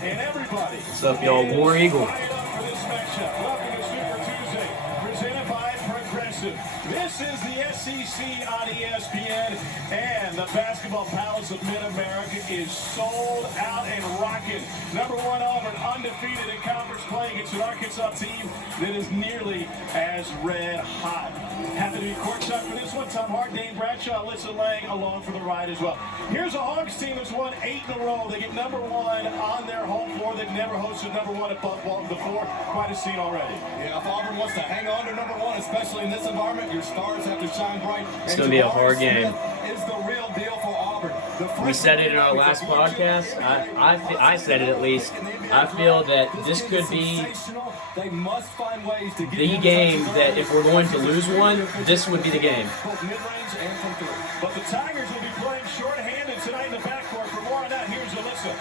And everybody, what's up, y'all? War Eagle. fired up for this matchup. Welcome to Super Tuesday, presented by Progressive. This is the SEC on ESPN, and the Basketball Palace of Mid-America is sold out and rocking. Number one Auburn, undefeated in conference play against an Arkansas team that is nearly as red hot. Happy to be courtside for this one. Tom Hart, Dane Bradshaw, Alyssa Lang along for the ride as well. Here's a Hawks team that's won 8 in a row. They get number one on their home floor. They've never hosted number one at Buck Walton before. Quite a scene already. Yeah, if Auburn wants to hang on to number one, especially in this environment, your stars have to shine bright. It's going to be a hard game. Is the real deal for Auburn. We said it in our last podcast. I said it at least. I feel that this could be They must find ways to the game that if we're going to lose one, this would be the game. Both mid-range and from three. But the Tigers will be playing short-handed tonight in the backcourt. For more on that, here's Alyssa.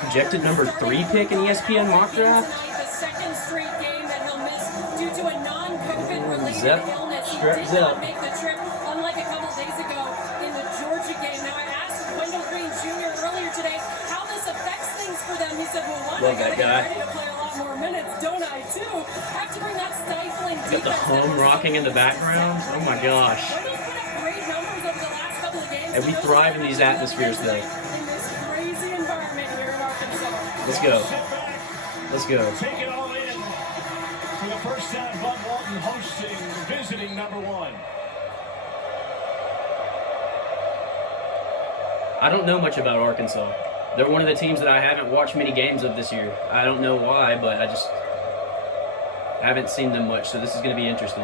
Projected number 3 pick in ESPN mock draft. The second straight game that he'll miss due to a non-COVID-related Zep. illness. He Strep did zep. not make the trip, unlike a couple days ago in the Georgia game. Now, I asked Wendell Green Jr. earlier today how this affects things for them. He said, well, one, Love I that gotta guy. get ready to play a lot more minutes, don't I? Two, I have to bring that stifling Got the defense home that was rocking in the background. Oh my gosh. Wendell's put up great numbers over the last couple of games. And we thrive in these atmospheres, though. In this crazy environment here in Arkansas. Let's go. Sit back, Let's go. take it all in. For the first time, Buck Walton hosting, visiting number one. I don't know much about Arkansas. They're one of the teams that I haven't watched many games of this year. I don't know why, but I just haven't seen them much, so this is going to be interesting.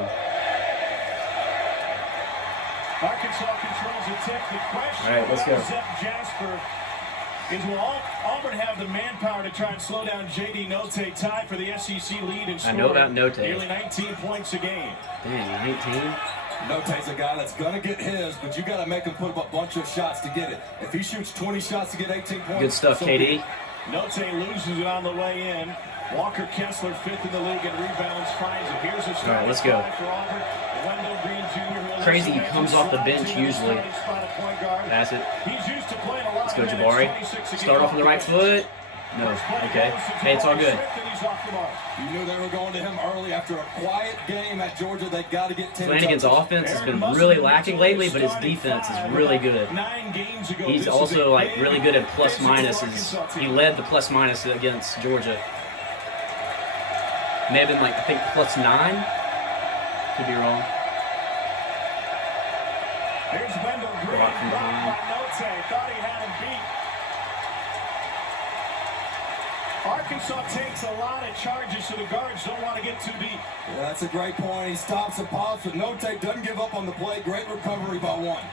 Arkansas controls the tip. The question All right, let's go. Zep Jasper is will Auburn have the manpower to try and slow down J.D. Note, tied for the SEC lead and I know about Note. nearly 19 points a game. Dang, 19? Note's a guy that's going to get his, but you got to make him put up a bunch of shots to get it. If he shoots 20 shots to get 18 points. Good stuff, KD. Note loses it on the way in. Walker Kessler, 5th in the league in rebounds, finds it. Here's a All right, let's go. for Auburn. Wendell Green Jr. Crazy, he comes off the bench usually. Pass it. He's used to playing a lot. Let's go, Jabari. Start off on the right foot. No. Okay. Hey, it's all good. You knew they were going to him early after a quiet game at Georgia. They got to get 10. Flanagan's offense has been really lacking lately, but his defense is really good. He's also like really good at plus minuses. He led the plus minus against Georgia. May have been like, I think, plus 9. Could be wrong. Here's Wendell Green. Block from behind. Thought he had him beat. Arkansas takes a lot of charges, so the guards don't want to get too deep. Yeah, that's a great point. He stops and pops, but Note doesn't give up on the play. Great recovery by one.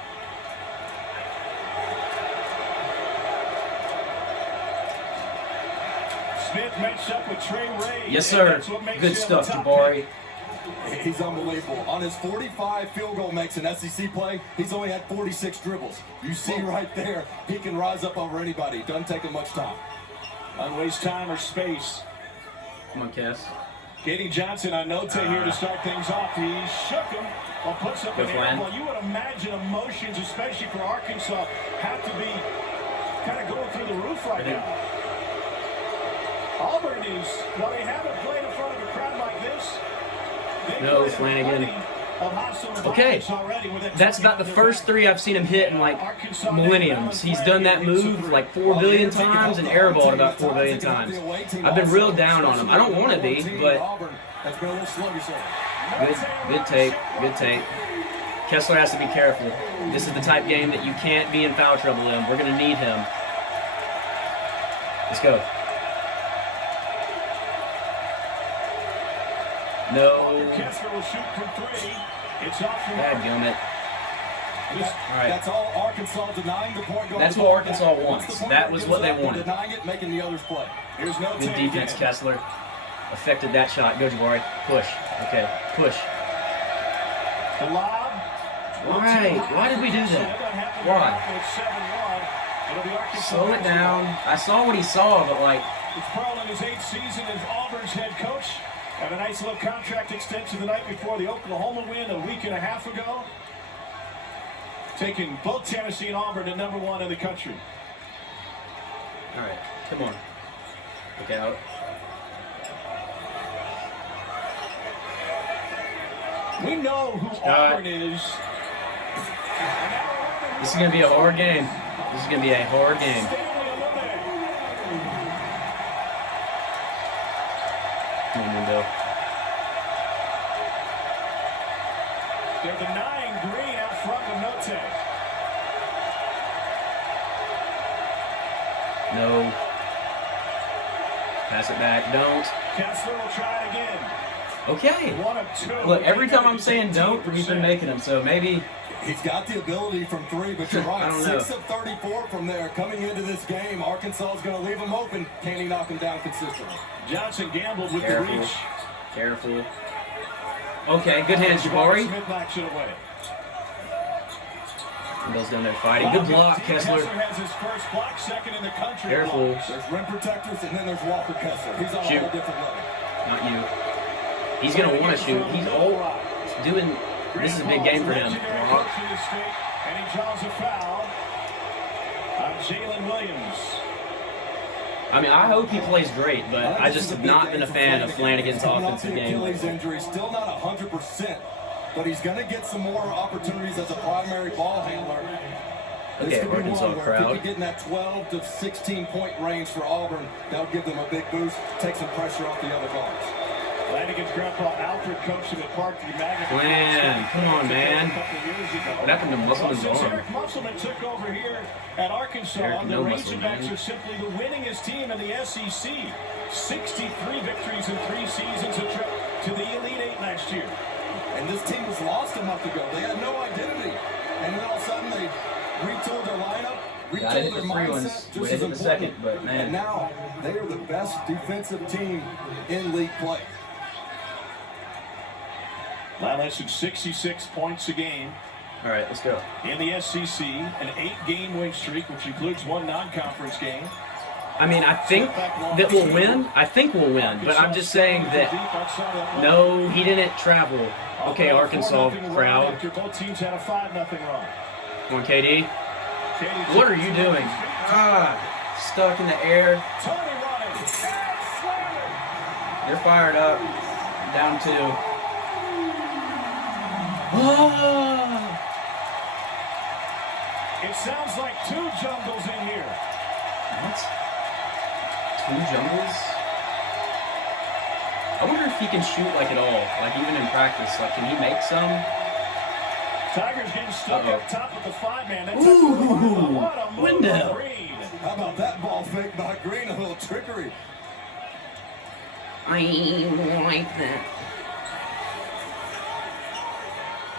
Smith matched up with Trey Ray. Yes, sir. Good stuff, Jabari. He's unbelievable. On his 45 field goal makes an SEC play, he's only had 46 dribbles. You see right there, he can rise up over anybody. Doesn't take him much time. Unwaste time or space. Come on, Cass. Katie Johnson on Note here to start things off. He shook him or puts up an air ball. You would imagine emotions, especially for Arkansas, have to be kind of going through the roof right now. Auburn is, while they haven't played in front of a crowd like this, No, Flanagan. Okay, that's about the first 3 I've seen him hit in like millenniums. He's done that move like 4 billion times and airballed about 4 billion times. I've been real down on him. I don't want to be, but good tape, good tape. Kessler has to be careful. This is the type game that you can't be in foul trouble in. We're going to need him. Let's go. No. Kessler will shoot from 3. It's off from Bad gummit. All right. That's all Arkansas denying the point guard. That's what Arkansas wants. That was what they wanted. Denying it, making the others play. Here's no Good defense, Kessler. Affected that shot. Go, Jabari. Push. Okay, push. The lob. Why? Why did we do that? Why? Slow it down. I saw what he saw, but like... It's Pearl in his 8th season as Auburn's head coach. Had a nice little contract extension the night before the Oklahoma win a week and a half ago. Taking both Tennessee and Auburn to #1 in the country. All right, come on. Look out. We know who Auburn is. This is going to be a hard game. This is going to be a hard game. Come on, Bill. They're the 9 green out front with Note. No. Pass it back. Don't. Kessler will try it again. Okay. 1 of 2. Look, every time I'm saying don't, we've been making them. So maybe. He's got the ability from 3, but you're right. I don't know. 6 of 34 from there. Coming into this game, Arkansas is going to leave him open. Can he knock him down consistently? Johnson gambled with Careful. the reach. Careful. Okay, good hands, Jabari. Smith knocks it away. Bill's down there fighting. Good block, Kessler. Has his first block, second in the country. Careful. There's rim protectors, and then there's Walker Kessler. He's on a whole different level. Not you. He's going to want to shoot. He's all doing. This is a big game for him. Block. And he draws a foul on Jalen Williams. I mean, I hope he plays great, but I just have not been a fan of Flanagan's offensive game. Achilles injury, still not 100%, but he's going to get some more opportunities as a primary ball handler. Okay, Arkansas crowd. If he could get in that 12 to 16-point range for Auburn, that'll give them a big boost, take some pressure off the other guards. Flanagan's grandpa Alfred coached him at Parkview Magnet. Flan, come on, man. What happened to Musselman's arm? Eric Musselman took over here at Arkansas. Eric, The no Musselman, Razorbacks man. are simply the winningest team in the SEC. 63 victories in 3 seasons, a trip to the Elite Eight last year. And this team was lost a month ago. They had no identity. And then all of a sudden they retooled their lineup, Gotta retooled hit their the free ones. mindset. Would Just have as hit the second, important. but man. And now they are the best defensive team in league play. Now that's 66 points a game. All right, let's go. In the SEC, an 8-game win streak, which includes 1 non-conference game. I mean, I think that we'll win. I think we'll win, but I'm just saying that no, he didn't travel. Okay, Arkansas crowd. After both teams had a 5-0 run. Come on, KD. What are you doing? Stuck in the air. They're fired up. Down 2. It sounds like 2 jungles in here. What? 2 jungles? I wonder if he can shoot like at all, like even in practice. Like, can he make some? Tigers getting stuck up top with the 5-man. That's Ooh, what a move window. by Green. How about that ball fake by Green? A little trickery. I like that.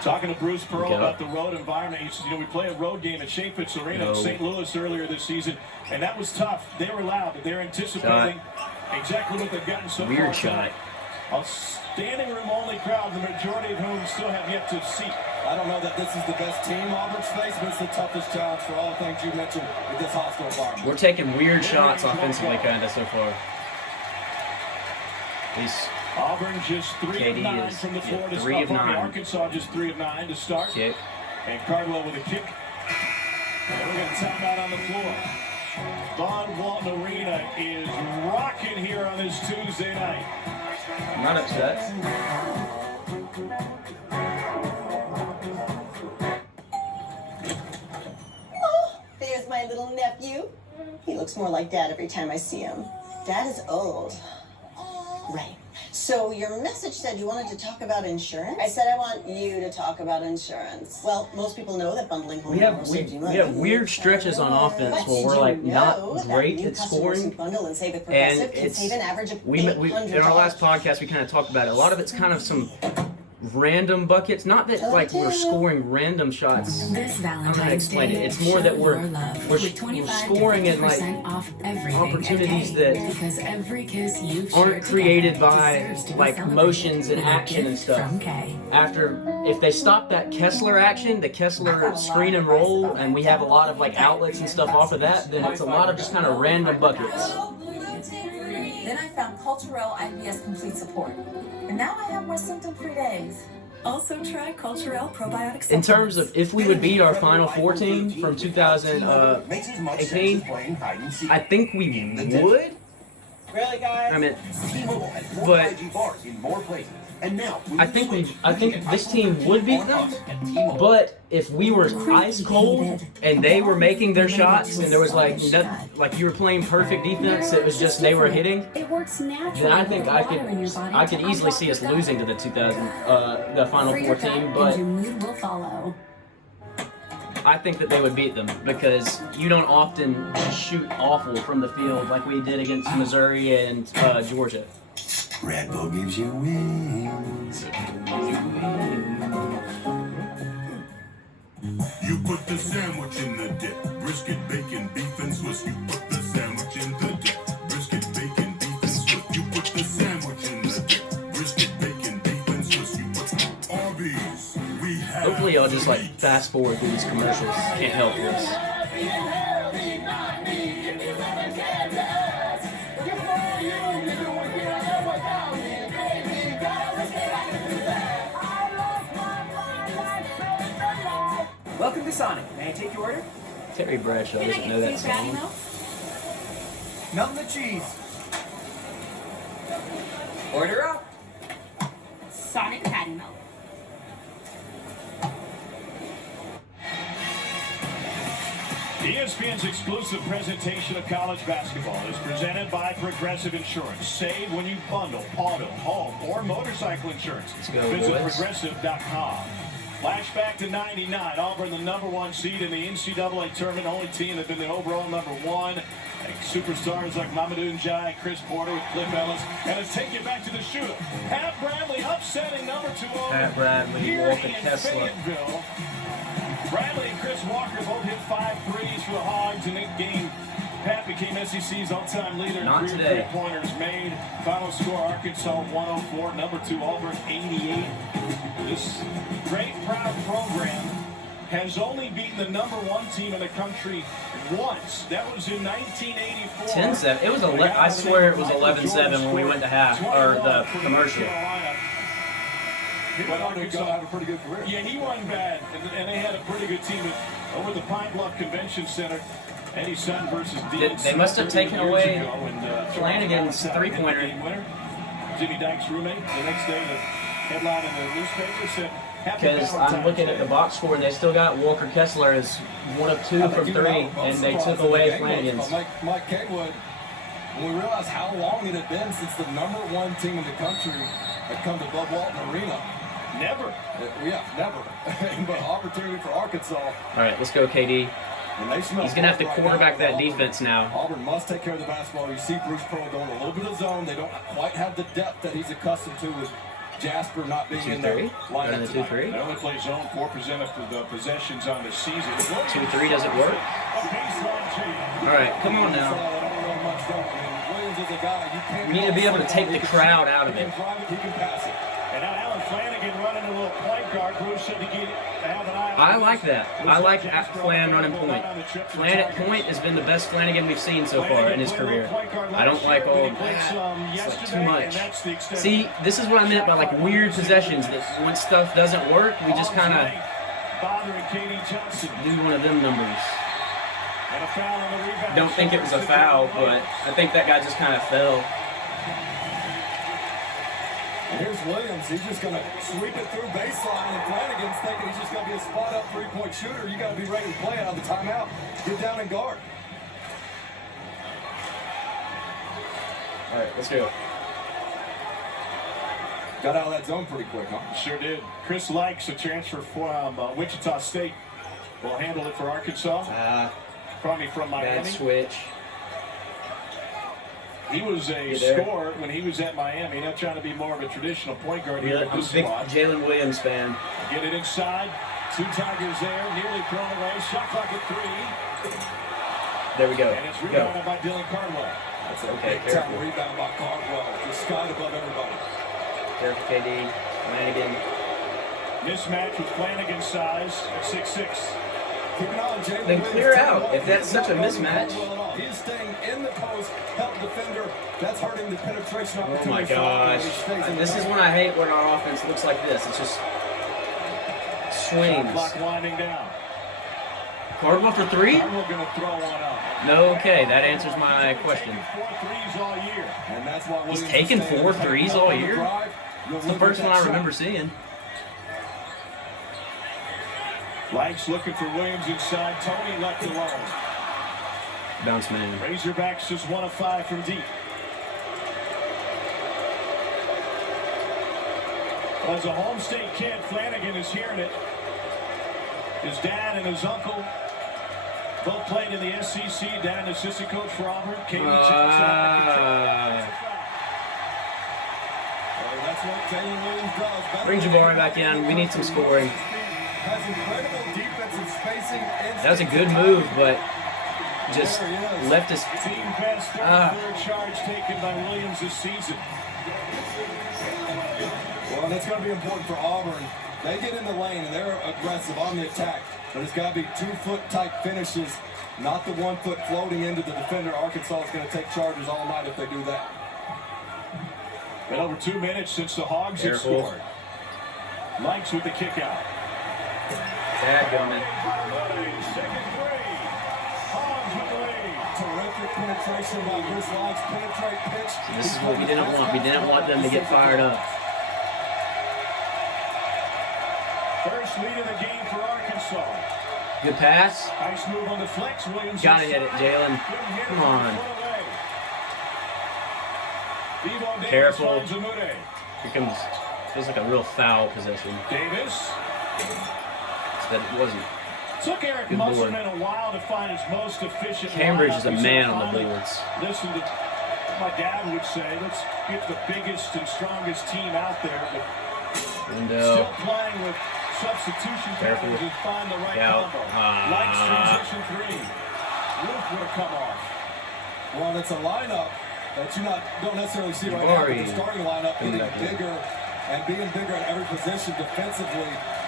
Talking to Bruce Pearl Okay. about the road environment, he said, we play a road game at Chaffetz Arena in St. Louis earlier this season, and that was tough. They were loud, but they're anticipating exactly what they've gotten so far. Weird shot. A standing room only crowd, the majority of whom still have yet to see. I don't know that this is the best team Auburn's faced, but it's the toughest challenge for all the things you mentioned with this hostile environment. We're taking weird shots offensively, kind of so far. He's Auburn just 3 KD of 9 is, from the floor to 3 of start. 9. Arkansas just 3 of 9 to start. kick. And Cardwell with a kick. And we're going to time out on the floor. Von Walton Arena is rocking here on this Tuesday night. I'm not upset. Oh, there's my little nephew. He looks more like Dad every time I see him. Dad is old. Right. So your message said you wanted to talk about insurance? I said I want you to talk about insurance. Well, most people know that bundling home saves you money. We have weird stretches on offense where we're like not great at scoring, and it's save an average of we in our last podcast we kind of talked about it. A lot of it's kind of some random buckets. Not that like we're scoring random shots. This I'm gonna Valentine's explain Day, it. It's more that show we're your love we're with 25 scoring to in like 50% off everything opportunities at that Kay. Because every kiss you've aren't shared created together by deserves to be like celebrated motions and with a action and gift stuff. From Kay. After if they stop that Kessler action, the Kessler screen and roll, and we have a lot of like outlets and stuff off of that, then it's a lot of just kind of random buckets. Then I found Culturelle IBS Complete Support. And now I have more symptom-free days. Also try Culturelle probiotic In terms of if we would beat our Final Four team from Makes as much sense 2018, as playing hide and seek. I think we would. Really, guys? I mean, T-Mobile has more but 5G bars in more places. And now, I think this team would beat them. But if we were ice cold and they were making their shots and there was like you were playing perfect defense, it was just they were hitting. It works naturally. Then I think with I water in your body could to easily unblock see us your gut. losing to the the Final For Four your team. gut, But and your mood will follow. I think that they would beat them because you don't often just shoot awful from the field like we did against Missouri and Georgia. Red Bull gives you wings. You put the sandwich in the dip. Brisket, bacon, beef, and Swiss. You put the sandwich in the dip. Brisket, bacon, beef, and Swiss. You put the sandwich in the dip. Brisket, bacon, beef, and Swiss. You put Arby's. We have. Hopefully y'all just like fast forward through these commercials. Can't help this. Welcome to Sonic. May I take your order? Terry Bradshaw doesn't know that song. Melt the cheese. Order up. Sonic Patty Melt. ESPN's exclusive presentation of college basketball is presented by Progressive Insurance. Save when you bundle auto, home, or motorcycle insurance. Let's go, Visit boys. progressive.com. Flashback to 99. Auburn, the #1 seed in the NCAA tournament. Only team that been the overall #1. Like superstars like Mamadou Ndiaye, Chris Porter with Cliff Ellis. And let's take you back to the shooter. Pat Bradley upsetting #2 Auburn. Pat Bradley, Here Walker in Kessler. Fayetteville. Bradley and Chris Walker both hit 5 threes for the Hogs in that game. Pat became SEC's all-time leader in Not career today. three-pointers made. Final score, Arkansas 104, #2 Auburn 88. This great, proud program has only beaten the #1 team in the country once. That was in 1984. 10-7. It was I swear it was 11-7 when we went to half or the commercial. But Arkansas had a pretty good career. Yeah, he won bad, and they had a pretty good team over the Pine Bluff Convention Center. Eddie Sutton versus Dean. They must have taken away and, Flanagan's three-pointer. Jimmy Dyke's roommate. The next day, the headline in the newspaper said, Because I'm looking at the box score, and they still got Walker Kessler as 1 of 2 from 3, and they took away Flanagan's. Mike Kaywood, when we realized how long it had been since the #1 team in the country had come to Bud Walton Arena. Never. Yeah, never. But opportunity for Arkansas. All right, let's go, KD. And they smell He's going to have to blood right quarterback now. that defense now. Auburn must take care of the basketball. You see Bruce Pearl going a little bit of zone. They don't quite have the depth that he's accustomed to with Jasper not being in there. 2-3. Running the 2-3. They only play zone 4% of the possessions on the season. 2-3 doesn't work. All right, come on now. We need to be able to take the crowd out of it. And now Alan Flanagan running a little point guard. Bruce said to have an eye on I like that. I like Flan running point. Flan at point has been the best Flanagan we've seen so far in his career. I don't like all of that. It's like too much. See, this is what I meant by like weird possessions, that when stuff doesn't work, we just kind of do one of them numbers. Don't think it was a foul, but I think that guy just kind of fell. And here's Williams. He's just going to sweep it through baseline, and Flanagan's thinking he's just going to be a spot-up three-point shooter. You got to be ready to play out of the timeout. Get down and guard. All right, let's go. Got out of that zone pretty quick, huh? Sure did. Chris Likes, a transfer from Wichita State, will handle it for Arkansas. Probably from Miami. Bad switch. He was a scorer when he was at Miami. Not trying to be more of a traditional point guard. Yeah, I'm a big Jalen Williams fan. Get it inside. 2 Tigers there. Nearly thrown away. Shot clock at 3. There we go. And it's rebounded by Dylan Cardwell. That's a Okay, big-time careful. rebound by Cardwell. Just skied above everybody. Careful, KD. Flanagan. Mismatch with Flanagan's size at 6'6". Keep an eye on Jalen Then Williams. clear out if that's such a mismatch. He is staying in the post, help defender. That's hurting the penetration Oh opportunity. my for Auburn. gosh. He stays in the This is post. when I hate when our offense looks like this. It's just swings. Clock winding down. Cardinal for three? Cardinal going to throw one up. No, okay, that answers my question. Four threes all year. And that's why He's Williams taken is staying 4 tight threes on all the year? drive. You'll It's the look first at one that I shot. remember seeing. Likes looking for Williams inside. Tony left alone. Bounce man. Razorbacks just 1 of 5 from deep. Well, as a home state kid, Flanagan is hearing it. His dad and his uncle both played in the SEC. Dad, an assistant coach for Auburn. That's what Taylor Williams does. Bring Jabari back in. We need some scoring. Has incredible defensive spacing. That was a good move, but just left his. Team best third charge taken by Williams this season. Well, that's going to be important for Auburn. They get in the lane and they're aggressive on the attack, but it's got to be 2-foot type finishes, not the 1-foot floating into the defender. Arkansas is going to take charges all night if they do that. Been over 2 minutes since the Hogs have scored. Likes with the kick out. Dadgummit. Second three. Hogs with the lead. Terrific penetration by Chris Likes. Penetrate pitch. This is what we didn't want. We didn't want them to get fired up. First lead of the game for Arkansas. Good pass. Nice move on the flex. Williams. Gotta hit it, Jalen. Come on. Careful. Here comes. Feels like a real foul possession. Davis. That it wasn't. Took Eric Good board. Musselman a while to find his most efficient. Cambridge is a lineup. man on the boards. Listen to what my dad would say. Let's get the biggest and strongest team out there, but still playing with substitution patterns and find the right combo. Likes transition three. Roof would have come off. Well, it's a lineup that you don't necessarily see right now. The starting lineup getting bigger and being bigger at every position defensively.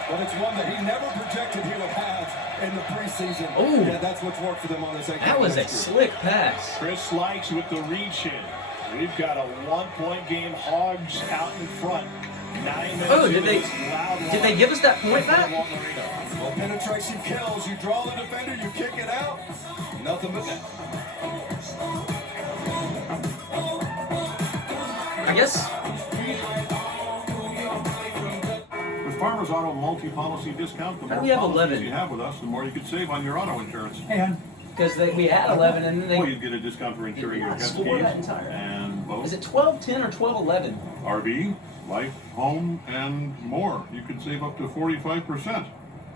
But it's one that he never projected he would have in the preseason. Ooh. Yeah, that's what's worked for them on this. That was a slick pass. Chris Likes with the reach in. We've got a 1-point game. Hogs out in front. 9 minutes. Oh, did they give us that point back? Well, penetration kills. You draw the defender, you kick it out. Nothing but that. I guess. Farmers Auto multi-policy discount. The more we have policies 11? you have with us, the more you could save on your auto insurance. Because we had 11 and then they. Well, you'd get a discount for insuring your jet skis and boats. Is it 1210 or 1211? RV, life, home, and more. You could save up to 45%.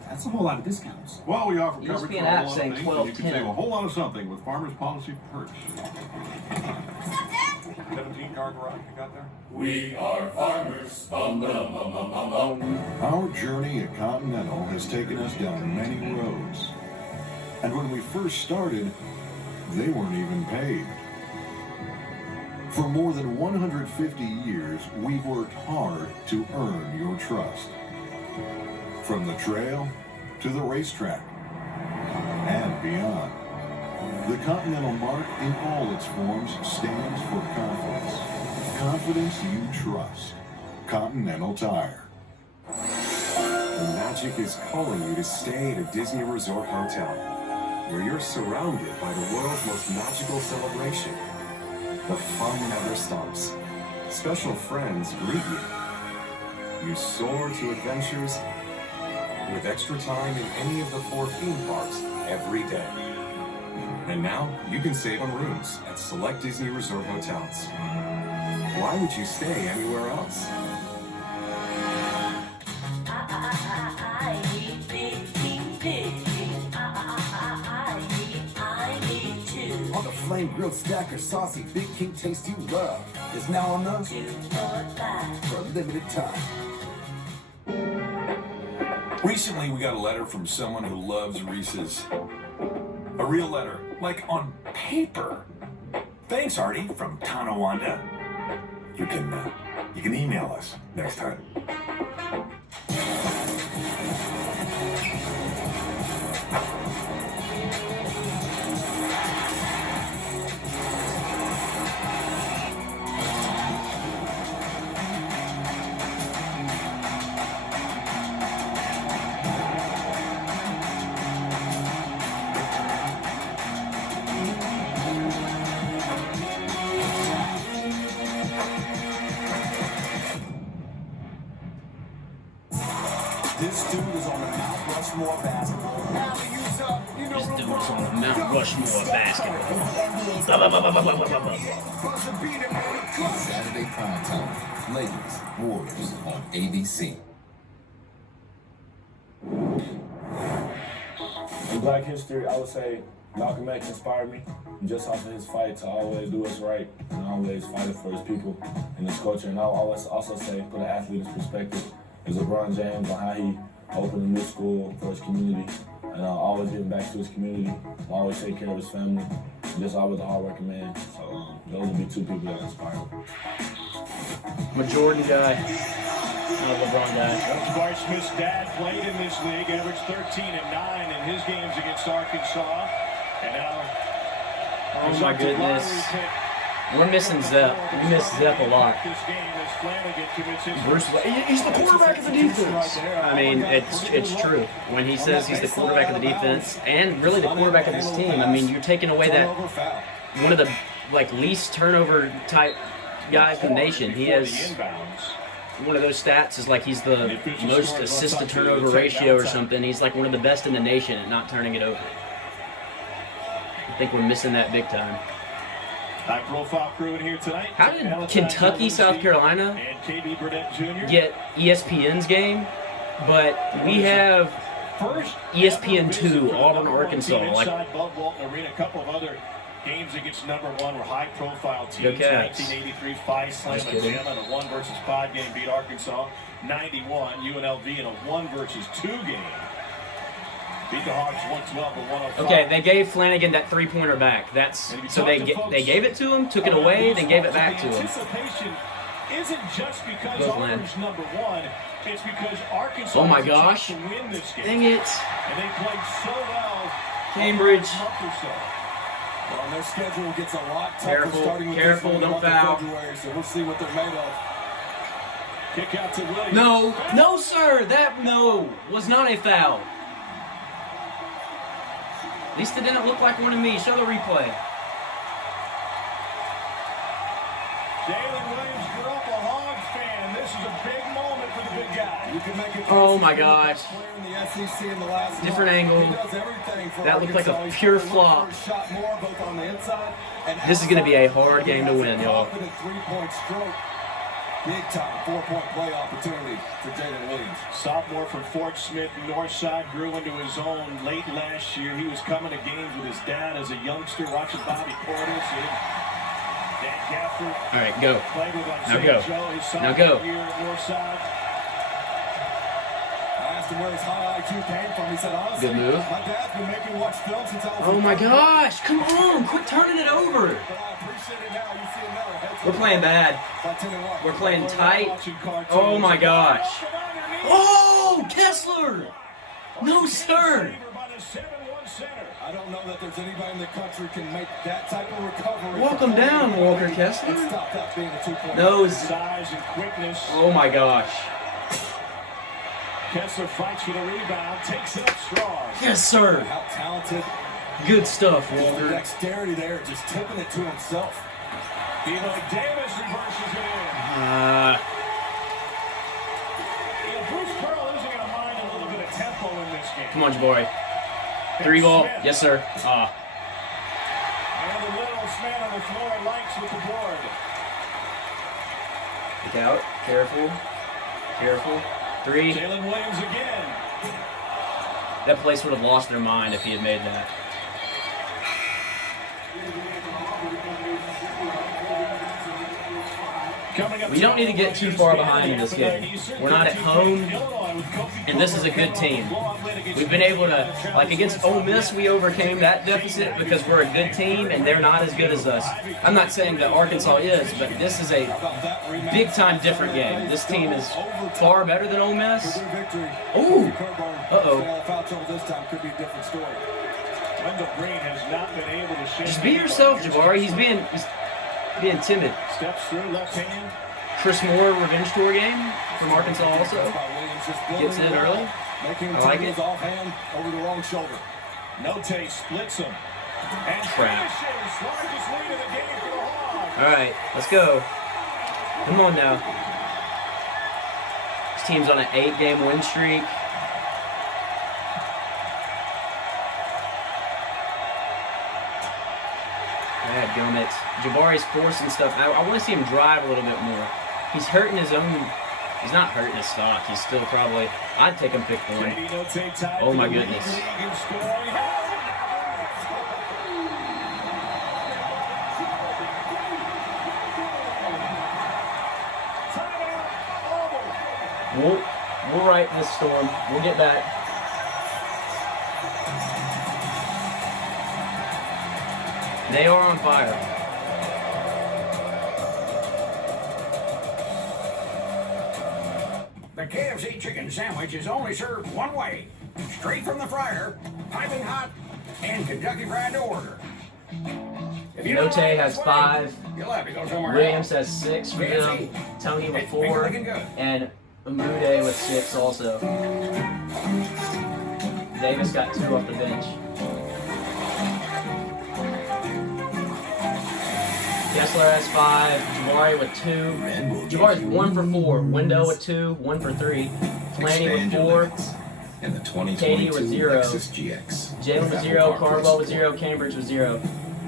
That's a whole lot of discounts. Well, we offer ESPN coverage for a app lot of saying things, and you can 12.10. save a whole lot of something with Farmers Policy Perks. 17-car garage you got there? We are farmers. Our journey at Continental has taken us down many roads. And when we first started, they weren't even paved. For more than 150 years, we've worked hard to earn your trust. From the trail to the racetrack and beyond. The Continental Mark in all its forms stands for confidence. Confidence you trust. Continental Tire. The magic is calling you to stay at a Disney Resort Hotel, where you're surrounded by the world's most magical celebration. The fun never stops. Special friends greet you. You soar to adventures with extra time in any of the 4 theme parks every day. And now, you can save on rooms at select Disney Resort hotels. Why would you stay anywhere else? On the flame grilled stacker, saucy Big King taste you love is now on the for a limited time. Recently, we got a letter from someone who loves Reese's. A real letter, like on paper. Thanks, Artie, from Tonawanda. You can email us next time. This dude is on the Mount Rushmore basketball. This dude is on the Mount Rushmore basketball. Saturday primetime. Ladies, Warriors on ABC. In Black history, I would say Malcolm X inspired me just off of his fight to always do what's right and always fighting for his people and his culture. And I'll always also say, put an athlete's perspective, is LeBron James on how he opened a new school for his community and always giving back to his community, always take care of his family, and just always a hard-working man. So those would be two people that inspire me. I'm a Jordan guy. Not a LeBron guy. Jabari Smith's dad played in this league, averaged 13 and 9 in his games against Arkansas. And now, oh my goodness. We're missing Zep. We miss Zep a lot. Bruce, he's the quarterback of the defense. I mean, it's true. When he says he's the quarterback of the defense and really the quarterback of this team, I mean, you're taking away that one of the least turnover type guys in the nation. He has one of those stats is he's the most assist to turnover ratio or something. He's one of the best in the nation at not turning it over. I think we're missing that big time. High-profile crew in here tonight. How did Kentucky, South Carolina get ESPN's game, but we have ESPN2, Auburn, Arkansas? Bud Walton Arena, a couple of other games against number one were high-profile teams. 1983 Phi Slam at Bama in a 1 versus 5 game beat Arkansas. 91 UNLV in a 1 versus 2 game. Beat the Hogs 112 to 105. Okay, they gave Flanagan that three-pointer back. So they gave it to him, took it away, then gave it back to him. Anticipation isn't just because Auburn's number one. It's because Arkansas oh my gosh! to win this game. Dang it! And they played so well. Cambridge. Well, their schedule gets a lot tougher Careful, starting with careful, this don't foul. February, so we'll see what they're made of. Kick out to Williams. No, sir. That was not a foul. At least it didn't look like one to me. Show the replay. Jalen Williams grew up a Hogs fan. This is a big moment for the big guy. You can make a oh my gosh. In the SEC in the last different angle. That looked like a pure flop. This is going to be a hard game to win, y'all. Big time 4-point play opportunity for Jalen Williams. Sophomore from Fort Smith, Northside, grew into his own late last year. He was coming to games with his dad as a youngster, watching Bobby Portis and Dan Gafford. All right, go. Played with Now go. Now go. I asked him where his high IQ came from. He said, honestly, good move. My dad's been making me watch film since I was oh my gosh, come on, quit turning it over. We're playing bad. We're playing tight. Oh my gosh. Oh, Kessler! No, sir. I don't know that there's anybody in the country can make that type of recovery. Welcome down, Walker Kessler. Stop that being a 2-point. No. Size and quickness. Oh my gosh. Kessler fights for the rebound, takes it up strong. Yes, sir. How talented. Good stuff, Walker. Dexterity there, just tipping it to himself. Eli Davis reverses it in. Bruce Pearl isn't going to mind a little bit of tempo in this game. Come on, Jabari. 3 ball. Yes, sir. And the littlest man on the floor likes with the board. Look out. Careful. Careful. 3. Jalen Williams again. That place would have lost their mind if he had made that. We don't need to get too far behind in this game. We're not at home, and this is a good team. We've been able to, against Ole Miss, we overcame that deficit because we're a good team and they're not as good as us. I'm not saying that Arkansas is, but this is a big-time different game. This team is far better than Ole Miss. Ooh! Uh-oh. Just be yourself, Jabari. He's being timid. Steps through left hand. Chris Moore revenge tour game from Arkansas also. Gets in early. I like it. Over the wrong shoulder. Note splits him. And crap. All right, let's go. Come on now. This team's on an 8-game win streak. Dadgummit. Jabari's forcing stuff. I want to see him drive a little bit more. He's hurting his own. He's not hurting his stock. He's still probably. I'd take him pick one. Oh my goodness. We'll right this storm. We'll get back. They are on fire. The KFC chicken sandwich is only served one way. Straight from the fryer, piping hot, and Kentucky Fried to order. Note has 5. You'll have to go somewhere Williams else. has 6 for them. Tony with 4. And Umude with 6 also. Davis got 2 off the bench. Kessler has 5. Jabari with 2. Jabari's 1 for 4. Window with 2. 1 for 3. Flanny with 4. And the 2022 Katie with 0. Lexus GX. Jalen with 0. Carbo with 0. Cambridge with 0.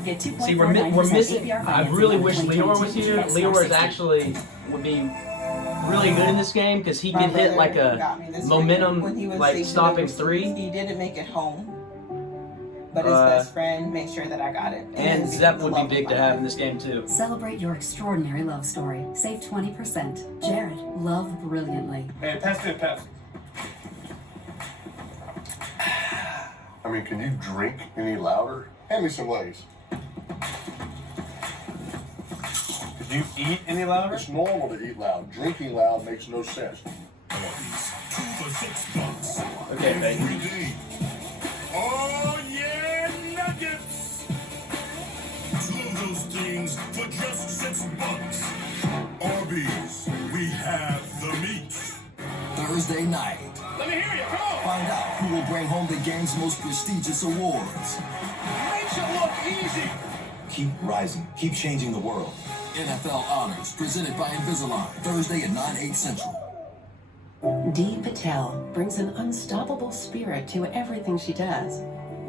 Get See, we're missing. I really wish Leor was here. Leor is actually would be really good in this game because he could hit like a momentum, like stopping 3. He didn't make it home, but his best friend made sure that I got it. And Zep would be big to have in this game too. Celebrate your extraordinary love story. Save 20%. Jared, love brilliantly. Hey, pass me a Pepsi. I mean, can you drink any louder? Hand me some Lays. Could you eat any louder? It's normal to eat loud. Drinking loud makes no sense. Okay, baby. Oh yeah, nuggets! 2 of those things for just $6. Arby's, we have the meat. Thursday night. Let me hear you, come on! Find out who will bring home the game's most prestigious awards. Makes it look easy! Keep rising. Keep changing the world. NFL Honors, presented by Invisalign. Thursday at 9/8 Central. Dee Patel brings an unstoppable spirit to everything she does.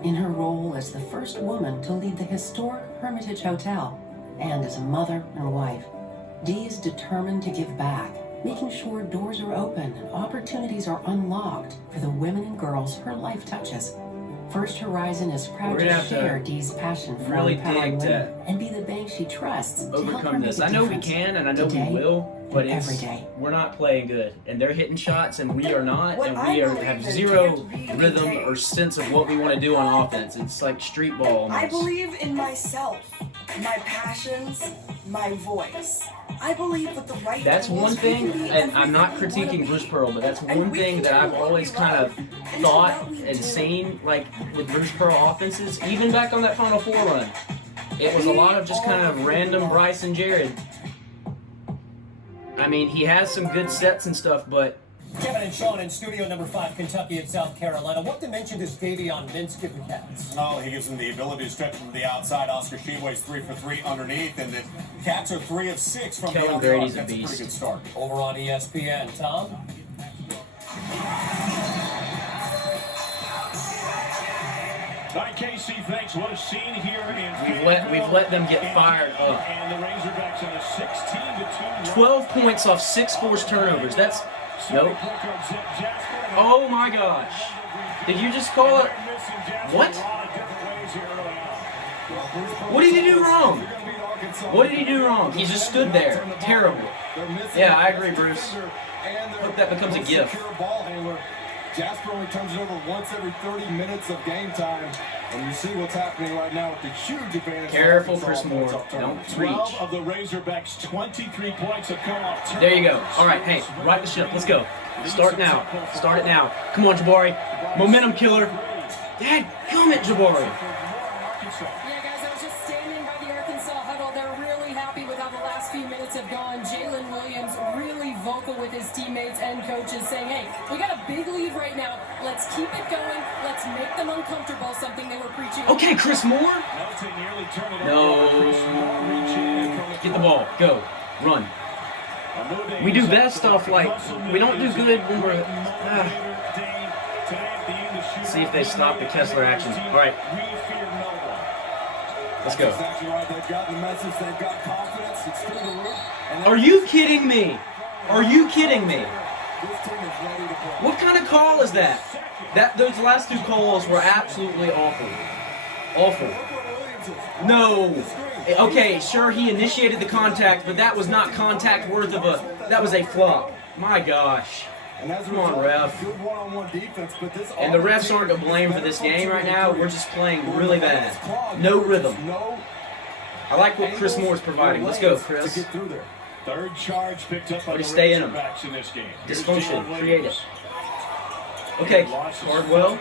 In her role as the first woman to lead the historic Hermitage Hotel, and as a mother and wife, Dee is determined to give back, making sure doors are open and opportunities are unlocked for the women and girls her life touches. First Horizon is proud to share Dee's passion for really empowering dig women to and be the bank she trusts to help her overcome make this. a I know we difference can and I know today we will, but and it's every day. we're not playing good, and they're hitting shots and we are not, What and I we are believe have in 0 can't be rhythm contained. or sense of what we want to do on offense. It's like street ball almost. I believe in myself, my passions, my voice. I believe with the right That's tools, one we thing, can be and I'm everything not we wanna critiquing be. Bruce Pearl, but that's And one we thing can that do I've what we always kind of love and thought what we and do. seen, like with Bruce Pearl offenses, even back on that Final Four run. It was a lot of just kind of random Bryce and Jared. I mean, he has some good sets and stuff, but Kevin and Sean in studio number 5, Kentucky and South Carolina. What dimension does Davion Mintz give the Cats? Oh, he gives them the ability to stretch from the outside. Oscar Sheboy's 3 for 3 underneath, and the Cats are 3 of 6 from Kellen beyond the Grady's arc. a That's a beast. pretty good start. Over on ESPN, Tom? By Casey, thanks. What a scene here in we've let them get fired up. And the Razorbacks on a 16-2 12 points off 6 forced turnovers. That's nope. Oh my gosh! Did you just call it? What? What did he do wrong? What did he do wrong? He just stood there. Terrible. Yeah, I agree, Bruce. Hope that becomes a gift. Ball handler. Jasper only turns it over once every 30 minutes of game time. And you see what's happening right now with the huge advantage. Careful, Chris Moore. Don't reach. 12 of the Razorbacks' 23 points have come off. There you go. All right, hey, right the ship. Let's go. Start now. Start it now. Come on, Jabari. Momentum killer. Dadgummit, Jabari. Yeah, guys, I was just standing by the Arkansas huddle. They're really happy with how the last few minutes have gone. Jalen Williams really vocal with his teammates and coaches saying, hey, we got a big lead right now. Let's keep it going. Let's make them uncomfortable, something they were preaching. Okay, Chris Moore. No. Get the ball. Go. Run. We do best off, like, we don't do good when we're... See if they stop the Kessler action. All right. Let's go. Exactly right. They've gotten the message. They've got confidence. It's through the roof. Are you kidding me? Are you kidding me? This team is ready to play. What kind of call is that? Those last two calls were absolutely awful. Awful. No. Okay, sure, he initiated the contact, but that was not contact worth of a... That was a flop. My gosh. Come on, ref. And the refs aren't to blame for this game right now. We're just playing really bad. No rhythm. I like what Chris Moore's providing. Let's go, Chris. Third charge picked up by the stay in him. Razorbacks in this game. Dysfunction. Create it. Okay, Cardwell.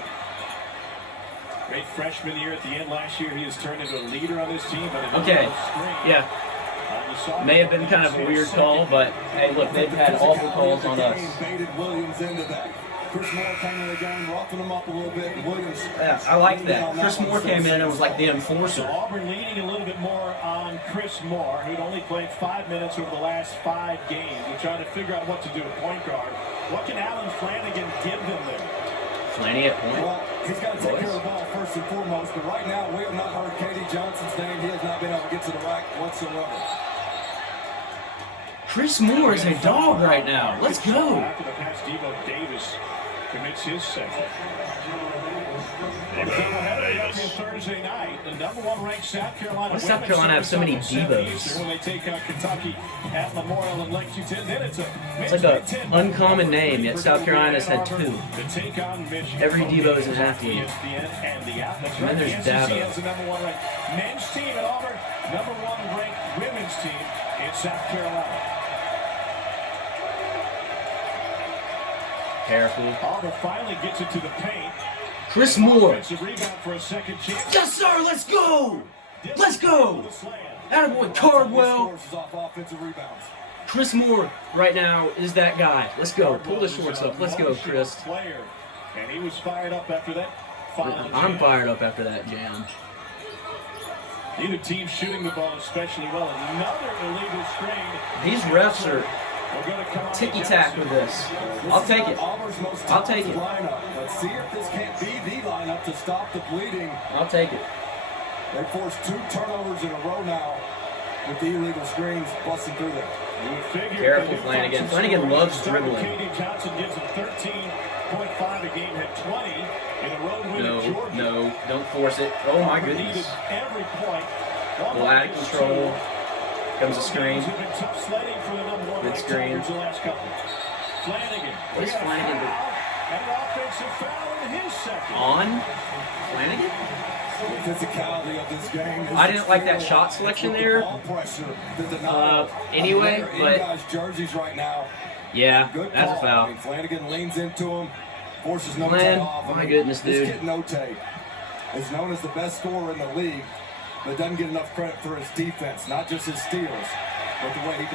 Great freshman year at the end last year. He has turned into a leader on this team. But Okay, yeah. May have been kind of a weird call, but hey, look, they've had awful calls on us. Chris Moore came in the game, roughing him up a little bit. Williams. Yeah, I like that. Chris Moore came in and was like the enforcer. So Auburn leaning a little bit more on Chris Moore, who'd only played 5 minutes over the last 5 games. We're trying to figure out what to do at point guard. What can Alan Flanagan give them there? Flanny at point? Well, he's got to take care of the ball first and foremost, but right now we have not heard Katie Johnson's name. He has not been able to get to the rack whatsoever. Chris Moore is a dog right now. Let's go. After the pass, Devo Davis commits his second. Thursday night, the #1 ranked South Carolina. Why does South Carolina have so many Devos? When they take out Kentucky at Memorial in Lexington, then it's like an uncommon name, yet South Carolina's had 2. Every Devo is an athlete. And then there's Dabo. Men's team at Auburn, #1 ranked women's team in South Carolina. Careful. Auburn finally gets it to the paint. Chris Moore. Yes, sir. Let's go. Let's go. Attaboy Cardwell. Chris Moore right now is that guy. Let's go. Pull the shorts up. Let's go, Chris. And he was fired up after that. I'm fired up after that jam. Neither team shooting the ball especially well. Another illegal screen. These refs are ticky-tack with this. I'll take it. I'll take it. Let's see if this can't be the lineup to stop the bleeding. I'll take it. They forced 2 turnovers in a row now with the illegal screens busting through there. Careful, Flanagan. Flanagan loves dribbling. Katie Johnson gives him 13.5 a game, had 20 in a road win at Georgia. No, don't force it. Oh my goodness. Every point. Well, out of control. Comes a screen. Good screen. What is Flanagan doing? On? Flanagan? The physicality of this game. I didn't like that shot selection there. Anyway, but jerseys right now. Yeah, that's a foul. Flanagan leans into him, forces no Man, off. my goodness, dude. This kid Note is known as the best scorer in the league, but doesn't get enough credit for his defense, not just his steals.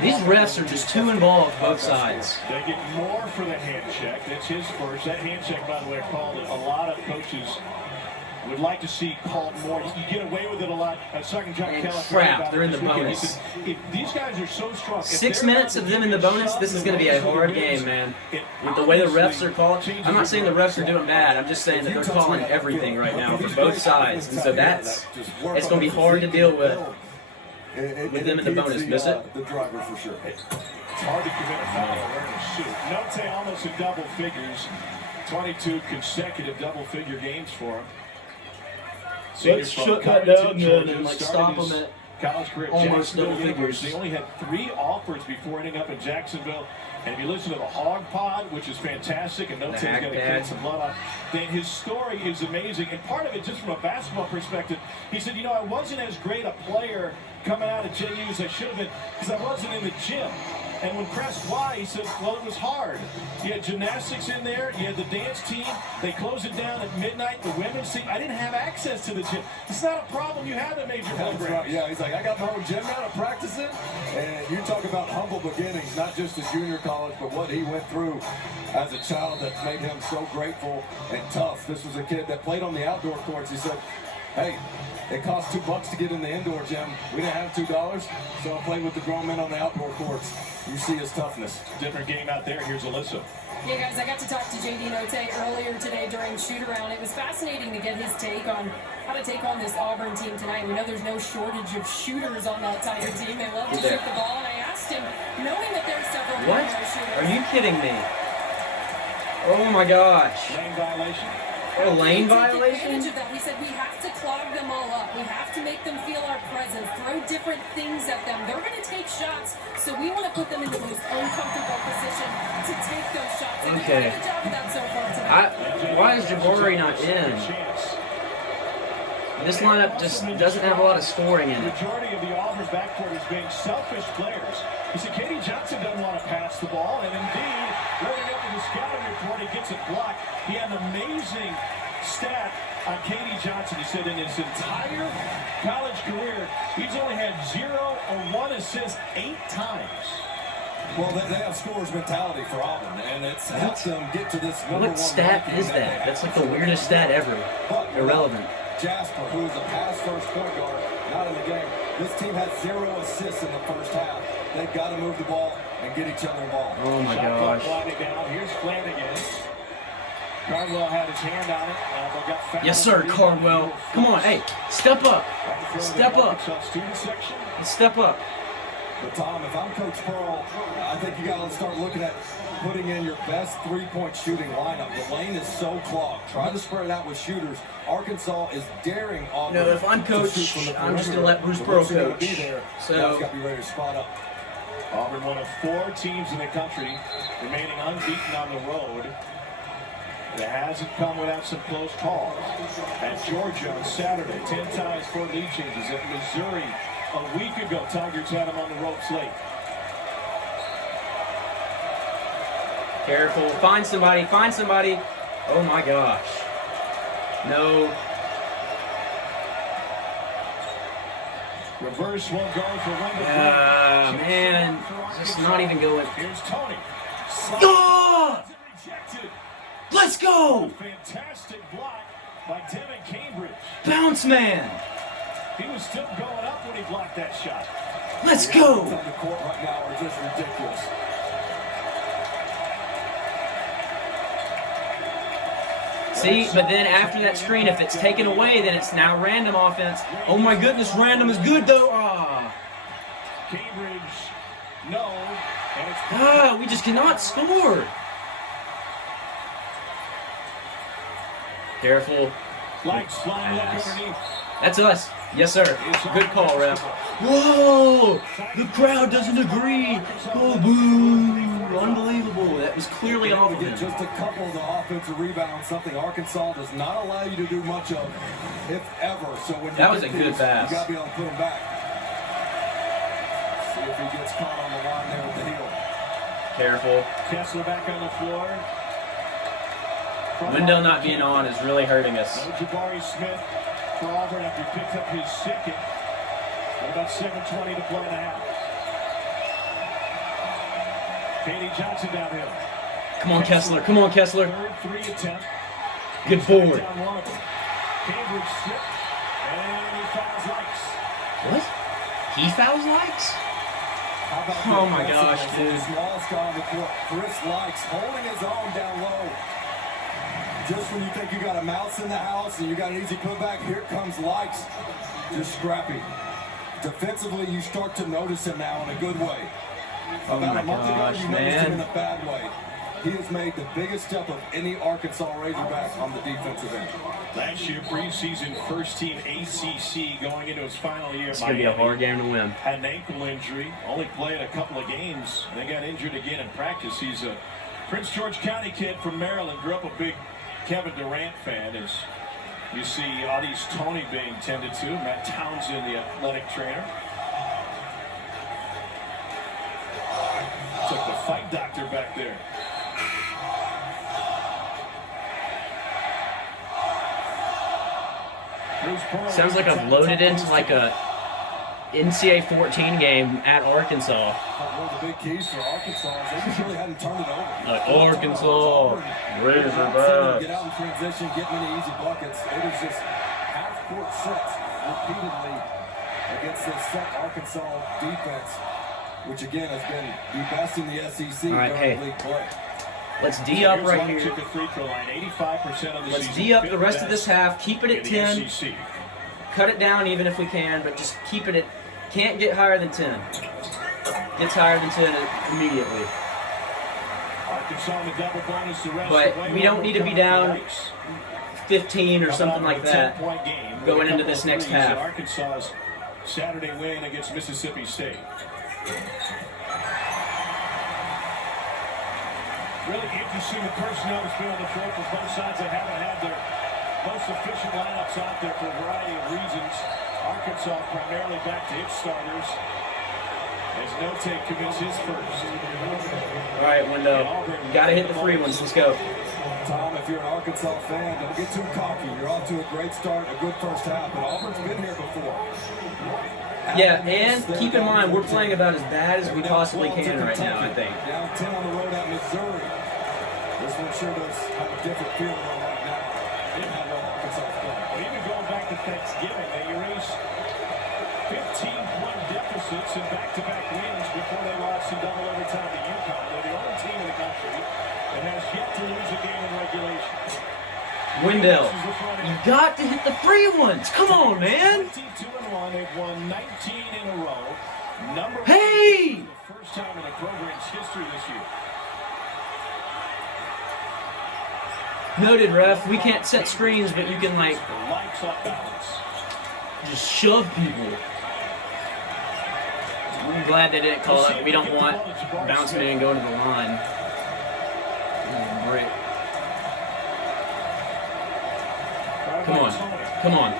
These refs are just too involved both sides. They get more for the hand check. That's his first. That hand check, by the way, called it. A lot of coaches would like to see called more. You get away with it a lot. Sergeant John Kelly. Crap, they're in the bonus. Said, these guys are so strong. 6 minutes of them in the bonus, this is going to be a hard game, man. With the way the refs are calling, I'm not saying the refs are doing bad. I'm just saying that they're calling everything right now for both sides. And so it's going to be hard to deal with them in the bonus. Miss it? The driver for sure. It's hard to commit a foul or to shoot. Note almost in double figures. 22 consecutive double-figure games for him. Let's shut that down and like stop them at college career almost double figures. They only had 3 offers before ending up in Jacksonville. And if you listen to the Hog Pod, which is fantastic, and Note's going to catch some blood on, then his story is amazing. And part of it, just from a basketball perspective, he said, you know, I wasn't as great a player coming out of JU as I should have been because I wasn't in the gym. And when pressed why, he said, well, it was hard. You had gymnastics in there. You had the dance team. They closed it down at midnight. The women's team. I didn't have access to the gym. It's not a problem you have at major programs. Right. Yeah, he's like, I got my own gym now to practice in. And you talk about humble beginnings, not just at junior college, but what he went through as a child that's made him so grateful and tough. This was a kid that played on the outdoor courts. He said, Hey, it costs $2 to get in the indoor gym. We didn't have $2, so I played with the grown men on the outdoor courts. You see his toughness. Different game out there. Here's Alyssa. Yeah, guys, I got to talk to JD Note earlier today during shoot-around. It was fascinating to get his take on how to take on this Auburn team tonight. We know there's no shortage of shooters on that Tiger team. They love to shoot the ball, and I asked him, knowing that there's several primary shooters. Are you kidding me? Oh my gosh. Lane violation. A lane violation? Take advantage of that. We said we have to clog them all up. We have to make them feel our presence, throw different things at them. They're going to take shots, so we want to put them in the most uncomfortable position to take those shots. And okay. They've done a good job of that so far tonight. Why is Jabari not in? This lineup just doesn't have a lot of scoring in it. The majority of the Auburn backcourt is being selfish players. You see, Katie Johnson doesn't want to pass the ball, and indeed, running up to the scouting report, he gets it blocked. He had an amazing stat on Katie Johnson. He said in his entire college career, he's only had 0 or 1 assist 8 times. Well, they have scorer's mentality for Auburn, and it's helped them get to this number 1 What stat is that? That's like the weirdest stat ever. Irrelevant. Jasper, who is a pass-first point guard, not in the game. This team had 0 assists in the first half. They've got to move the ball and get each other involved. Oh my gosh. Down. Here's Flanagan. Cardwell had his hand on it. Yes, sir, Cardwell. Come on, hey, step up. Step up. Step up. But Tom, if I'm Coach Pearl, I think you got to start looking at putting in your best three-point shooting lineup. The lane is so clogged. Try to spread it out with shooters. Arkansas is daring Auburn. No, if I'm coach, I'm just going to let Bruce Pearl coach. So, got to be ready to spot up. Auburn, one of 4 teams in the country remaining unbeaten on the road. It hasn't come without some close calls. At Georgia on Saturday, 10 ties, 4 lead changes. At Missouri a week ago, Tigers had them on the ropes late. Careful. Find somebody. Find somebody. Oh my gosh. No. Reverse one going for Wendell. Man. Just not even going. Here's Tony. Oh! Let's go! Fantastic block by Devin Cambridge. Bounce man. He was still going up when he blocked that shot. Let's go! On the court right now are just ridiculous. See, but then after that screen, if it's taken away, then it's now random offense. Oh my goodness, random is good though. Cambridge, no. We just cannot score. Careful. That's us. Yes, sir. Good call, ref. Whoa! The crowd doesn't agree. Oh, boo! Unbelievable. That was clearly off of him. Just a couple of the offensive rebounds, something Arkansas does not allow you to do much of, if ever. So when that was a good pass. You got to be able to put him back. See if he gets caught on the line there with the heel. Careful. Kessler back on the floor. Window not being on is really hurting us. No Jabari Smith for Auburn after he picked up his second. About 7:20 to play in the half. Katie Johnson downhill. Come on, Kessler. Come on, Kessler. Third 3 attempt. Good board. Cambridge slipped, and he fouls Likes. What? He fouls Likes? Oh my gosh, dude. Smallest guy on the court, Chris Likes, holding his own down low. Just when you think you got a mouse in the house and you got an easy putback, here comes Likes. Just scrappy. Defensively, you start to notice him now in a good way. About a month ago, you noticed him in a bad way. He has made the biggest step of any Arkansas Razorback on the defensive end. Last year, preseason first-team ACC going into his final year. It's going to be a hard game to win. Had an ankle injury, only played a couple of games. They got injured again in practice. He's a Prince George County kid from Maryland. Grew up a big Kevin Durant fan. As you see Audie's Tony being tended to. Matt Townsend, the athletic trainer. It's like the fight doctor back there. Sounds like I've loaded into like a NCAA 14 game at Arkansas. One of the big keys for Arkansas is they just really hadn't turned it over. Arkansas, Razorback. Get out in transition, get many easy buckets. It was just half short sets repeatedly against this set Arkansas defense, which again has been the best in the SEC during league play. Let's D up right here. Let's D up the rest of this half. Keep it at 10. Cut it down even if we can, but just keep it at. Can't get higher than 10. Gets higher than 10 immediately. But we don't need to be down 15 or something like that going into this next half. Arkansas's Saturday win against Mississippi State. Really interesting the personnel that's been on the floor for both sides that haven't had their most efficient lineups out there for a variety of reasons. Arkansas primarily back to its starters as Note commits his first. All right, Wendell. Got to hit the free ones. Let's go. Tom, if you're an Arkansas fan, don't get too cocky. You're off to a great start, a good first half, but Auburn's been here before. Yeah, and keep in mind, we're playing about as bad as we possibly can right now, I think. Down 10 on the road at Missouri. This one sure does have a different feel right now. Didn't have no Arkansas playing. Well, even going back to Thanksgiving, they erased 15-point deficits in back-to-back wins before they lost in double overtime to UConn. They're the only team in the country that has yet to lose a game in regulation. Wendell, you got to hit the free ones. Come on, man. 22-1, they've won 19 in a row. Number hey! one for the first time in the program's history this year. Noted, ref. We can't set screens, but you can, like, just shove people. I'm glad they didn't call it. We don't want bouncing in and going to the line. Brick. Come on. Come on.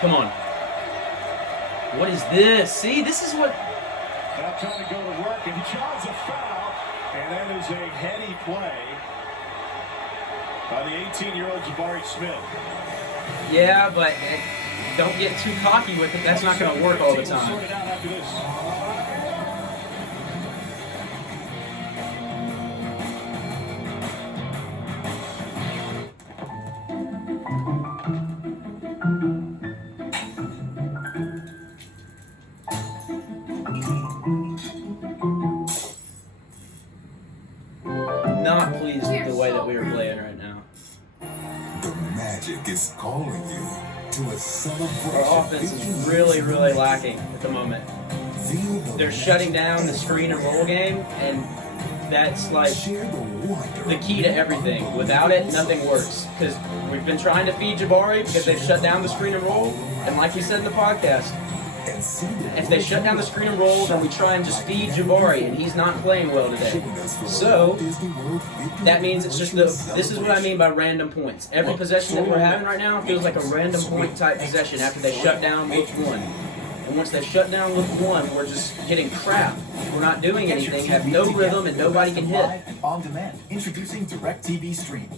Come on. What is this? See, this is what... Now trying to go to work, and he draws a foul, and that is a heady play by the 18-year-old Jabari Smith. Yeah, but don't get too cocky with it. That's not going to work all the time. Not pleased with the way that we are playing right now. The magic is calling you to a celebration. Our offense is really, really lacking at the moment. They're shutting down the screen and roll game, and that's like the key to everything. Without it, nothing works. Because we've been trying to feed Jabari because they've shut down the screen and roll, and like we said in the podcast, if they shut down the screen and roll, then we try and just feed Jabari, and he's not playing well today. So, that means it's just this is what I mean by random points. Every possession that we're having right now feels like a random point type possession after they shut down look one. And once they shut down look one, we're just getting crap. We're not doing anything, have no rhythm, and nobody can hit. On demand, introducing DirecTV Stream.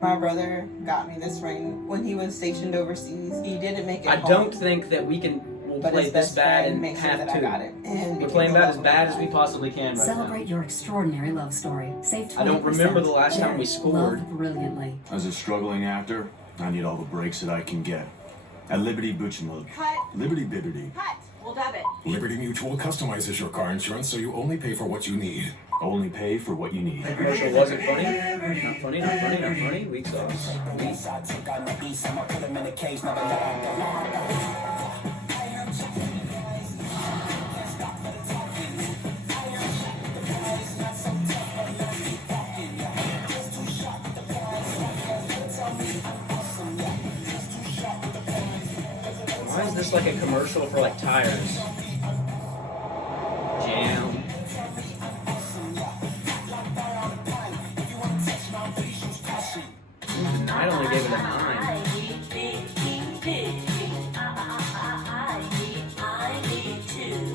My brother got me this ring when he was stationed overseas. He didn't make it I home. don't think that we'll play this bad in half two. We're playing about as bad as we possibly can right Celebrate your extraordinary love story. Save 20%. I don't remember the last time we scored. Love brilliantly. As a struggling actor, I need all the breaks that I can get. At Liberty Butchmug. Cut. Liberty Bibbity. Cut. We'll dub it. Liberty Mutual customizes your car insurance so you only pay for what you need. Only pay for what you need. The commercial wasn't funny. Not funny, not funny, not funny. Weak sauce. Why is this like a commercial for like tires? Jam. I only gave it a 9.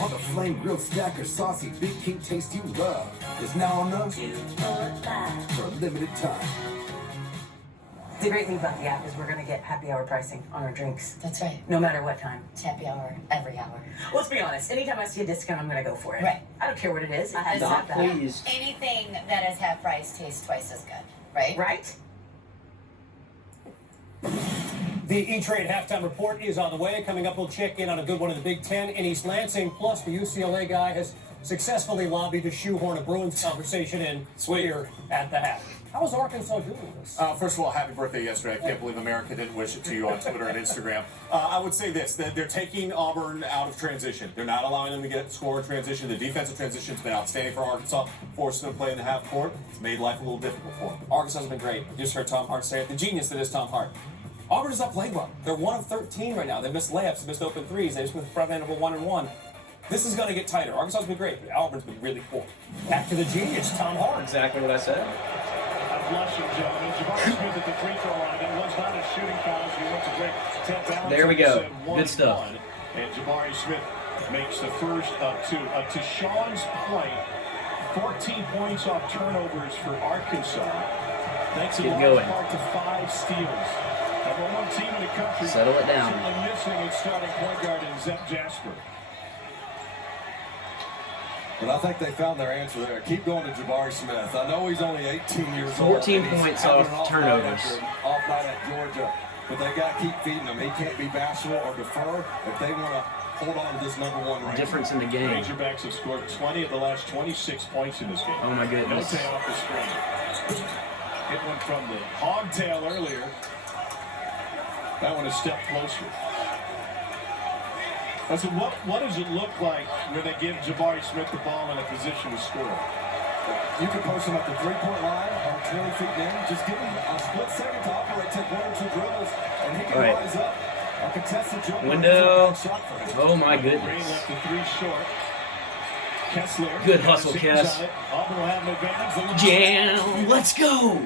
On the flame grilled stacker, saucy Big King taste you love is now on the for a limited time. The great thing about the app is we're going to get happy hour pricing on our drinks. That's right. No matter what time. It's happy hour every hour. Let's be honest. Anytime I see a discount, I'm going to go for it. Right. I don't care what it is. It has Stop, to have that. please. Anything that is half price tastes twice as good, right? Right? The E-Trade halftime report is on the way. Coming up, we'll check in on a good one in the Big Ten in East Lansing. Plus, the UCLA guy has successfully lobbied to shoehorn a Bruins conversation in here at the half. How is Arkansas doing this? First of all, happy birthday yesterday. I can't believe America didn't wish it to you on Twitter and Instagram. I would say this, that they're taking Auburn out of transition. They're not allowing them to get score in transition. The defensive transition has been outstanding for Arkansas, forcing them to play in the half court. It's made life a little difficult for them. Arkansas has been great. You just heard Tom Hart say it. The genius that is Tom Hart. Auburn does not play well. They're 1 of 13 right now. They missed layups, missed open threes. They just missed front end of a 1-and-1. This is going to get tighter. Arkansas's been great, but Auburn's been really poor. Back to the genius, Tom Hart. Exactly what I said. There we go. Good stuff. And Jabari Smith makes the first of two. To Sean's point, 14 points off turnovers for Arkansas. Thanks in large part to 5 steals. Number 1 team in the country. Settle it down. Missing its starting point guard in Zep Jasper. But I think they found their answer there. Keep going to Jabari Smith. I know he's only 18 years old. 14 points off turnovers. Off night at Georgia. But they got to keep feeding him. He can't be bashful or defer if they want to hold on to this number 1 rank. Difference in the game. Razorbacks have scored 20 of the last 26 points in this game. Oh my goodness. Note off the screen. Hit one from the hogtail earlier. That one a step closer. So what does it look like when they give Jabari Smith the ball in a position to score? You can post him at the 3-point line or 20 feet down. Just give him a split second to operate, take 1 or 2 dribbles, and he can rise up. A contested jump. Window. Oh my goodness. Left the 3 short. Kessler. Good hustle, Kess. Jam. Let's go.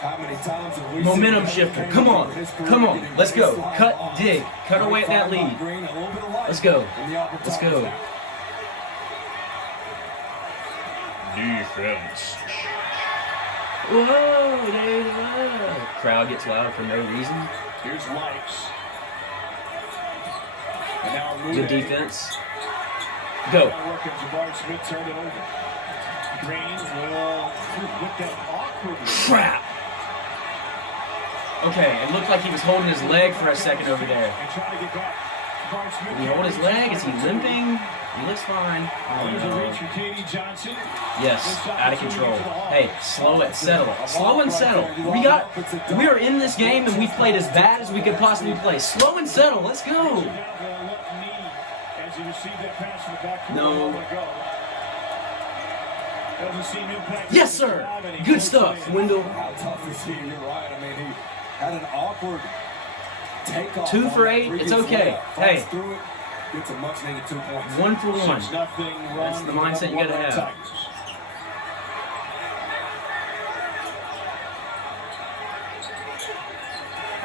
How many times have we Momentum shifter. Come on. Come on. Let's go. Cut, dig. Cut away at that lead. Let's go. Let's go. Defense. Whoa. Crowd gets loud for no reason. Here's Likes. And now good defense. Go. Jabari Smith turned it over. Green will whip that awkwardly. Crap. Okay, it looked like he was holding his leg for a second over there. Did he hold his leg? Is he limping? He looks fine. Yes, out of control. Hey, slow it, settle it. Slow and settle. We are in this game and we've played as bad as we could possibly play. Slow and settle. Let's go. No. Yes, sir. Good stuff, Wendell. How tough is he? You're right. I mean, he had an awkward takeoff. 2 for 8. It's okay. Hey. Gets a much needed 2 points. 1 for 1. That's the mindset you gotta have.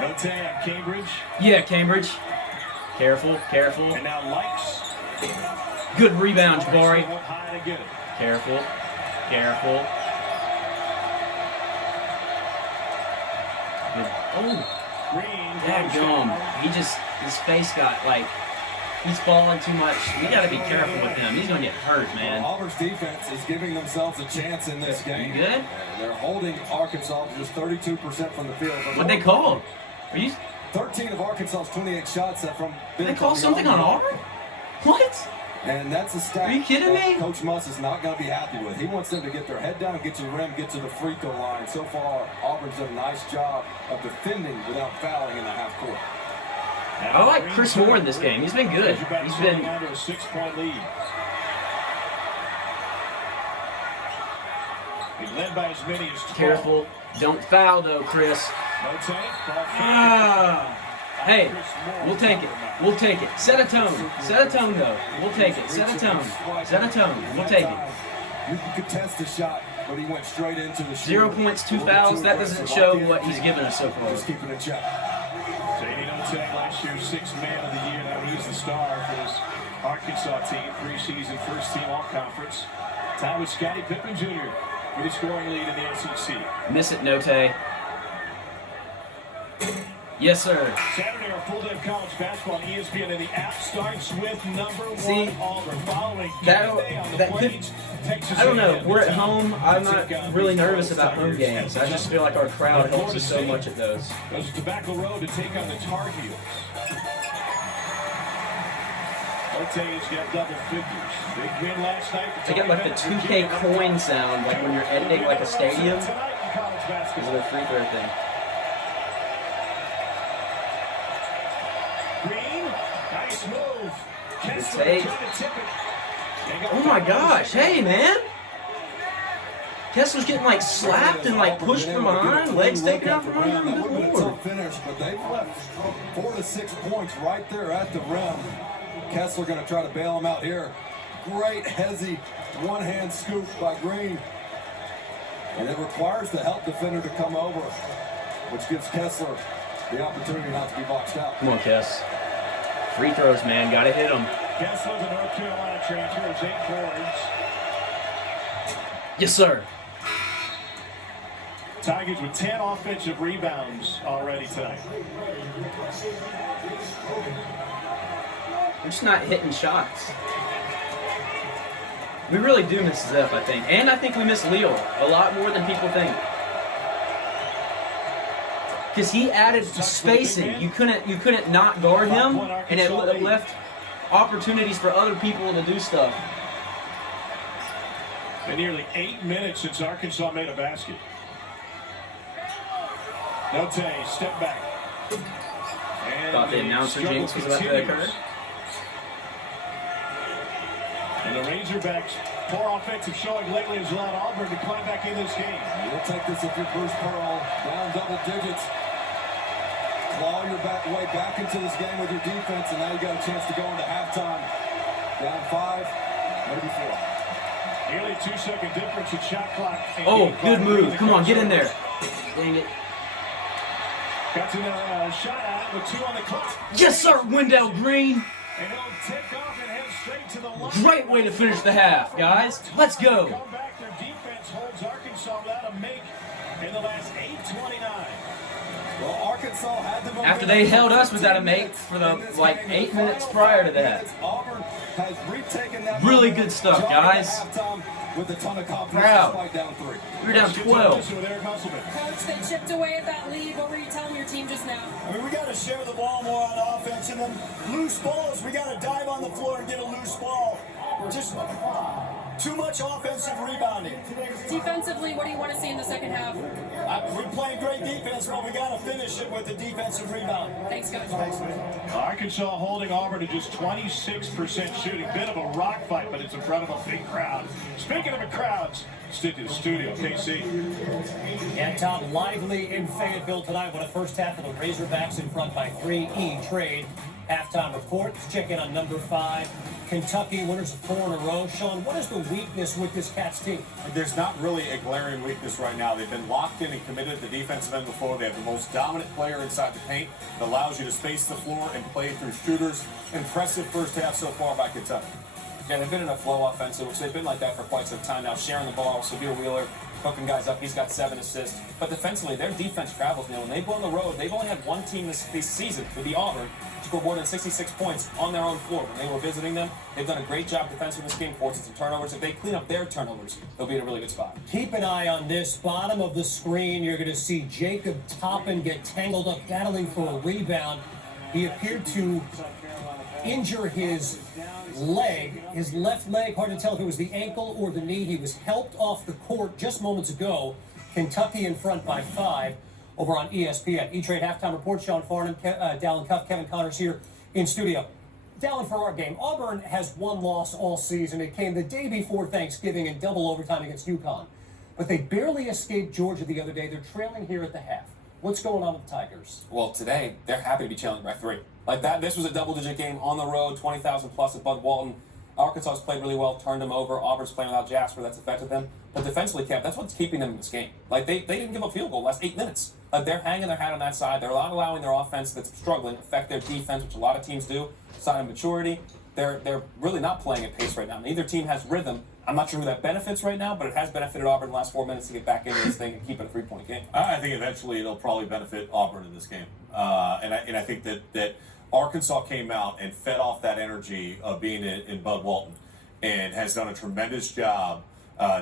No Cambridge. Yeah, Cambridge. Careful, careful. And now Likes. Good rebound, Jabari. Careful, careful. Good. Oh, dadgum. His face got like, he's falling too much. We got to be careful with him. He's going to get hurt, man. Well, Auburn's defense is giving themselves a chance in this game. You good? They're holding Arkansas to just 32% from the field. What'd they call? Are you? 13 of Arkansas's 28 shots are from. Did they call something on Auburn? What? And that's a stat. Are you kidding me? Coach Muss is not going to be happy with. He wants them to get their head down, get to the rim, get to the free throw line. So far, Auburn's done a nice job of defending without fouling in the half court. I like Chris Moore in this game. He's been good. He's been. Down to a 6-point lead. He's led by as many as 12. Careful. Don't foul though, Chris. Ah. Hey, we'll take it. We'll take it. Set a tone. Set a tone though. We'll take it. Set a tone. Set a tone. We'll take it. You can contest the shot, but he went straight into the 0 points, 2 fouls. That doesn't show what he's given us so far. Just keeping it check. J.D. Notae, last year's 6th man of the year. Now he's the star for this Arkansas team. Preseason first team all-conference. Tied with Scottie Pippen Jr. with a scoring lead in the SEC. Miss it, Notae. Yes, sir. Saturday, our full day of college basketball on ESPN, and the app starts with number 1 See, Auburn. Following that Texas I don't know. A&M. We're at home. I'm not really nervous about home games. I just feel like our crowd helps us so much at those. Goes to Tobacco Road to take on the Tar Heels. Ortega's got double figures. Big win last night. They get like the 2K coin sound, like when you're editing like a stadium. Because of the free throw thing. Green, nice move. Good take. Oh my gosh, hey man! Kessler's getting like slapped and like pushed from behind, legs taken out from under him. That would have been a Good lord. tough finish, but they've left 4 to 6 points right there at the rim. Kessler going to try to bail him out here. Great heavy one-hand scoop by Green. And it requires the help defender to come over, which gives Kessler the opportunity not to be boxed out. Come on, Kess. Free throws, man. Gotta hit them. Kessler, the North Carolina transfer, has 8 boards. Yes, sir. Tigers with 10 offensive rebounds already tonight. We're just not hitting shots. We really do miss Zep, I think. And I think we miss Leo a lot more than people think. Because he added spacing. You couldn't not guard him, and it left opportunities for other people to do stuff. Been nearly 8 minutes since Arkansas made a basket. Note, step back. And Thought the announcer jinx was about to occur. And the Razorbacks, poor offensive showing lately, has allowed Auburn to climb back in this game. You'll take this if you're Bruce Pearl, down double digits. Claw your way back into this game with your defense, and now you got a chance to go into halftime. Down 5, maybe 4. Nearly 2-second difference in shot clock. Oh, good move. Come on, get in there. Dang it. Got to the shot out with 2 on the clock. Yes, sir, Wendell Green. And he'll take off and head straight to the line. Great way to finish the half, guys. Let's go. Come back, their defense holds Arkansas without a make in the last 8:29. Well, Arkansas had the momentum. After they held us without a make for the 8 minutes prior to that. Auburn has retaken that Really good stuff, guys. With a ton of confidence Proud. despite down 3. We're down 12. Coach, they chipped away at that lead. What were you telling your team just now? I mean, we got to share the ball more on offense, and then loose balls, we got to dive on the floor and get a loose ball. Just too much offensive rebounding. Defensively, what do you want to see in the second half? We're playing great defense, but we got to finish it with the defensive rebound. Thanks, Coach. Thanks, man. Arkansas holding Auburn to just 26% shooting. Bit of a rock fight, but it's in front of a big crowd. Speaking of the crowds, stick to the studio, KC. And Tom, lively in Fayetteville tonight with a first half of the Razorbacks in front by 3. Trade. Halftime report. Let's check in on number 5. Kentucky, winners of 4 in a row. Sean, what is the weakness with this Cats team? There's not really a glaring weakness right now. They've been locked in and committed to the defensive end before. They have the most dominant player inside the paint. It allows you to space the floor and play through shooters. Impressive first half so far by Kentucky. Yeah, they've been in a flow offensive, which they've been like that for quite some time now, sharing the ball with Severe Wheeler, hooking guys up. He's got 7 assists. But defensively, their defense travels now. When they go on the road, they've only had one team this season, with the Auburn, score more than 66 points on their own floor. When they were visiting them, they've done a great job defensively in this game, forcing some turnovers. If they clean up their turnovers, they'll be in a really good spot. Keep an eye on this. Bottom of the screen, you're going to see Jacob Toppin get tangled up, battling for a rebound. He appeared to injure his leg, his left leg. Hard to tell if it was the ankle or the knee. He was helped off the court just moments ago. Kentucky in front by 5 over on ESPN. E-Trade halftime report. Sean Farnham, Dallin Cuff, Kevin Connors here in studio. Dallin, for our game, Auburn has one loss all season. It came the day before Thanksgiving in double overtime against UConn. But they barely escaped Georgia the other day. They're trailing here at the half. What's going on with the Tigers? Well, today, they're happy to be trailing by 3. Like that, this was a double-digit game on the road, 20,000 plus at Bud Walton. Arkansas's played really well, turned them over. Auburn's playing without Jasper, that's affected them. But defensively, Kev, that's what's keeping them in this game. Like, they didn't give up field goal the last 8 minutes. They're hanging their hat on that side. They're not allowing their offense that's struggling affect their defense, which a lot of teams do. Sign of maturity. They're really not playing at pace right now. Neither team has rhythm. I'm not sure who that benefits right now, but it has benefited Auburn in the last 4 minutes to get back into this thing and keep it a 3-point game. I think eventually it'll probably benefit Auburn in this game. And I think that Arkansas came out and fed off that energy of being in Bud Walton and has done a tremendous job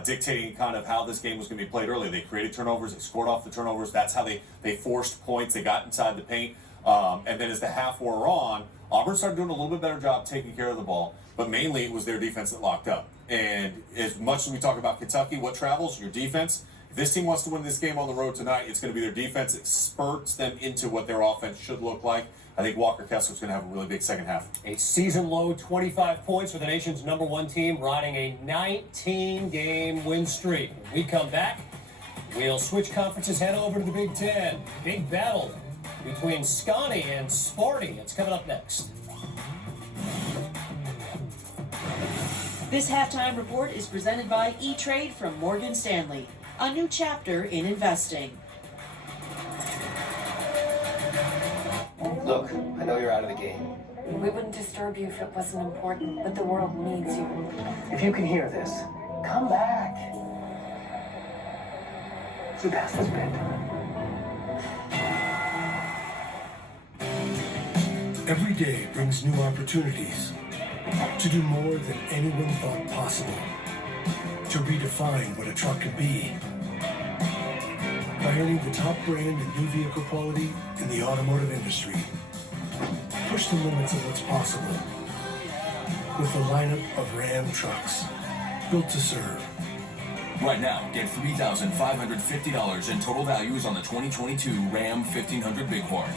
dictating kind of how this game was going to be played early. They created turnovers, they scored off the turnovers. That's how they forced points. They got inside the paint. And then as the half wore on, Auburn started doing a little bit better job taking care of the ball, but mainly it was their defense that locked up. And as much as we talk about Kentucky, what travels? Your defense. If this team wants to win this game on the road tonight, it's going to be their defense that spurts them into what their offense should look like. I think Walker Kessler's going to have a really big second half. A season-low 25 points for the nation's #1 team, riding a 19-game win streak. When we come back, we'll switch conferences, head over to the Big Ten. Big battle between Scotty and Sparty. It's coming up next. This halftime report is presented by E-Trade from Morgan Stanley, a new chapter in investing. Look, I know you're out of the game. We wouldn't disturb you if it wasn't important, but the world needs you. If you can hear this, come back. So pass this bit. Every day brings new opportunities to do more than anyone thought possible, to redefine what a truck could be. By earning the top brand in new vehicle quality in the automotive industry, push the limits of what's possible with the lineup of Ram trucks, built to serve. Right now, get $3,550 in total values on the 2022 Ram 1500 Bighorn.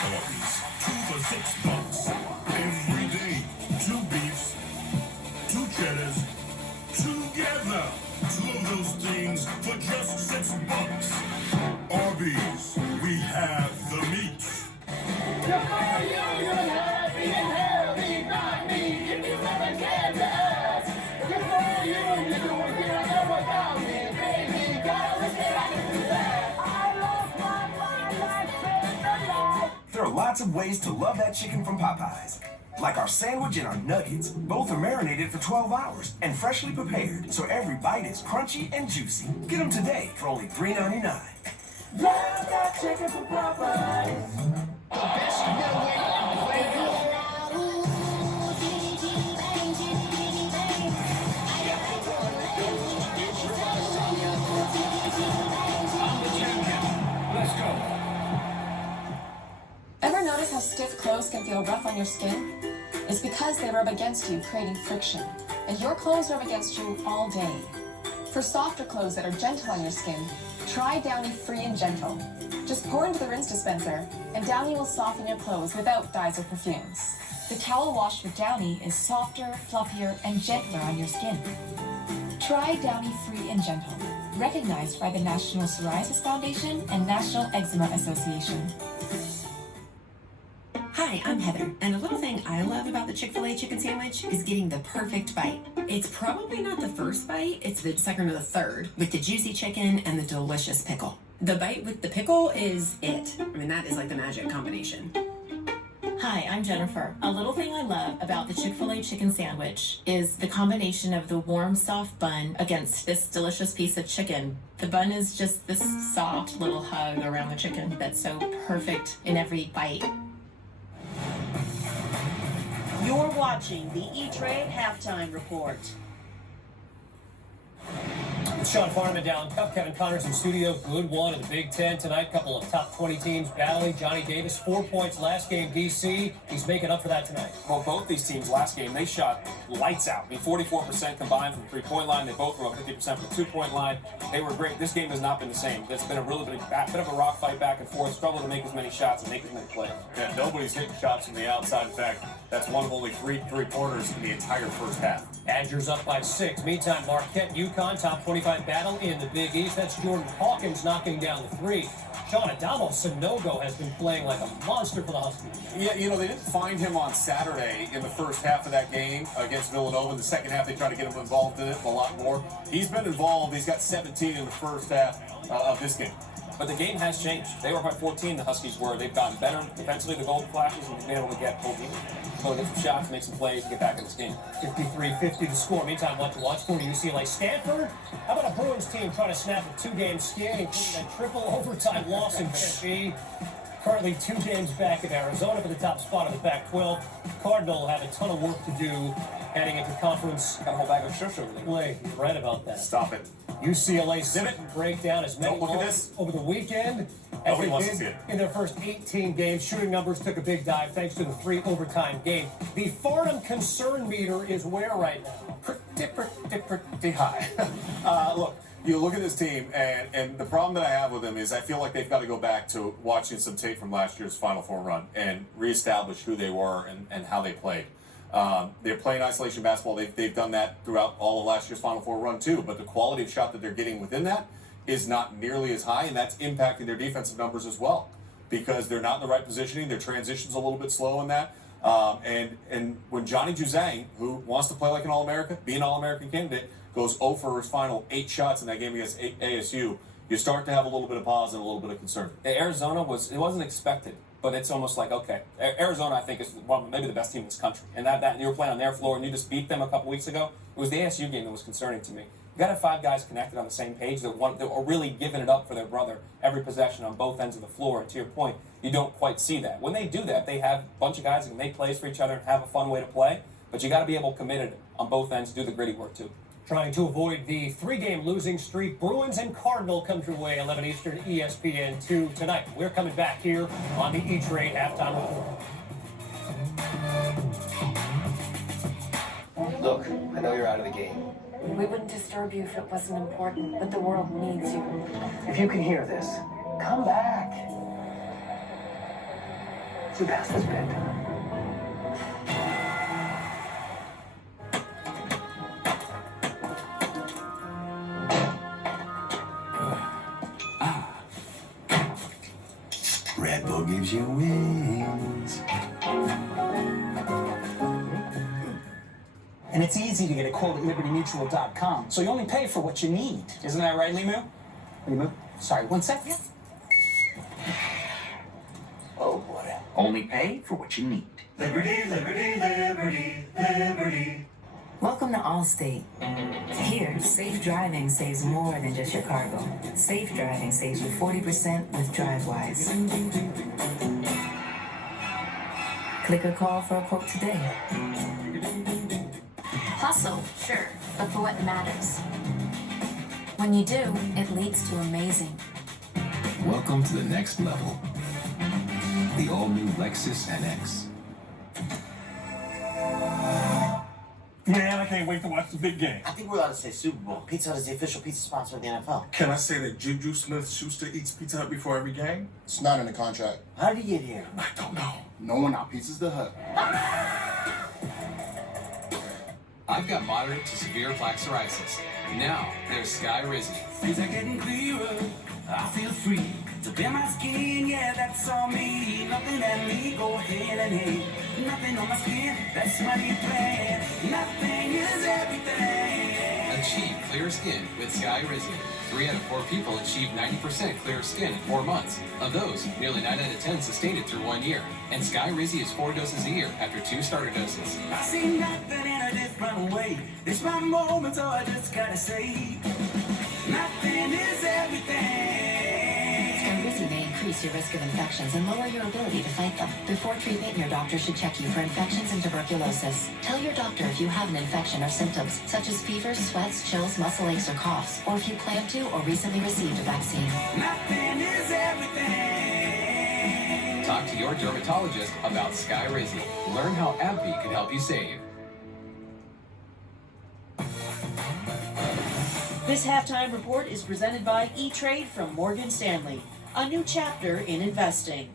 Arby's, 2 for $6. Every day, 2 beefs, 2 cheddars, together. 2 of those things for just $6. Arby's, we have the meat. There are lots of ways to love that chicken from Popeyes. Like our sandwich and our nuggets. Both are marinated for 12 hours and freshly prepared, so every bite is crunchy and juicy. Get them today for only $3.99. Love that chicken from Popeyes. The best Ever notice how stiff clothes can feel rough on your skin? It's because they rub against you, creating friction. And your clothes rub against you all day. For softer clothes that are gentle on your skin, try Downy Free and Gentle. Just pour into the rinse dispenser, and Downy will soften your clothes without dyes or perfumes. The towel washed with Downy is softer, fluffier, and gentler on your skin. Try Downy Free and Gentle, recognized by the National Psoriasis Foundation and National Eczema Association. Hi, I'm Heather, and a little thing I love about the Chick-fil-A chicken sandwich is getting the perfect bite. It's probably not the first bite, it's the second or the third, with the juicy chicken and the delicious pickle. The bite with the pickle is it. I mean, that is like the magic combination. Hi, I'm Jennifer. A little thing I love about the Chick-fil-A chicken sandwich is the combination of the warm, soft bun against this delicious piece of chicken. The bun is just this soft little hug around the chicken that's so perfect in every bite. You're watching the E-Trade Halftime Report. With Sean Farman down tough, Kevin Connors in studio. Good one in the Big Ten tonight. Couple of top 20 teams battling. Johnny Davis, 4 points last game, DC. He's making up for that tonight. Well, both these teams last game, they shot lights out. I mean, 44% combined from the three-point line. They both were up 50% from the two-point line. They were great. This game has not been the same. It's been a really bit of a rock fight back and forth. Struggle to make as many shots and make as many plays. Yeah, nobody's hitting shots from the outside. In fact, that's one of only 3 three-pointers in the entire first half. Badgers up by 6. Meantime, Marquette, UConn, top 25 battle in the Big East. That's Jordan Hawkins knocking down the 3. Sean Adamo Sanogo has been playing like a monster for the Huskies. Yeah, you know, they didn't find him on Saturday in the first half of that game against Villanova. In the second half, they tried to get him involved in it a lot more. He's been involved. He's got 17 in the first half of this game. But the game has changed. They were by 14, the Huskies were. They've gotten better defensively, the Golden Flashes, and they've been able to get some shots, make some plays, and get back in this game. 53-50 to score. Meantime, what to watch for UCLA Stanford? How about a Bruins team trying to snap a 2-game skid, including a triple overtime loss in Tennessee? Currently 2 games back in Arizona for the top spot of the Pac-12. Cardinal will have a ton of work to do heading into conference. Got a whole bag of shush over there. Play. You read about that. Stop it. UCLA season breakdown as many Don't look at this. over the weekend. As Nobody they wants to did see it. in their first 18 games, shooting numbers took a big dive thanks to the 3 overtime game. The Farnham concern meter is where right now? Pretty high. Look, you look at this team, and the problem that I have with them is I feel like they've got to go back to watching some tape from last year's Final Four run and reestablish who they were and how they played. They're playing isolation basketball. They've done that throughout all of last year's Final Four run too, but the quality of shot that they're getting within that is not nearly as high, and that's impacting their defensive numbers as well because they're not in the right positioning. Their transition's a little bit slow in that. And when Johnny Juzang, who wants to play like an All-American, be an All-American candidate, goes 0 for his final 8 shots in that game against ASU, you start to have a little bit of pause and a little bit of concern. Arizona wasn't expected, but it's almost like, okay, Arizona I think is maybe the best team in this country. And that you were playing on their floor and you just beat them a couple weeks ago. It was the ASU game that was concerning to me. You got to have 5 guys connected on the same page that are really giving it up for their brother every possession on both ends of the floor. And to your point, you don't quite see that. When they do that, they have a bunch of guys that can make plays for each other and have a fun way to play. But you got to be able to commit it on both ends, do the gritty work too. Trying to avoid the 3-game losing streak, Bruins and Cardinal come your way 11 Eastern, ESPN2 tonight. We're coming back here on the E-Trade Halftime Report. Look, I know you're out of the game. We wouldn't disturb you if it wasn't important, but the world needs you. If you can hear this, come back. We're past this bedtime. Red Bull gives you wings. And it's easy to get a quote at libertymutual.com, so you only pay for what you need. Isn't that right, Limu? Limu? Sorry, 1 second. Oh boy. Only pay for what you need. Liberty, liberty, liberty, liberty. Welcome to Allstate. Here, safe driving saves more than just your cargo. Safe driving saves you 40% with DriveWise. Click or call for a quote today. Hustle, sure, but for what matters. When you do, it leads to amazing. Welcome to the next level. The all-new Lexus NX. Man, I can't wait to watch the big game. I think we're allowed to say Super Bowl. Pizza Hut is the official pizza sponsor of the NFL. Can I say that Juju Smith-Schuster eats Pizza Hut before every game? It's not in the contract. How did he get here? I don't know. No one out Pizza's the Hut. I've got moderate to severe plaque psoriasis. Now, there's Sky Rizzy. Things are getting clearer. I feel free to bare my skin. Yeah, that's all me. Nothing at me. Go ahead and hate. Nothing on my skin. That's my new plan. Nothing is everything. Achieve clear skin with Sky Rizzy. 3 out of 4 people achieve 90% clear skin in 4 months. Of those, nearly 9 out of 10 sustained it through 1 year. And Sky Rizzy is 4 doses a year after 2 starter doses. I see nothing in a different way. It's my moment, so I just gotta say, nothing is everything. Sky may increase your risk of infections and lower your ability to fight them. Before treatment, your doctor should check you for infections and tuberculosis. Tell your doctor if you have an infection or symptoms, such as fevers, sweats, chills, muscle aches, or coughs, or if you plan to or recently received a vaccine. Nothing is everything. Talk to your dermatologist about Sky Rizzy. Learn how AbbVie can help you save. This halftime report is presented by E-Trade from Morgan Stanley, a new chapter in investing.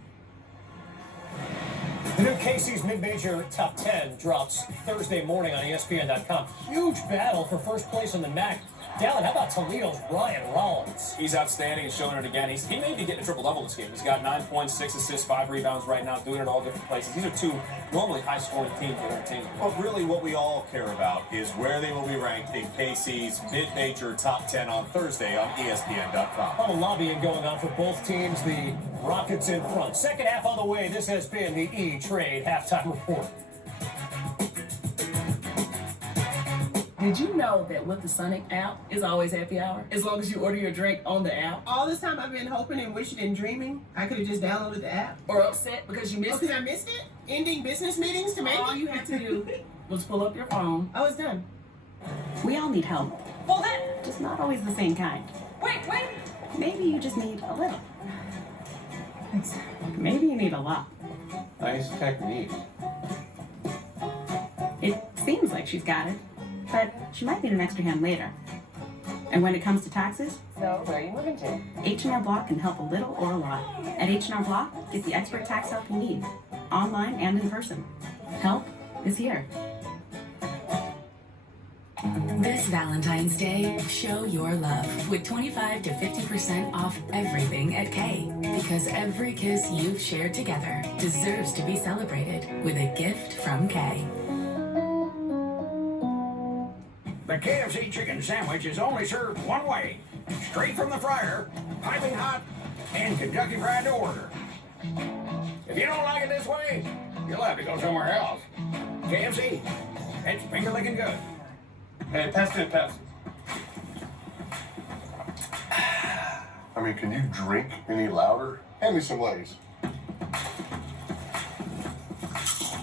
The new Casey's Mid-Major Top 10 drops Thursday morning on ESPN.com. Huge battle for first place in the MAC. Dallin, how about Toledo's Ryan Rollins? He's outstanding and showing it again. He may be getting a triple-double this game. He's got 9 points, 6 assists, 5 rebounds right now, doing it all different places. These are 2 normally high-scoring teams that are teams. Well, really what we all care about is where they will be ranked in KC's mid-major top 10 on Thursday on ESPN.com. All the lobbying going on for both teams. The Rockets in front. Second half on the way. This has been the E-Trade Halftime Report. Did you know that with the Sonic app, it's always happy hour? As long as you order your drink on the app. All this time I've been hoping and wishing and dreaming I could have just downloaded the app. Or upset because you missed it. I missed it? Ending business meetings to make All it? you have to do was pull up your phone. I was done. We all need help. Well then. Just not always the same kind. Wait. Maybe you just need a little. Maybe you need a lot. Nice technique. It seems like she's got it, but she might need an extra hand later. And when it comes to taxes, So where are you moving to? H&R Block can help a little or a lot. At H&R Block, get the expert tax help you need, online and in person. Help is here. This Valentine's Day, show your love with 25 to 50% off everything at K. Because every kiss you've shared together deserves to be celebrated with a gift from K. The KFC chicken sandwich is only served one way. Straight from the fryer, piping hot, and Kentucky Fried to order. If you don't like it this way, you'll have to go somewhere else. KFC, it's finger licking good. Hey, pass it, pass. I mean, can you drink any louder? Hand me some Lay's.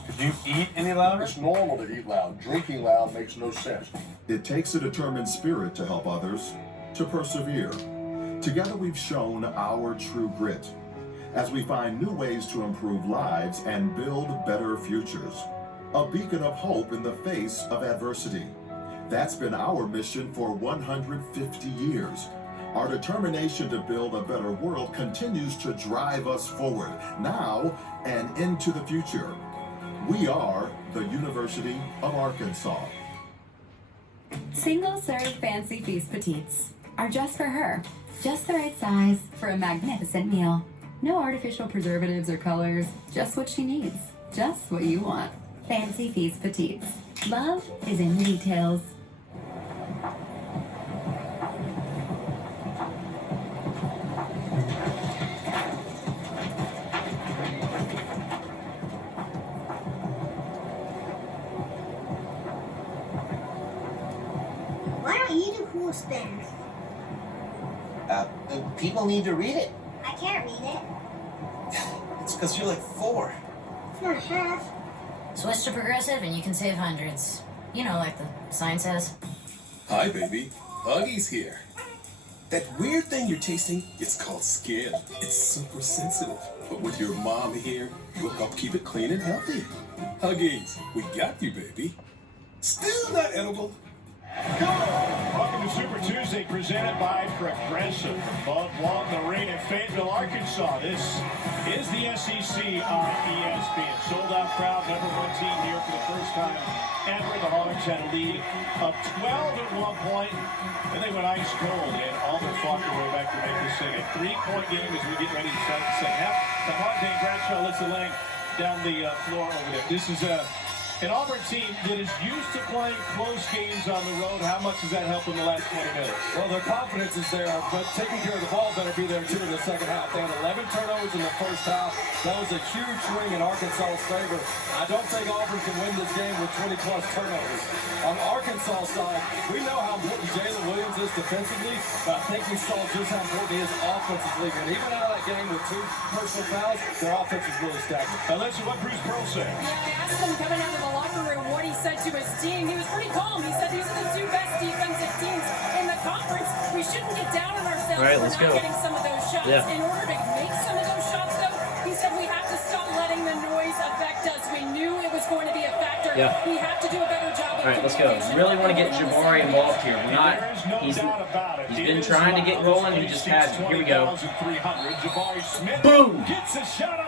Could you eat any louder? It's normal to eat loud. Drinking loud makes no sense. It takes a determined spirit to help others, to persevere. Together we've shown our true grit as we find new ways to improve lives and build better futures. A beacon of hope in the face of adversity. That's been our mission for 150 years. Our determination to build a better world continues to drive us forward, now and into the future. We are the University of Arkansas. Single-serve Fancy Feast Petites are just for her. Just the right size for a magnificent meal. No artificial preservatives or colors, just what she needs. Just what you want. Fancy Feast Petites. Love is in the details. Why don't you do cool spins? People need to read it. I can't read it. It's because you're like 4. It's not half. Switch to Progressive and you can save hundreds. You know, like the sign says. Hi, baby. Huggy's here. That weird thing you're tasting, it's called skin. It's super sensitive. But with your mom here, we'll help keep it clean and healthy. Huggies, we got you, baby. Still not edible. Welcome to Super Tuesday, presented by Progressive. Bud Long, the Rain in Fayetteville, Arkansas. This is the SEC on ESPN. Sold out crowd, number 1 team here for the first time ever. The Hawks had a lead of 12 at one point, and they went ice cold, and Auburn fought their way back to make this thing a 3-point game as we get ready to start the second half. The Hawks and Bradshaw lets the leg down the floor over there. This is an Auburn team that is used to playing close games on the road. How much does that help in the last 20 minutes? Well, their confidence is there, but taking care of the ball better be there too in the second half. They had 11 turnovers in the first half. That was a huge swing in Arkansas's favor. I don't think Auburn can win this game with 20-plus turnovers. On Arkansas' side, we know how important Jalen Williams is defensively, but I think we saw just how important he is offensively. And even out of that game with 2 personal fouls, their offense is really stagnant. Now listen what Bruce Pearl said. Yeah, I asked him coming out of the locker room what he said to his team. He was pretty calm. He said these are the 2 best defensive teams in the conference. We shouldn't get down on ourselves for not getting some of those shots. Yeah. In order to make some of those shots, though, he said we have to stop letting the noise affect us. We knew it was going to be a factor. Yeah. We have to do a better job of All right, let's go. Really want to get Jabari involved here. We're not. He's been trying to get rolling. He just hasn't. Here we go. Boom!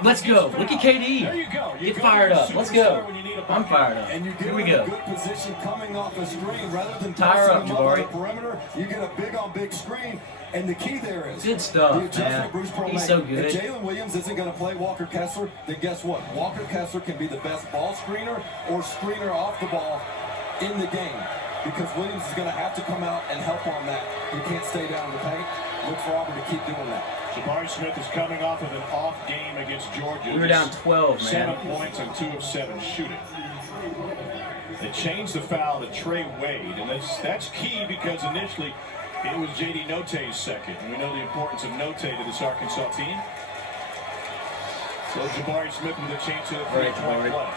Let's go. Look at KD. Get fired up. Let's go. I'm fired up. And you get Here we him in go. a good position coming off the screen rather than Tire tossing up, him up on the Jabari. perimeter. You get a big on big screen. And the key there is Good stuff, the adjustment man. Bruce Pearl He's made. so good. If Jalen Williams isn't going to play Walker Kessler, then guess what? Walker Kessler can be the best ball screener or screener off the ball in the game because Williams is going to have to come out and help on that. He can't stay down in the paint. Look for Auburn to keep doing that. Jabari Smith is coming off of an off game against Georgia. We were down 12, man. 7 points and 2 of 7 shooting. They changed the foul to Trey Wade, and that's key because initially it was J.D. Notae's second. And we know the importance of Notae to this Arkansas team. So Jabari Smith with a chance at a 3-point play.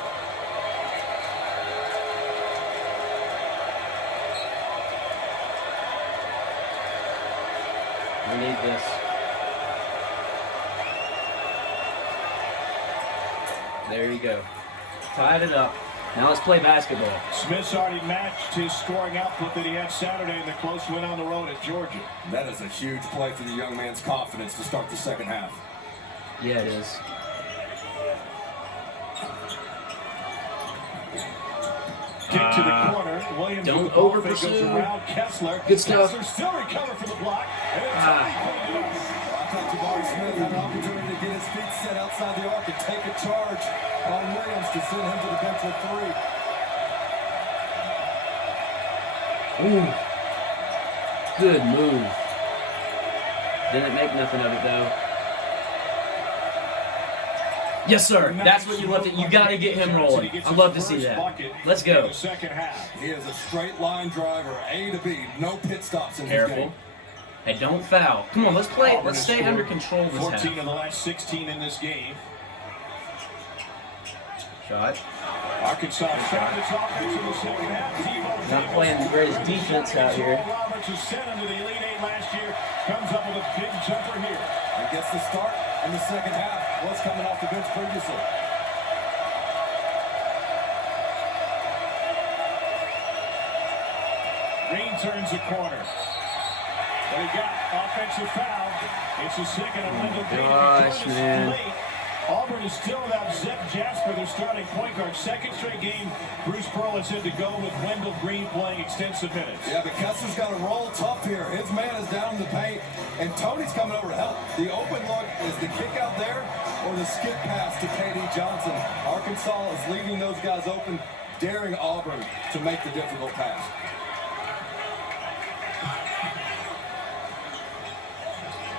We need this. There you go. Tied it up. Now let's play basketball. Smith's already matched his scoring output that he had Saturday in the close win on the road at Georgia. That is a huge play for the young man's confidence to start the second half. Yeah, it is. Kick to the corner. Williams Don't with the ball fake over-pursue. goes around Kessler. Good stuff. Kessler still recovered from the block. And it's I thought Jabari Smith had an opportunity to get his feet set outside the arc and take a charge on Williams to send him to the bench with 3. Ooh. Good move. Didn't make nothing of it, though. Yes, sir. That's what you love. You got to get him rolling. I'd love to see that. Let's go. He is a straight line driver, A to B, no pit stops in this Careful. game. Hey, don't foul. Come on, let's play. Auburn Let's has stay scored under control this 14 half. of the last 16 in this game. Shot. Arkansas started its offense in the second half. Not playing the greatest defense out here. Roberts, who sent him to the Elite Eight last year, comes up with a big jumper here. And gets the start in the second half. Was coming off the bench previously. Green turns the corner. But he got offensive foul. It's a second on Wendell Green. Gosh, man. Late. Auburn is still without Zip Jasper, their starting point guard. Second straight game, Bruce Pearl has said to go with Wendell Green playing extensive minutes. Yeah, but Kessler's got to roll tough here. His man is down in the paint, and Tony's coming over to help. The open look is the kick out there or the skip pass to KD Johnson. Arkansas is leaving those guys open, daring Auburn to make the difficult pass.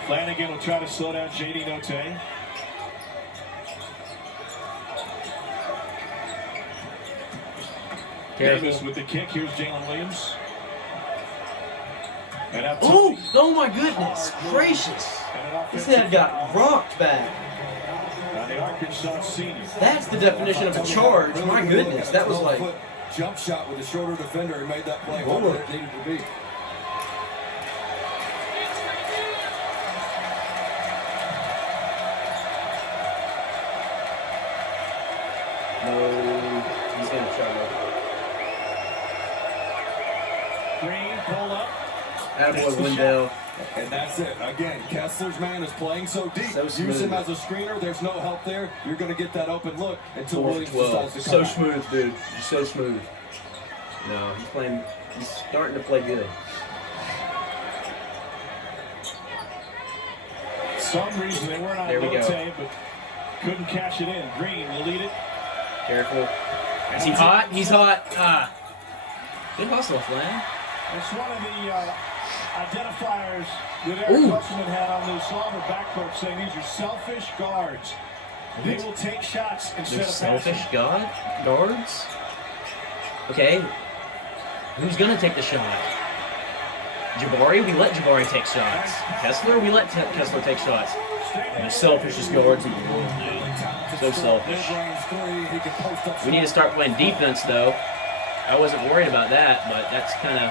Flanagan will try to slow down J.D. Notte. Davis with the kick. Here's Jalen Williams. And up Oh, oh my goodness gracious. This head got rocked back. The Arkansas senior. That's the definition of a charge. My goodness, that was like... Jump shot with a shorter defender. He made that play where it needed to be. No, he's going to try. Green pulled up. Attaboy Wendell. And that's it. Again, Kessler's man is playing so deep. So Use smooth. him as a screener. There's no help there. You're going to get that open look until 4 Williams 12. decides to come So out. smooth, dude. He's so smooth. No, he's playing. He's starting to play good. Some reason they weren't on There we go. Notte, but couldn't cash it in. Green will lead it. Careful. Is he hot? He's hot. Ah. Good hustle, Flan. It's one of the identifiers that Eric Musselman had on the Auburn backcourt, saying these are selfish guards. They will take shots instead They're of selfish passing. guards? Okay. Who's going to take the shot? Jabari? We let Jabari take shots. Kessler? We let Kessler take shots. And the selfishest guards in the world, dude. So selfish. We need to start playing defense, though. I wasn't worried about that, but that's kind of...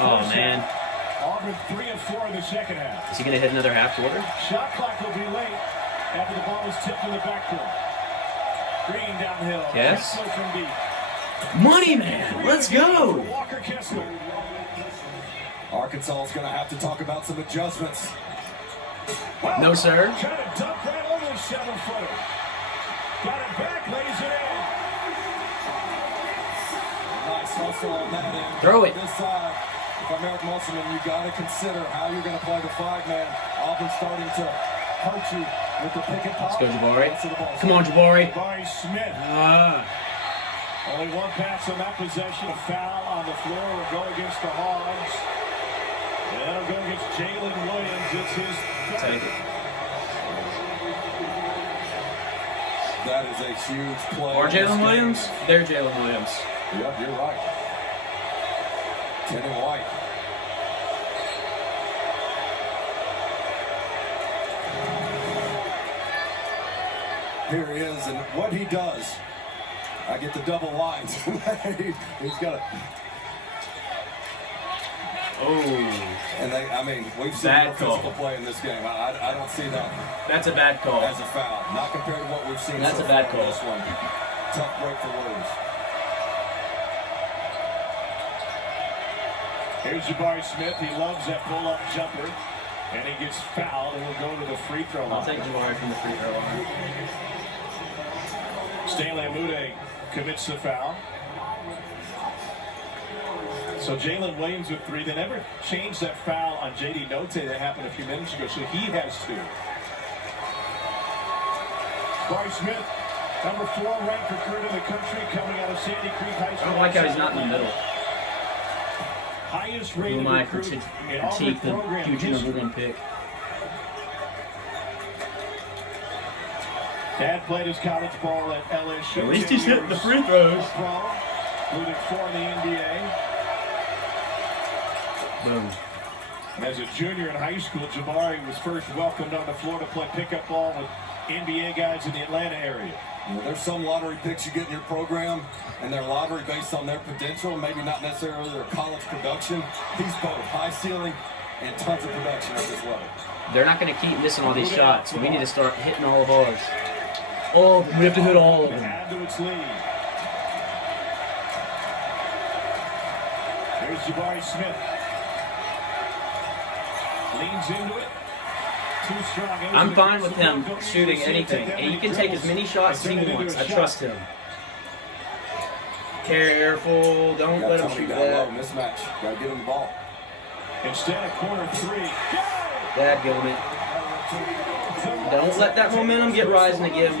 Oh, man. Auburn 3 of 4 in the second half. Is he going to hit another half quarter? Shot clock will be late after the ball was tipped in the backcourt. Green downhill. Yes. Kessler from deep. Money, man! Let's go! Walker Kessler. Arkansas is going to have to talk about some adjustments. No, sir. Trying to dunk right over the 7-footer. Got it back, lays it in. Nice hustle on that end. Throw it. This side, if I'm Eric Musselman, you got to consider how you're going to play the 5-man. Auburn starting to hurt you with the pick and pop. Let's go, Jabari. Come on, Jabari. Jabari Smith. Only one pass on that possession. A foul on the floor will go against the Hogs. And that'll go against Jalen Williams. It's his third. Take it. That is a huge play. Or Jalen Williams? They're Jalen Williams. Yep, you're right. 10 and white. Here he is, and what he does, I get the double lines. He's got a... Oh. And we've seen Bad more call. physical play in this game. I don't see that That's a bad call. as a foul. Not compared to what we've seen That's so a bad far call. in this one. Tough break for Williams. Here's Jabari Smith. He loves that pull-up jumper. And he gets fouled and will go to the free throw line. I'll take Jabari from the free throw line. Stanley Amude commits the foul. So Jalen Williams with 3. They never changed that foul on J.D. Note that happened a few minutes ago, so he has 2. Jabari Smith, number 4 ranked recruit in the country, coming out of Sandy Creek High School. I don't like how he's not in the middle. Highest Who rated am I recruit critique in Auburn the program future history. number 1 pick? Dad played his college ball at LSU. At least he's hitting the free throws. Moving 4 in the NBA. Boom. And as a junior in high school, Jabari was first welcomed on the floor to play pickup ball with NBA guys in the Atlanta area. There's some lottery picks you get in your program, and they're lottery based on their potential, maybe not necessarily their college production. He's both high ceiling and tons of production at this level. They're not going to keep missing all these shots. We need to start hitting all of ours. Oh, we have to hit all of them. Add to its lead. There's Jabari Smith. Leans into it. Too strong. I'm fine with him shooting anything. And he can take as many shots as he wants. I trust him. Careful. Don't let him shoot that. Mismatch. Gotta get him the ball. Instead of corner 3. Dadgummit. Don't let that momentum get rising again.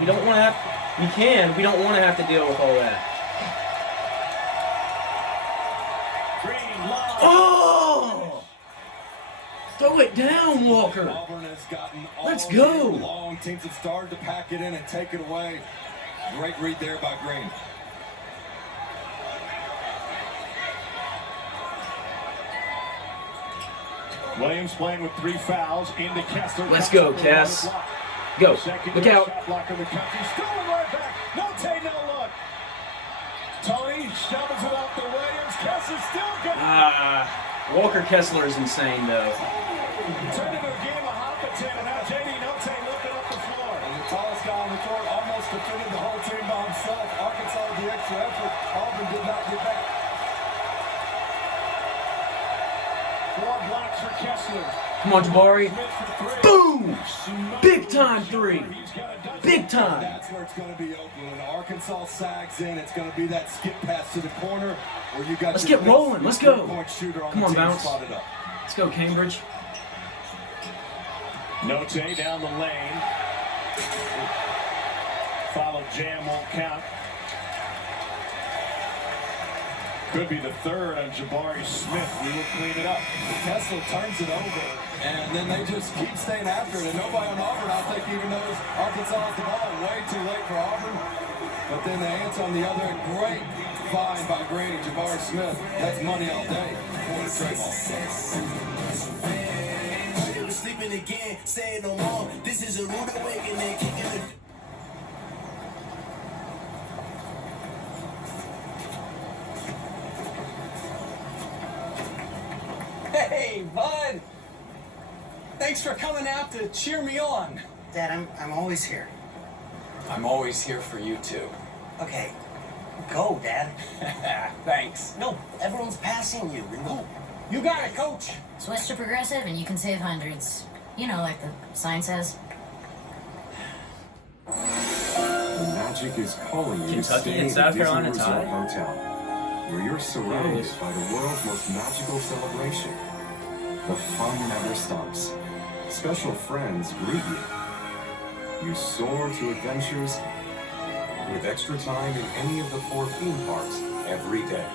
We don't want to have to deal with all that. Oh! Throw it down, Walker. Auburn has gotten Let's go. Long teams have started to pack it in and take it away. Great read there by Green. Williams playing with 3 fouls into Kessler. Let's go, Cass. Go. Look out. Shot block of the country. Stolen right back. No take, no look. Tony shovels it off to Williams. Kessler still got it. Walker Kessler is insane, though. Turned into a game of hot potato. Now J.D. Note lifting up the floor. And the tallest guy on the court almost defended the whole team by himself. Arkansas with the extra effort. Auburn did not get back. 4 blocks for Kessler. Come on, Jabari. Boom! Big time 3. Big time. That's where it's going to be open. When Arkansas sags in, it's going to be that skip pass to the corner where you got. Let's get rolling. Let's go. Come on, team bounce. spotted up. Let's go, Cambridge. Note down the lane. Follow jam won't count. Could be the 3rd on Jabari Smith. We will clean it up. Kessler turns it over, and then they just keep staying after it. And nobody on Auburn, I think, even knows Arkansas has the ball. Way too late for Auburn. But then the answer on the other, great find by Green, Jabari Smith. That's money all day for the trade ball. Sleeping again, say no more. This is a rude awakening, kicking it. Hey, bud! Thanks for coming out to cheer me on. Dad, I'm always here. I'm always here for you, too. Okay, go, Dad. Thanks. No, everyone's passing you. Oh, you got it, Coach. Switch to Progressive and you can save hundreds. You know, like the sign says. The magic is calling you to Kentucky stay and at South the Carolina Disney Resort tie? Hotel, where you're surrounded by the world's most magical celebration. The fun never stops. Special friends greet you. You soar to adventures with extra time in any of the 4 theme parks every day.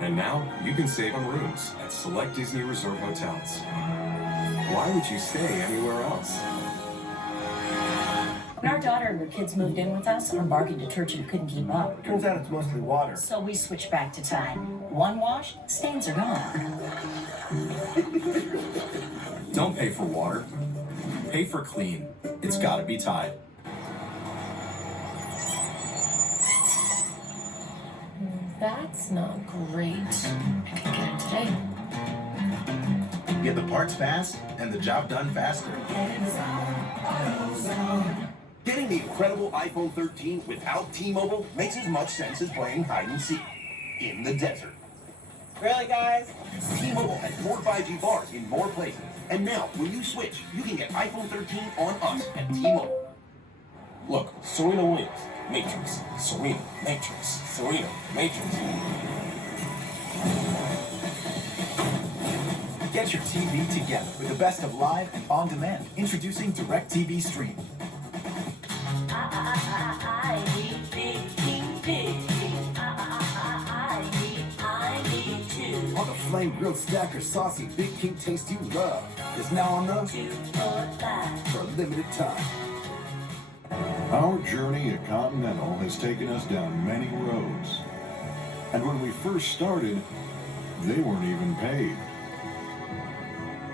And now you can save on rooms at select Disney Resort hotels. Why would you stay anywhere else? When our daughter and her kids moved in with us, our bargain detergent couldn't keep up. Turns out it's mostly water. So we switched back to Tide. One wash, stains are gone. Don't pay for water. Pay for clean. It's gotta be Tide. That's not great. I can get it today. the parts fast and the job done faster. Getting the incredible iPhone 13 without T-Mobile makes as much sense as playing hide and seek in the desert. Really, guys? T-Mobile has more 5G bars in more places. And now, when you switch, you can get iPhone 13 on us at T-Mobile. Look, Serena Williams, Matrix. Serena, Matrix. Serena, Matrix. Get your TV together with the best of live and on demand. Introducing DirecTV Stream. On the flame grilled stacker, saucy Big King taste you love is now on the 2 for $5 for a limited time. Our journey at Continental has taken us down many roads. And when we first started, they weren't even paved.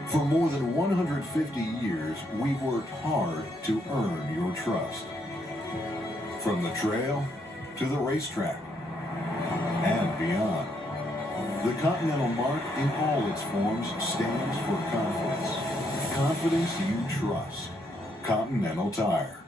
For more than 150 years, we've worked hard to earn your trust. From the trail to the racetrack and beyond. The Continental mark in all its forms stands for confidence. Confidence you trust. Continental Tire.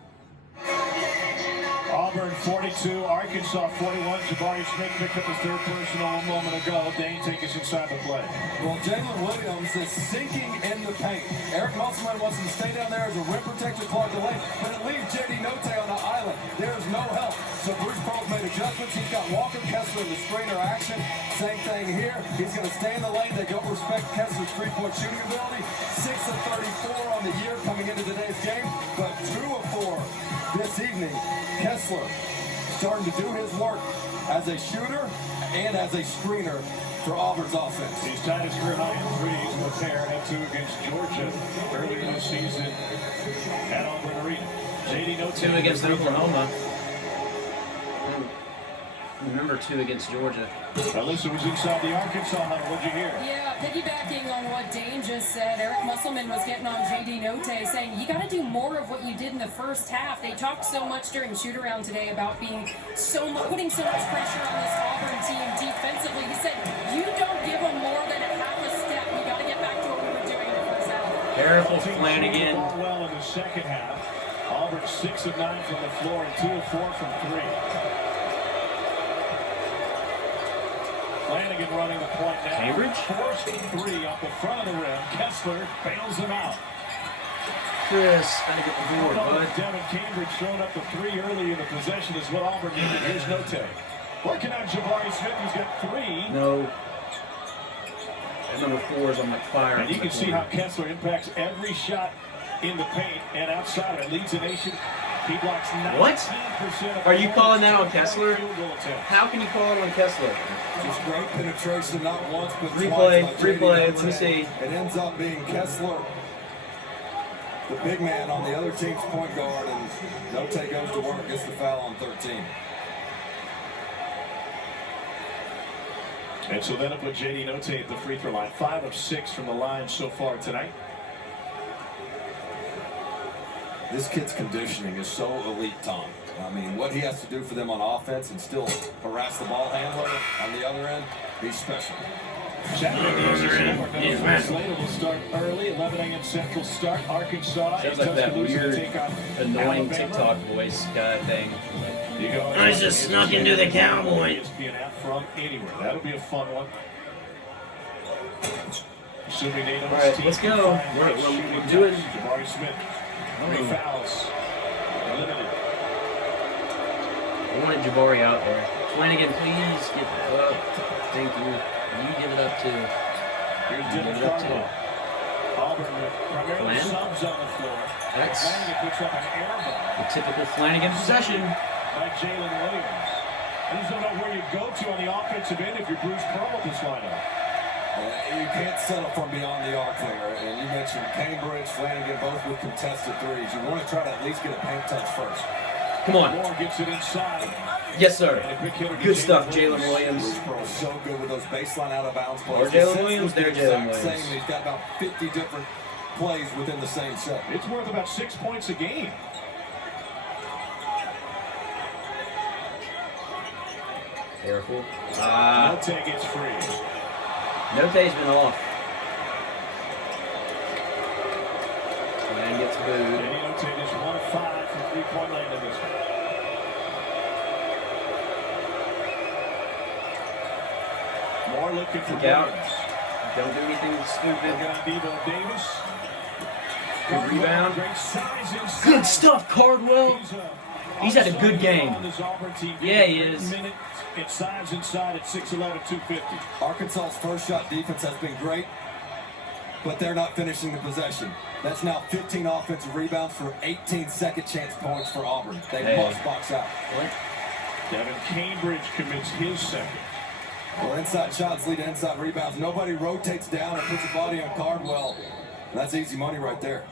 Auburn 42, Arkansas 41. Jabari Smith picked up his third personal a moment ago. Dane, take us inside the play. Well, Jalen Williams is sinking in the paint. Eric Musselman wants him to stay down there as a rim protector, clogged the lane, but it leaves J.D. Note on the island. There's no help. So Bruce Pearl's made adjustments. He's got Walker Kessler in the screener action. Same thing here. He's going to stay in the lane. They don't respect Kessler's three-point shooting ability. 6 of 34 on the year coming into today's game, but 2 of 4 this evening. Kessler starting to do his work as a shooter and as a screener for Auburn's offense. He's tied his career high in threes with a pair. Had 2 against Georgia earlier in the season at Auburn Arena. J.D. Note 2 against Oklahoma. Remember 2 against Georgia. Alyssa was inside the Arkansas huddle. What'd you hear? Yeah, piggybacking on what Dane just said, Eric Musselman was getting on J.D. Note saying, you got to do more of what you did in the first half. They talked so much during shoot-around today about being putting so much pressure on this Auburn team defensively. He said, you don't give them more than a half a step. You got to get back to what we were doing in the first half. Careful, Flanagan. Well in the second half. Auburn 6 of 9 from the floor and 2 of 4 from 3. Flanagan running the point now. Cambridge? Forced 3 off the front of the rim. Kessler bails him out. Chris, gotta get the board, bud. Devin Cambridge throwing up the 3 early in the possession is what Auburn needed. Here's Note. Working on Jabari Smith, who's got 3. No. That number 4 is on like fire. And you can see how Kessler impacts every shot in the paint and outside of it. Leads the nation. He blocks 19%. What? Are you calling that on Kessler? How can you call it on Kessler? Just great penetration, not once, but twice. Replay, let me see. It ends up being Kessler, the big man on the other team's point guard, and Note goes to work, gets the foul on 13. And so that'll put J.D. Note at the free throw line. 5 of 6 from the line so far tonight. This kid's conditioning is so elite, Tom. I mean, what he has to do for them on offense and still harass the ball handler on the other end, he's special. Slater will start early, 11 a.m. Central start. Arkansas. Sounds like that weird, annoying TikTok voice guy thing. I just snuck into the Cowboy. From anywhere. That'll be a fun one. All right, let's go. We're doing. Jabari Smith. 3 fouls. Limited. I wanted Jabari out there. Flanagan, please give it up. Thank you. You give it up too. Here's give it up too. Auburn primarily subs on the floor. That's Flanagan picks up an air ball. the typical Flanagan possession. By Jalen Williams. I just don't know where you go to on the offensive end if you're Bruce Pearl with this lineup. You can't settle from beyond the arc there. And you mentioned Cambridge, Flanagan, both with contested threes. You want to try to at least get a paint touch first. Come on. Moore gets it inside. Yes, sir. Good stuff, Jalen Williams. Bruce Pearl's so good with those baseline out of bounds plays. Or Jalen Williams, there, Jalen Williams. Same, he's got about 50 different plays within the same set. It's worth about 6 points a game. Careful. Note gets free. Note's been off. gets booed. Danny Ote is 1 of 5 from three-point land in this one. More looking for Look out. Williams. Don't do anything stupid. Devo Davis. Good rebound. Great size inside. Good stuff, Cardwell. He's had a good game. Yeah, he is. It size inside at 6'11", 250. Arkansas's first shot defense has been great, but they're not finishing the possession. That's now 15 offensive rebounds for 18 second chance points for Auburn. They must box out. What? Devin Cambridge commits his second. Well, inside shots lead to inside rebounds. Nobody rotates down and puts a body on Cardwell. That's easy money right there.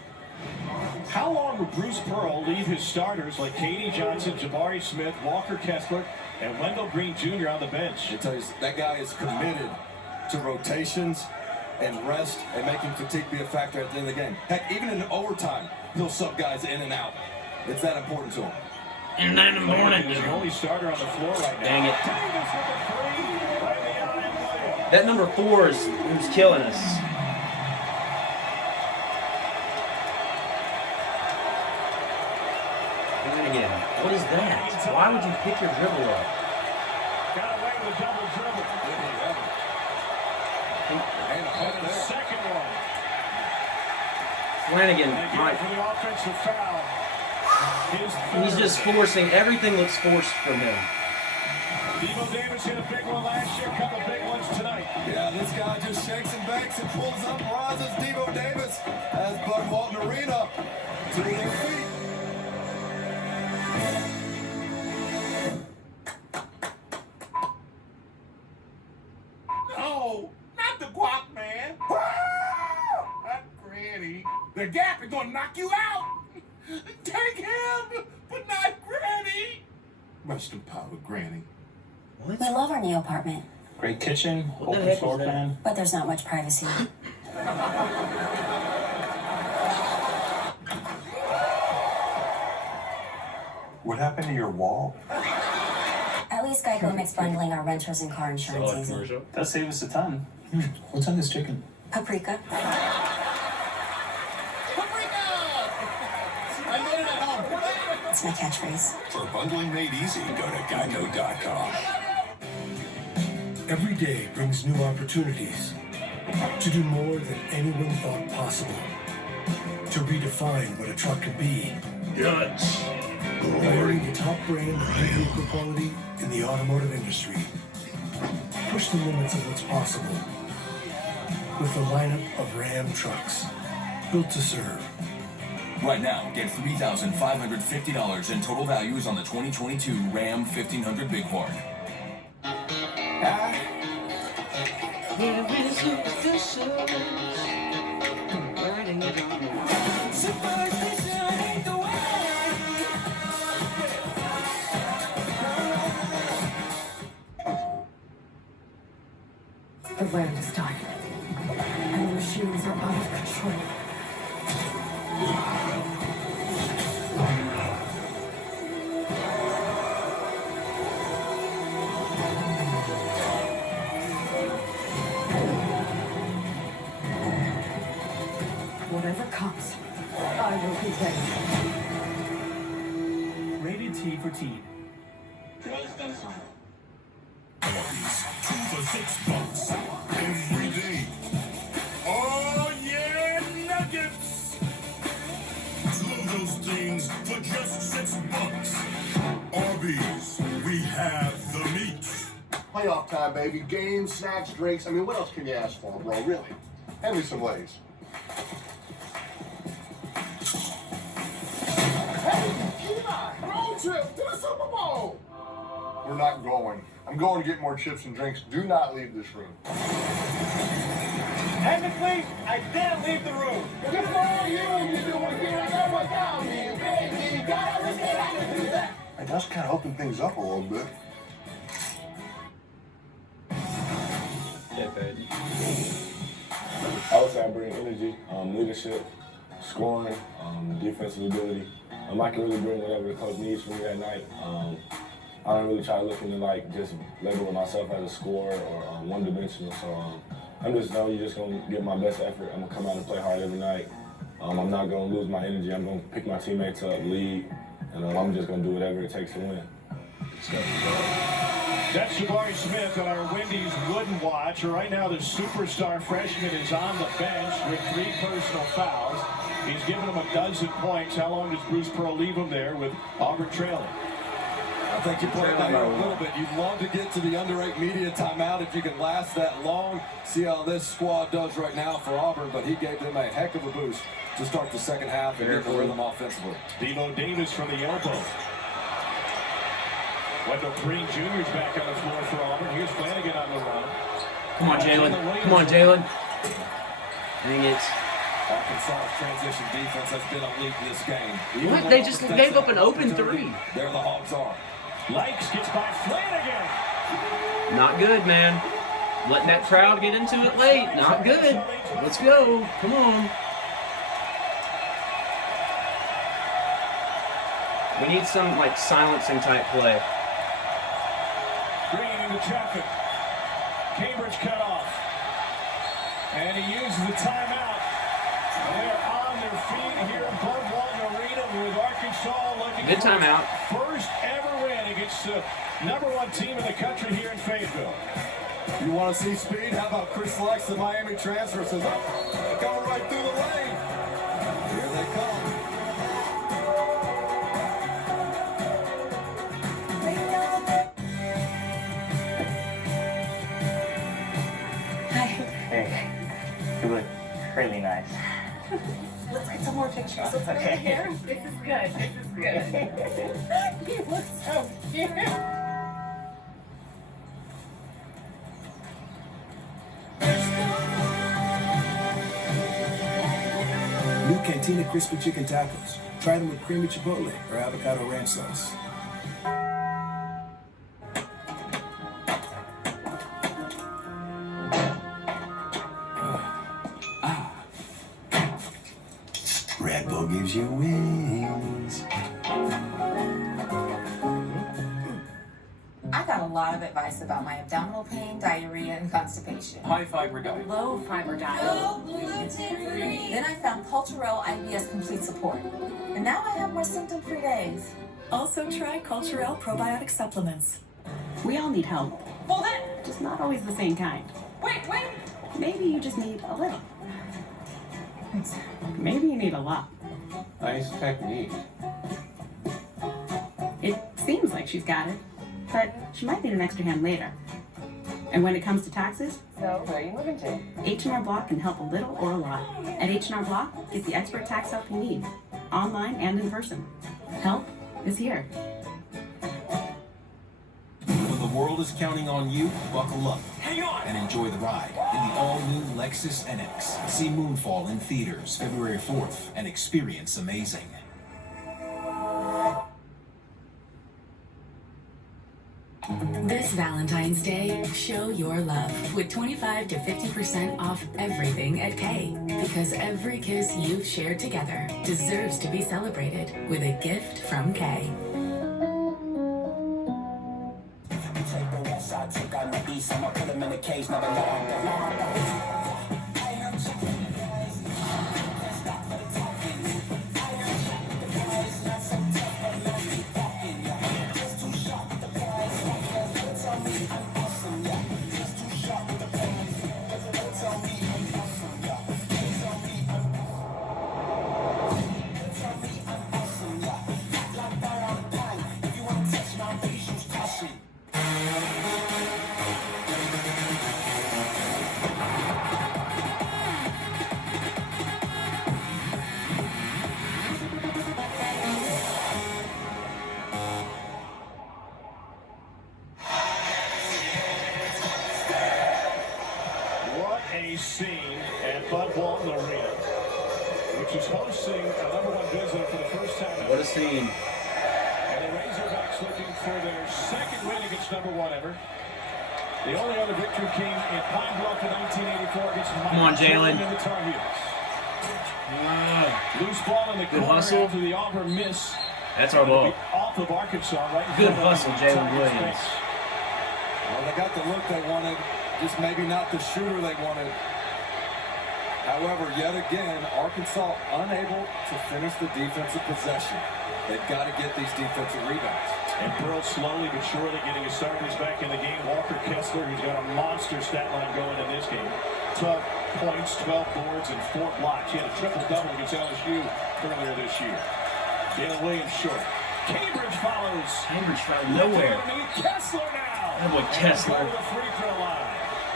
How long will Bruce Pearl leave his starters like Katie Johnson, Jabari Smith, Walker Kessler, and Wendell Green Jr. on the bench? I tell you, that guy is committed to rotations and rest and making fatigue be a factor at the end of the game. Heck, even in overtime, he'll sub guys in and out. It's that important to him. And then in the morning, He's the only starter on the floor right now. Dang it. That number 4 is who's killing us. Again. What is that? Why would you pick your dribble up? Got away with double dribble. And the second one. Flanagan, Mike. For the offensive foul. He's just forcing. Everything looks forced from him. Devo Davis hit a big one last year, a couple big ones tonight. Yeah, this guy just shakes and bakes and pulls up, rises Devo Davis as Bud Walton Arena to their feet. Oh, not the guac man. Not Granny. The gap is gonna knock you out. Take him, but not Granny. Rest in power, Granny. What? We love our new apartment, Great kitchen, What the open heck floor is that? plan. but there's not much privacy. What happened to your wall? At least Geico makes bundling our renters and car insurance easy. Does save us a ton. What's on this chicken? Paprika. It's my catchphrase. For bundling made easy, go to geico.com. Every day brings new opportunities to do more than anyone thought possible. To redefine what a truck could be. Guts. Hiring the top brand of vehicle quality in the automotive industry. Push the limits of what's possible with the lineup of Ram trucks built to serve. Right now, get $3,550 in total values on the 2022 Ram 1500 Bighorn. The land is dying, and the machines are out of control. Whatever comes, I will be ready. Rated T for teen. Arby's, 2 for $6 every day. Oh yeah, nuggets! 2 of those things for just $6. Arby's, we have the meat. Playoff time, baby. Games, snacks, drinks. I mean, what else can you ask for, bro? Really? Hand me some Lay's. Hey, Eli, road trip to the Super Bowl. We're not going. I'm going to get more chips and drinks. Do not leave this room. Technically, I didn't leave the room. Good for you. You doing good. I know what's down here, baby. God, I wish that I could do that. Hey, that's kind of open things up a little bit. Yeah, baby. I would say I bring energy, leadership, scoring, defensive ability. I can really bring whatever the coach needs from me that night. I don't really try to look into like just label myself as a scorer or one-dimensional. So I'm just know you're just gonna give my best effort. I'm gonna come out and play hard every night. I'm not going to lose my energy. I'm going to pick my teammates up, lead, and I'm just going to do whatever it takes to win. That's Jabari Smith on our Wendy's Wooden Watch. Right now, the superstar freshman is on the bench with 3 personal fouls. He's given him a dozen points. How long does Bruce Pearl leave him there with Auburn trailing? I think you played that here a little bit. You'd love to get to the under 8 media timeout if you can last that long. See how this squad does right now for Auburn, but he gave them a heck of a boost to start the second half and get the rhythm offensively. Devo Davis from the elbow. Wendell Green Jr. is back on the floor for Auburn. Here's Flanagan on the run. Come on, Jalen. Come on, Jalen. Dang it. Arkansas' transition defense has been elite in this game. What? They just gave up an open 3. There the Hogs are. Likes gets by Flanagan. Not good, man. Letting that crowd get into it late. Not good. Let's go. Come on. We need some, like, silencing type play. Green into traffic. Cambridge cut off. And he uses the timeout. They're on their feet here at Bud Walton Arena with Arkansas looking Good timeout. First ever win against the #1 team in the country here in Fayetteville. You want to see speed? How about Chris Lex, the Miami transfer, says, oh, coming right through the lane. Here they come. Hey, you look really nice. Let's get some more pictures. Let's Okay. over here. This is good. This is good. You look so cute. New Cantina Crispy Chicken Tacos. Try them with creamy chipotle or avocado ranch sauce. Red Bull gives you wings. I got a lot of advice about my abdominal pain, diarrhea, and constipation. High fiber diet. Low fiber diet. Then I found Culturelle IBS Complete Support. And now I have more symptom-free days. Also try Culturelle probiotic supplements. We all need help. Hold it. Just not always the same kind. Wait. Maybe you just need a little. Maybe you need a lot. Nice technique. It seems like she's got it, but she might need an extra hand later. And when it comes to taxes, So, where are you moving to? H&R Block can help a little or a lot. At H&R Block, get the expert tax help you need, online and in person. Help is here. When the world is counting on you, buckle up and enjoy the ride in the all-new Lexus NX. See Moonfall in theaters February 4th and experience amazing. This Valentine's Day, show your love with 25 to 50% off everything at Kay. Because every kiss you've shared together deserves to be celebrated with a gift from Kay. Took out the east, I'ma put him in a cage, never A scene at Bud Walton Arena, which is hosting a #1 visitor for the first time. What a scene. And the Razorbacks looking for their second win against #1 ever. The only other victory came in Pine Bluff in 1984 against Come on, Jalen. and the Tar Heels. Loose ball in the Good corner hustle. after the Auburn miss. That's our ball. Off of Arkansas, right? in Good front of hustle, the Jalen Tar Heels Williams. fans. Well, they got the look they wanted, just maybe not the shooter they wanted. However, yet again, Arkansas unable to finish the defensive possession. They've got to get these defensive rebounds. And Pearl slowly but surely getting his starters back in the game. Walker Kessler, who's got a monster stat line going in this game. 12 points, 12 boards, and 4 blocks. He had a triple-double against LSU earlier this year. Jalen Williams short. Cambridge follows. Cambridge found nowhere. Kessler now. That boy Kessler. The free throw line.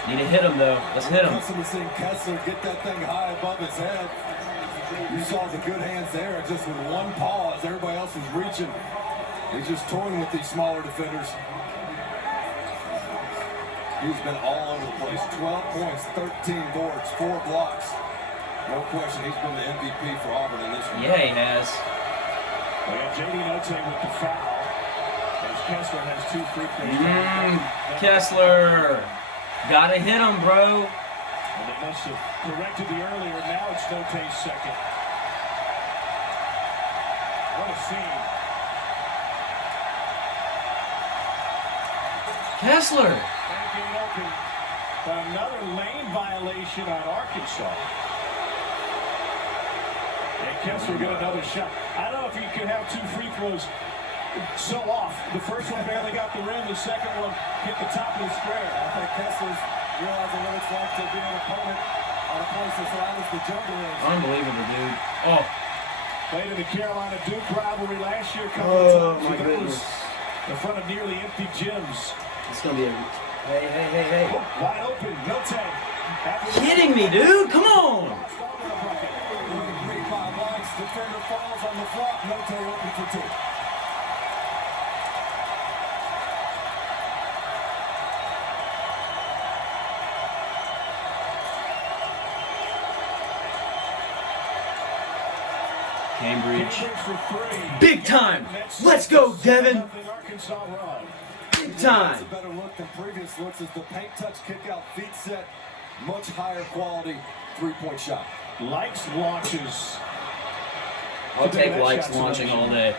Need to hit him, though. Let's hit him. Accustomed to seeing Kessler get that thing high above his head. You saw the good hands there, just with one paw as everybody else was reaching. He's just toying with these smaller defenders. He's been all over the place. 12 points, 13 boards, 4 blocks. No question, he's been the MVP for Auburn in this one. Yeah, he has. We have J.D. Note with the foul. As Kessler has 2 free throws. Kessler. Gotta hit him, bro. And they must have corrected the earlier. Now it's Note's second. What a scene. Kessler. Game open, but another lane violation on Arkansas. And Kessler got another shot. I don't know if you can have 2 free throws so off. The first one barely got the rim. The second one hit the top of the square. I think Kessler's realizing what it's like to be an opponent on a place as loud as the jungle is. Unbelievable, dude. Oh. Played in the Carolina Duke rivalry last year. Oh, my goodness. In front of nearly empty gyms. It's going to be a... Hey. Oh, wide open. Note. Kidding me, dude? Come on. Defender falls on the flop. Note open for 2. Cambridge. Big time. Let's go, Devin. Big time. It's a better look than previous looks as the paint touch kick out feet set. Much higher quality 3-point shot. Likes launches. I'll take Likes launching all day.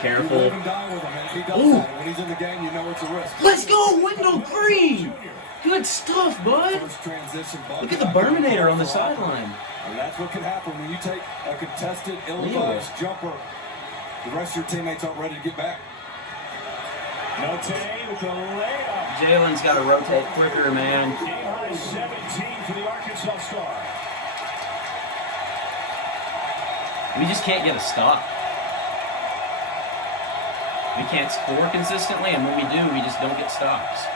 Careful. You live and die with him, and if he does that, when he's in the game, you know it's a risk. Let's go, Wendell Green. Good stuff, bud. First transition ball. Look at the Burminator on the sideline. And that's what can happen when you take a contested, ill-advised jumper. The rest of your teammates aren't ready to get back. Note with the layup. Jalen's got to rotate quicker, man. Game high 17 for the Arkansas Star. We just can't get a stop. We can't score consistently, and when we do, we just don't get stops.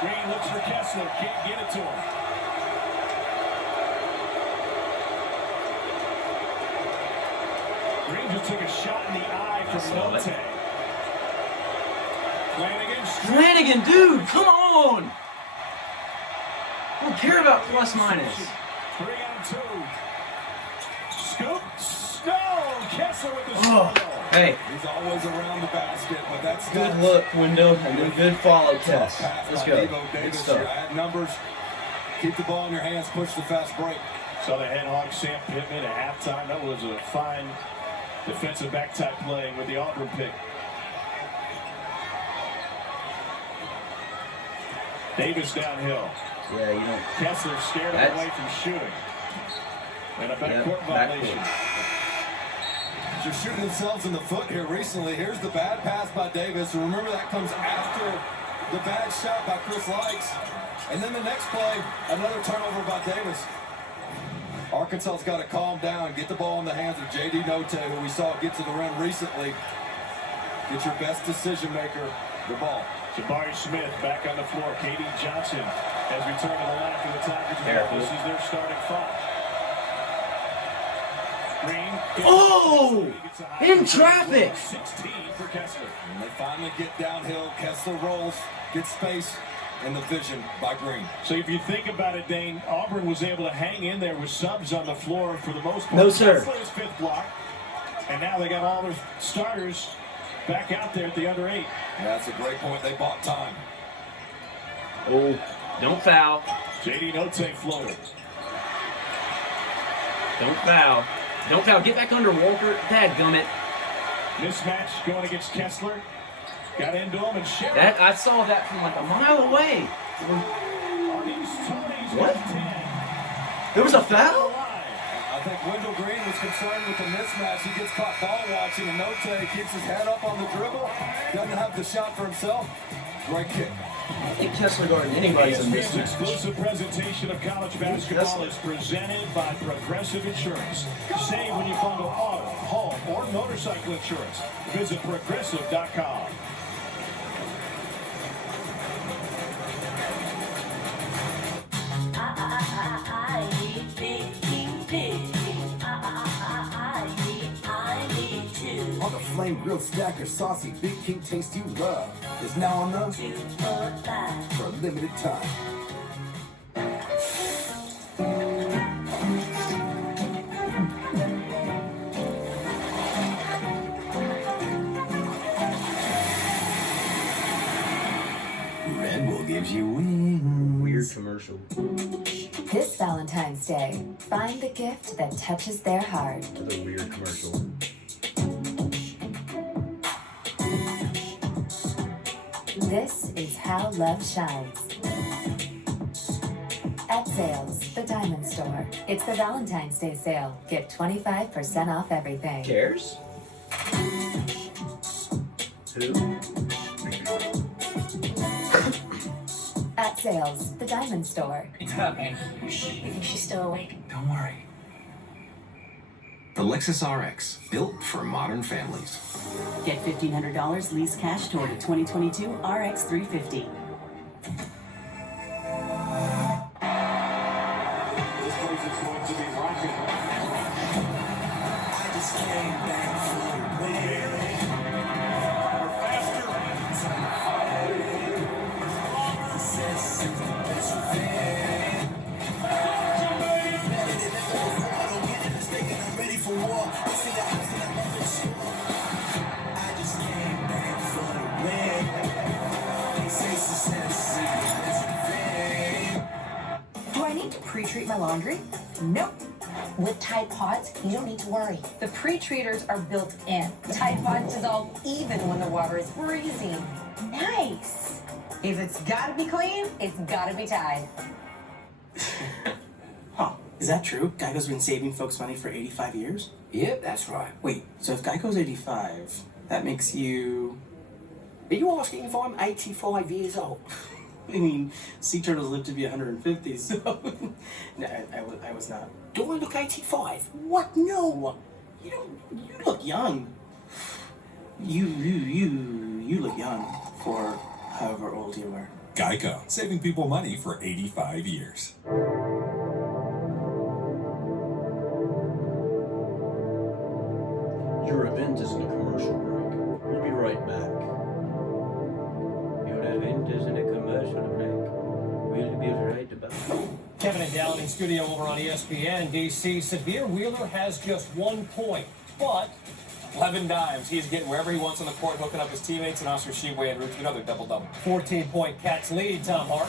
Green looks for Kessler, can't get it to him. Green just took a shot in the eye from Note. Flanagan, dude, come on! I don't care about plus minus. 3 on 2. Scoop, Stone, Kessler with the solo. Hey. He's always around the basket, but that's good look, Wendell, and a good follow test. Let's go. Good stuff. You add numbers, keep the ball in your hands, push the fast break. Saw the head hog Sam Pittman at halftime. That was a fine defensive back type play with the Auburn pick. Davis downhill. Yeah, you know. Kessler scared him away from shooting. And a backcourt violation. Just shooting themselves in the foot here recently. Here's the bad pass by Davis. And remember, that comes after the bad shot by Chris Likes. And then the next play, another turnover by Davis. Arkansas's got to calm down, get the ball in the hands of J.D. Note, who we saw get to the rim recently. Get your best decision maker the ball. Jabari Smith back on the floor. K.D. Johnson has returned to the line for the Tigers. This is their starting 5. Green. Oh! In traffic! 16 for Kessler. And they finally get downhill. Kessler rolls, gets space, and the vision by Green. So if you think about it, Dane, Auburn was able to hang in there with subs on the floor for the most part. No, sir. Kessler's 5th block. And now they got all their starters back out there at the under 8. Yeah, that's a great point. They bought time. Oh, don't foul. J.D. Note floater. Don't foul. Don't foul. Get back under Walker. Dadgummit. Mismatch going against Kessler. Got into him and shared. That I saw that from like a mile away. What? There was a foul? I think Wendell Green was concerned with the mismatch. He gets caught ball watching, and Note keeps his head up on the dribble. Doesn't have the shot for himself. Great kick. I think Kessler guarding anybody's a ESPN's mismatch. exclusive presentation of college basketball is presented by Progressive Insurance. Save when you bundle auto, home, or motorcycle insurance. Visit progressive.com. On the flame grilled stacker, saucy Big King taste you love is now on the 2 for $5 for a limited time. Red Bull gives you wings. Weird commercial. This Valentine's Day, find the gift that touches their heart. Another weird commercial. This is how love shines. At Sales, the Diamond Store. It's the Valentine's Day sale. Get 25% off everything. Cares? Who? At Sales, the Diamond Store. It's happening. You think she's still awake? Don't worry. The Lexus RX, built for modern families. Get $1,500 lease cash toward a 2022 RX 350. This place is going to be rocking. I just came back from the win. Success is the best revenge. Better than ever before. I don't get it mistaken. I'm ready for war. I see the house and I'm up and sure. I just came back for the win. They say success is the best revenge. Do I need to pre-treat my laundry? Nope. With Tide Pods, you don't need to worry. The pre-treaters are built in. Tide Pods dissolve even when the water is freezing. Nice. If it's gotta be clean, it's gotta be Tide. Huh. Is that true? Geico's been saving folks money for 85 years? Yep, that's right. Wait, so if Geico's 85, that makes you... Are you asking if I'm 85 years old? I mean, sea turtles live to be 150, so... No, I was not. Do I look 85? What? No! You look young. You look young for however old you were. Geico, saving people money for 85 years. Your event isn't a commercial break. We'll be right back. Your event isn't a commercial break. We'll be right back. Kevin and Dallin in studio over on ESPN. DC, Severe Wheeler has just 1 point, but 11 dimes. He's getting wherever he wants on the court, hooking up his teammates, and Oscar Sheway and Root to another double-double. 14-point Cats lead, Tom Hart.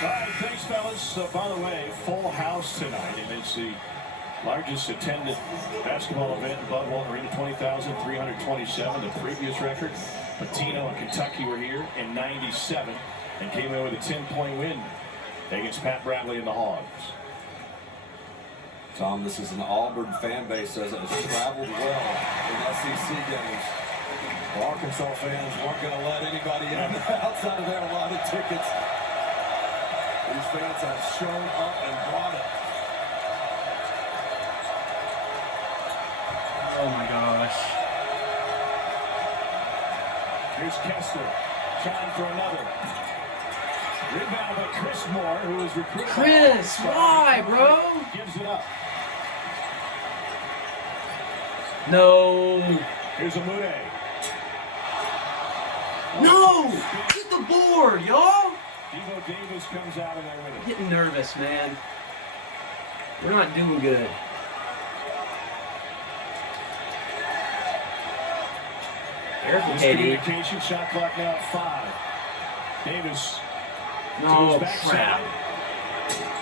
All right, thanks, fellas. By the way, full house tonight, and it's the largest attended basketball event in Bud Walton Arena, 20,327. The previous record, Patino and Kentucky were here in 97 and came in with a 10-point win against Pat Bradley and the Hogs. Tom, this is an Auburn fan base that has traveled well in SEC games. Well, Arkansas fans weren't going to let anybody in outside of their allotted tickets. These fans have shown up and brought it. Oh my gosh. Here's Kessler, trying for another. Rebound by Chris Moore, who was recruited. Chris, why, bro? Gives it up. No. Here's a Mude. No! Get the board, y'all! Devo Davis comes out of there with it. Getting nervous, man. We're not doing good. Careful, KD. Miscommunication, shot clock now at 5. Davis. No, crap.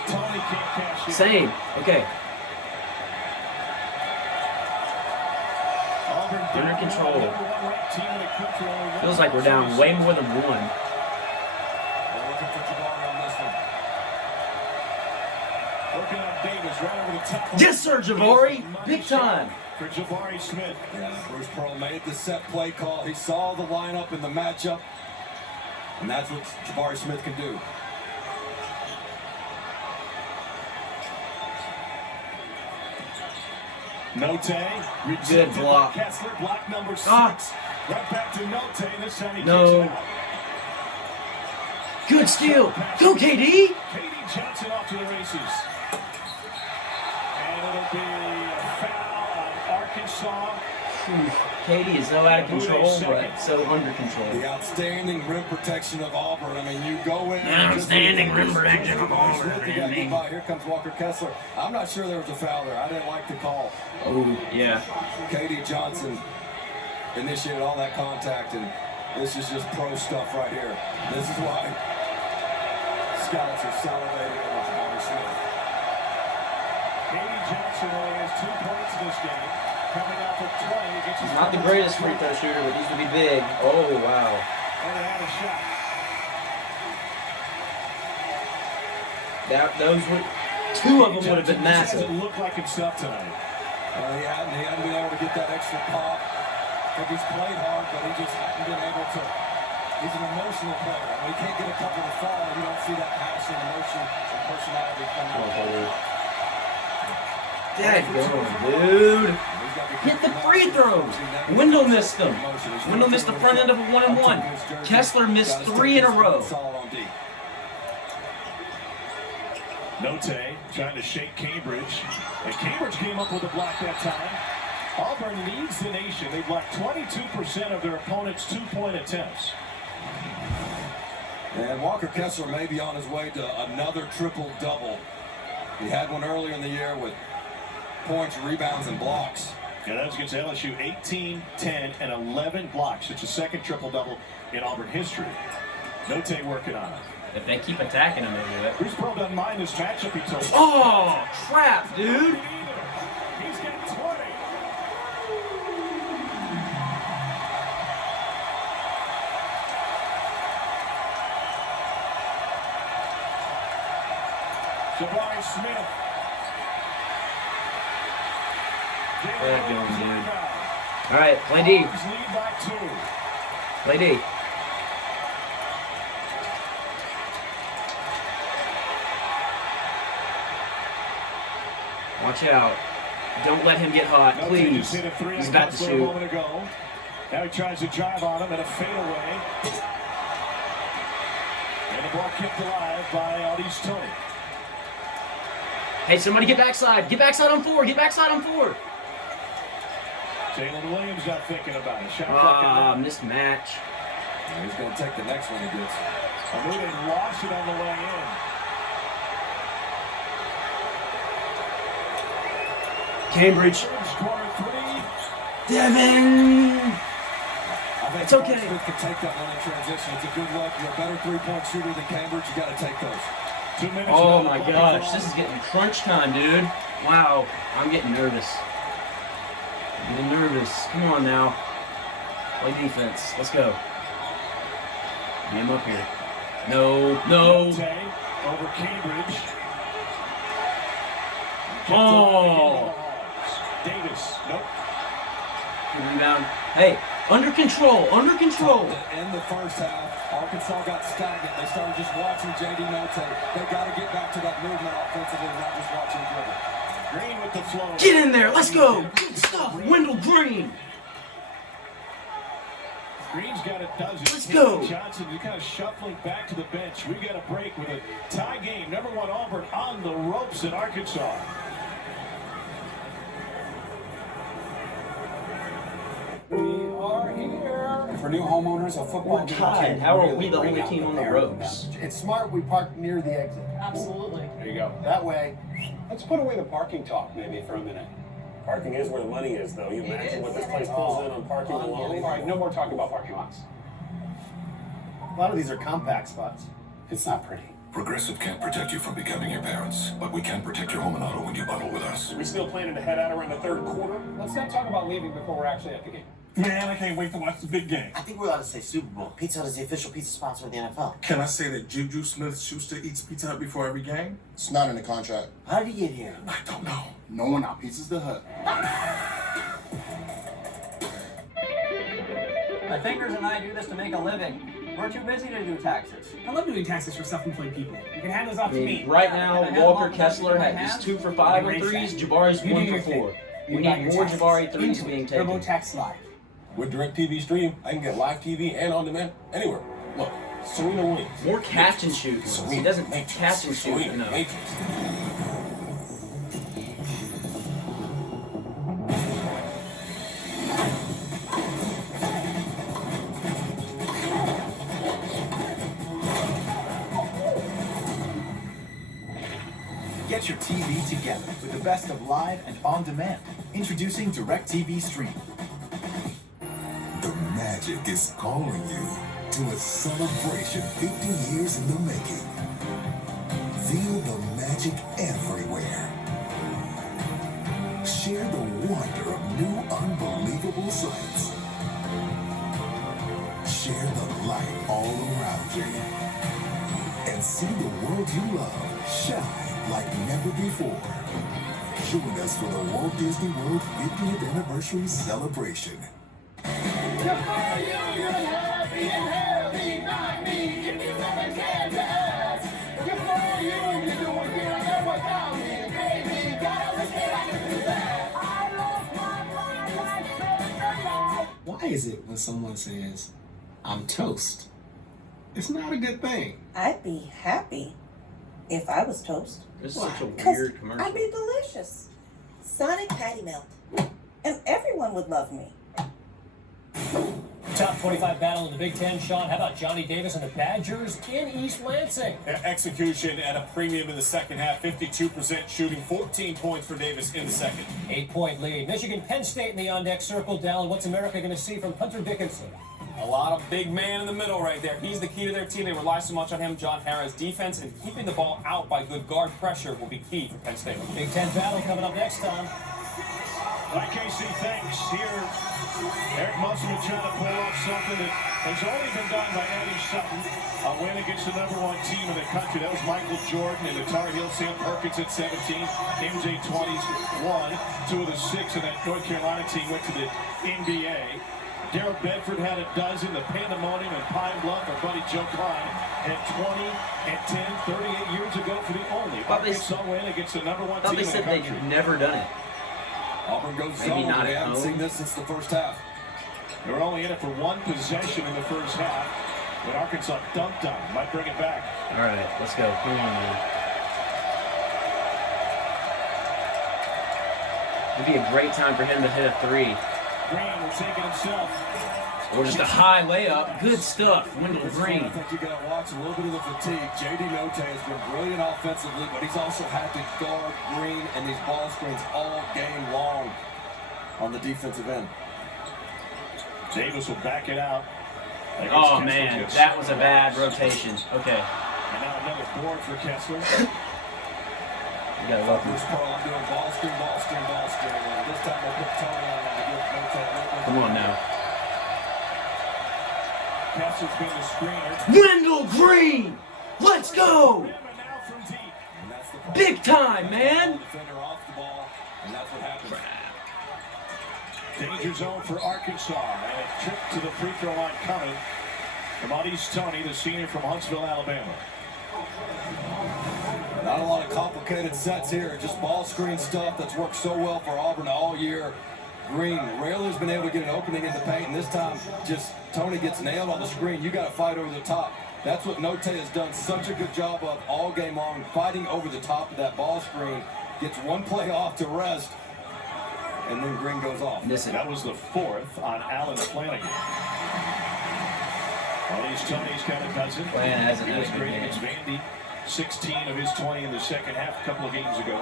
Tony can't cash it. Same. Okay. Under control. Feels like we're down way more than one. Looking at Davis right over the top. Yes, sir, Jabari. Big time. For Jabari Smith. Yeah, Bruce Pearl made the set play call. He saw the lineup and the matchup, and that's what Jabari Smith can do. Note. Good block. Kessler, block number 6. Right back to Note. This time he kicks No. it out. Good steal. Go, KD. KD Johnson off to the races. And it'll be a foul on Arkansas. KD is so out of control, but so under control. The outstanding rim protection of Auburn. I mean, you go in. Outstanding rim protection of Auburn. Here comes Walker Kessler. I'm not sure there was a foul there. I didn't like the call. Oh, yeah. KD Johnson initiated all that contact, and this is just pro stuff right here. This is why scouts are salivating over Jabari Smith. KD Johnson only has 2 points in this game. Coming up at 20. He's not the greatest free throw shooter, but needs to be big. Oh, wow. And they have a shot. Those would, 2 of them would have been massive. Doesn't look like himself tonight. He hadn't been able to get that extra pop. I think he's played hard, but he just hasn't been able to. He's an emotional player. When he can't get a couple to fall, you don't see that passion, emotion, and personality come out. Dude. Hit the free throws. Wendell missed them. Wendell missed the front end of a 1-and-1. Kessler missed 3 in a row. Note trying to shake Cambridge. And Cambridge came up with a block that time. Auburn leads the nation. They blocked 22% of their opponents' 2-point attempts. And Walker Kessler may be on his way to another triple-double. He had one earlier in the year with points, rebounds, and blocks. Yeah, that was against LSU. 18, 10, and 11 blocks. It's a second triple-double in Auburn history. Note working on it. If they keep attacking him, they do it. Bruce Pearl doesn't mind this matchup, he told us. Oh, crap, dude. He's got 20. Jabari Smith. Good going, dude. All right, play D. Lead by 2. Play D. Watch out. Don't let him get hot, please. He's about to shoot. Now he tries to drive on him and a fadeaway. And the ball kept alive by Audie's Tony. Hey, somebody get backside. Get backside on 4. Get backside on 4. Jalen Williams not thinking about it. Shot mismatch. He's going to take the next one he gets. I knew they lost it on the way in. Cambridge. Devin. It's okay. Smith can take that one in transition. It's a good look. You're a better 3-point shooter than Cambridge. You got to take those. 2 minutes. Oh my gosh, this is getting crunch time, dude. Wow, I'm getting nervous. I'm getting nervous. Come on now. Play defense. Let's go. Get him up here. No. Over Cambridge. Oh. Davis. Nope. Good rebound. Hey, under control. Under control. In the first half, Arkansas got stagnant. They started just watching J.D. Note. They got to get back to that movement offensively, not just watching dribble. Green with the flow. Get in there. Let's go. Good stuff. Wendell Green. Green's got a dozen. Let's go. Johnson is kind of shuffling back to the bench. We got a break with a tie game. Number 1 Auburn on the ropes in Arkansas. We are here. For new homeowners, a football game tied. How are we the only team on the ropes? It's smart we park near the exit. Absolutely. There you go. That way. Let's put away the parking talk maybe for a minute. Parking is where the money is, though. You imagine what this place pulls in on parking alone? All right, no more talk about parking lots. A lot of these are compact spots. It's not pretty. Progressive can't protect you from becoming your parents, but we can protect your home and auto when you bundle with us. Are we still planning to head out around the third quarter? Let's not talk about leaving before we're actually at the game. Man, I can't wait to watch the big game. I think we're allowed to say Super Bowl. Pizza Hut is the official pizza sponsor of the NFL. Can I say that Juju Smith-Schuster eats Pizza Hut before every game? It's not in the contract. How did he get here? I don't know. No one out Pizza's the Hut. My fingers and I do this to make a living. We're too busy to do taxes. I love doing taxes for self-employed people. You can hand those off to me. Right now, Walker Kessler is 2 for 5 on threes. Jabari's 1 for 4. We need more Jabari threes being taken. TurboTax Live. With DirecTV Stream, I can get live TV and on demand anywhere. Look, Serena Williams. More catch and shoot. He doesn't catch and shoot enough. Get your TV together with the best of live and on demand. Introducing DirecTV Stream. The magic is calling you to a celebration 50 years in the making. Feel the magic everywhere. Share the wonder of new unbelievable sights. Share the light all around you. And see the world you love shine like never before. Join us for the Walt Disney World 50th Anniversary Celebration. Why is it when someone says, I'm toast, it's not a good thing? I'd be happy if I was toast. This is such a 'Cause weird commercial. I'd be delicious. Sonic Patty Melt. And everyone would love me. Top 25 battle in the Big Ten, Sean. How about Johnny Davis and the Badgers in East Lansing? Execution at a premium in the second half. 52% shooting, 14 points for Davis in the second. 8-point lead. Michigan, Penn State in the on-deck circle. Dallin, what's America going to see from Hunter Dickinson? A lot of big man in the middle right there. He's the key to their team. They rely so much on him. John Harris' defense and keeping the ball out by good guard pressure will be key for Penn State. Big Ten battle coming up next time. Like Casey thinks here, Eric Musselman trying to pull off something that has only been done by Eddie Sutton. A win against the #1 team in the country. That was Michael Jordan and the Tar Heels. Sam Perkins at 17. MJ 21. 2 of the 6 of that North Carolina team went to the NBA. Darrell Bedford had a dozen. The Pandemonium and Pine Bluff, our buddy Joe Klein, had 20 and 10 38 years ago for the only Arkansas win against the #1 team in the country. They said they've never done it. Auburn goes Maybe zone. not They at haven't home. seen this since the first half. They were only in it for 1 possession in the first half, but Arkansas dunked on them. Might bring it back. All right, let's go. Come on, man. It'd be a great time for him to hit a 3. Green will take it himself. Or just a high layup. Good stuff. Wendell Green. I think you got to watch a little bit of the fatigue. J.D. Note has been brilliant offensively, but he's also had to guard Green and these ball screens all game long on the defensive end. Davis will back it out. Oh, man. That was a bad rotation. Okay. And now another board for Kessler. We got to look. Bruce Pearl doing ball screen, ball screen, ball screen. And this time they'll put Tony on to give Note a little. Come on now. Kessler's been the screener. Wendell Green! Let's go! Big time, man! Defender off the ball, and that's what happens. Danger zone for Arkansas, and a trip to the free throw line coming from Audis Tony, the senior from Huntsville, Alabama. Not a lot of complicated sets here, just ball screen stuff that's worked so well for Auburn all year. Green rarely has been able to get an opening in the paint, and this time just Tony gets nailed on the screen. You got to fight over the top. That's what Note has done such a good job of all game long, fighting over the top of that ball screen. Gets one play off to rest, and then Green goes off. That was the 4th on Alan Flanagan. Audis Tony's kind of cousin. He was great against Vandy. 16 of his 20 in the second half a couple of games ago.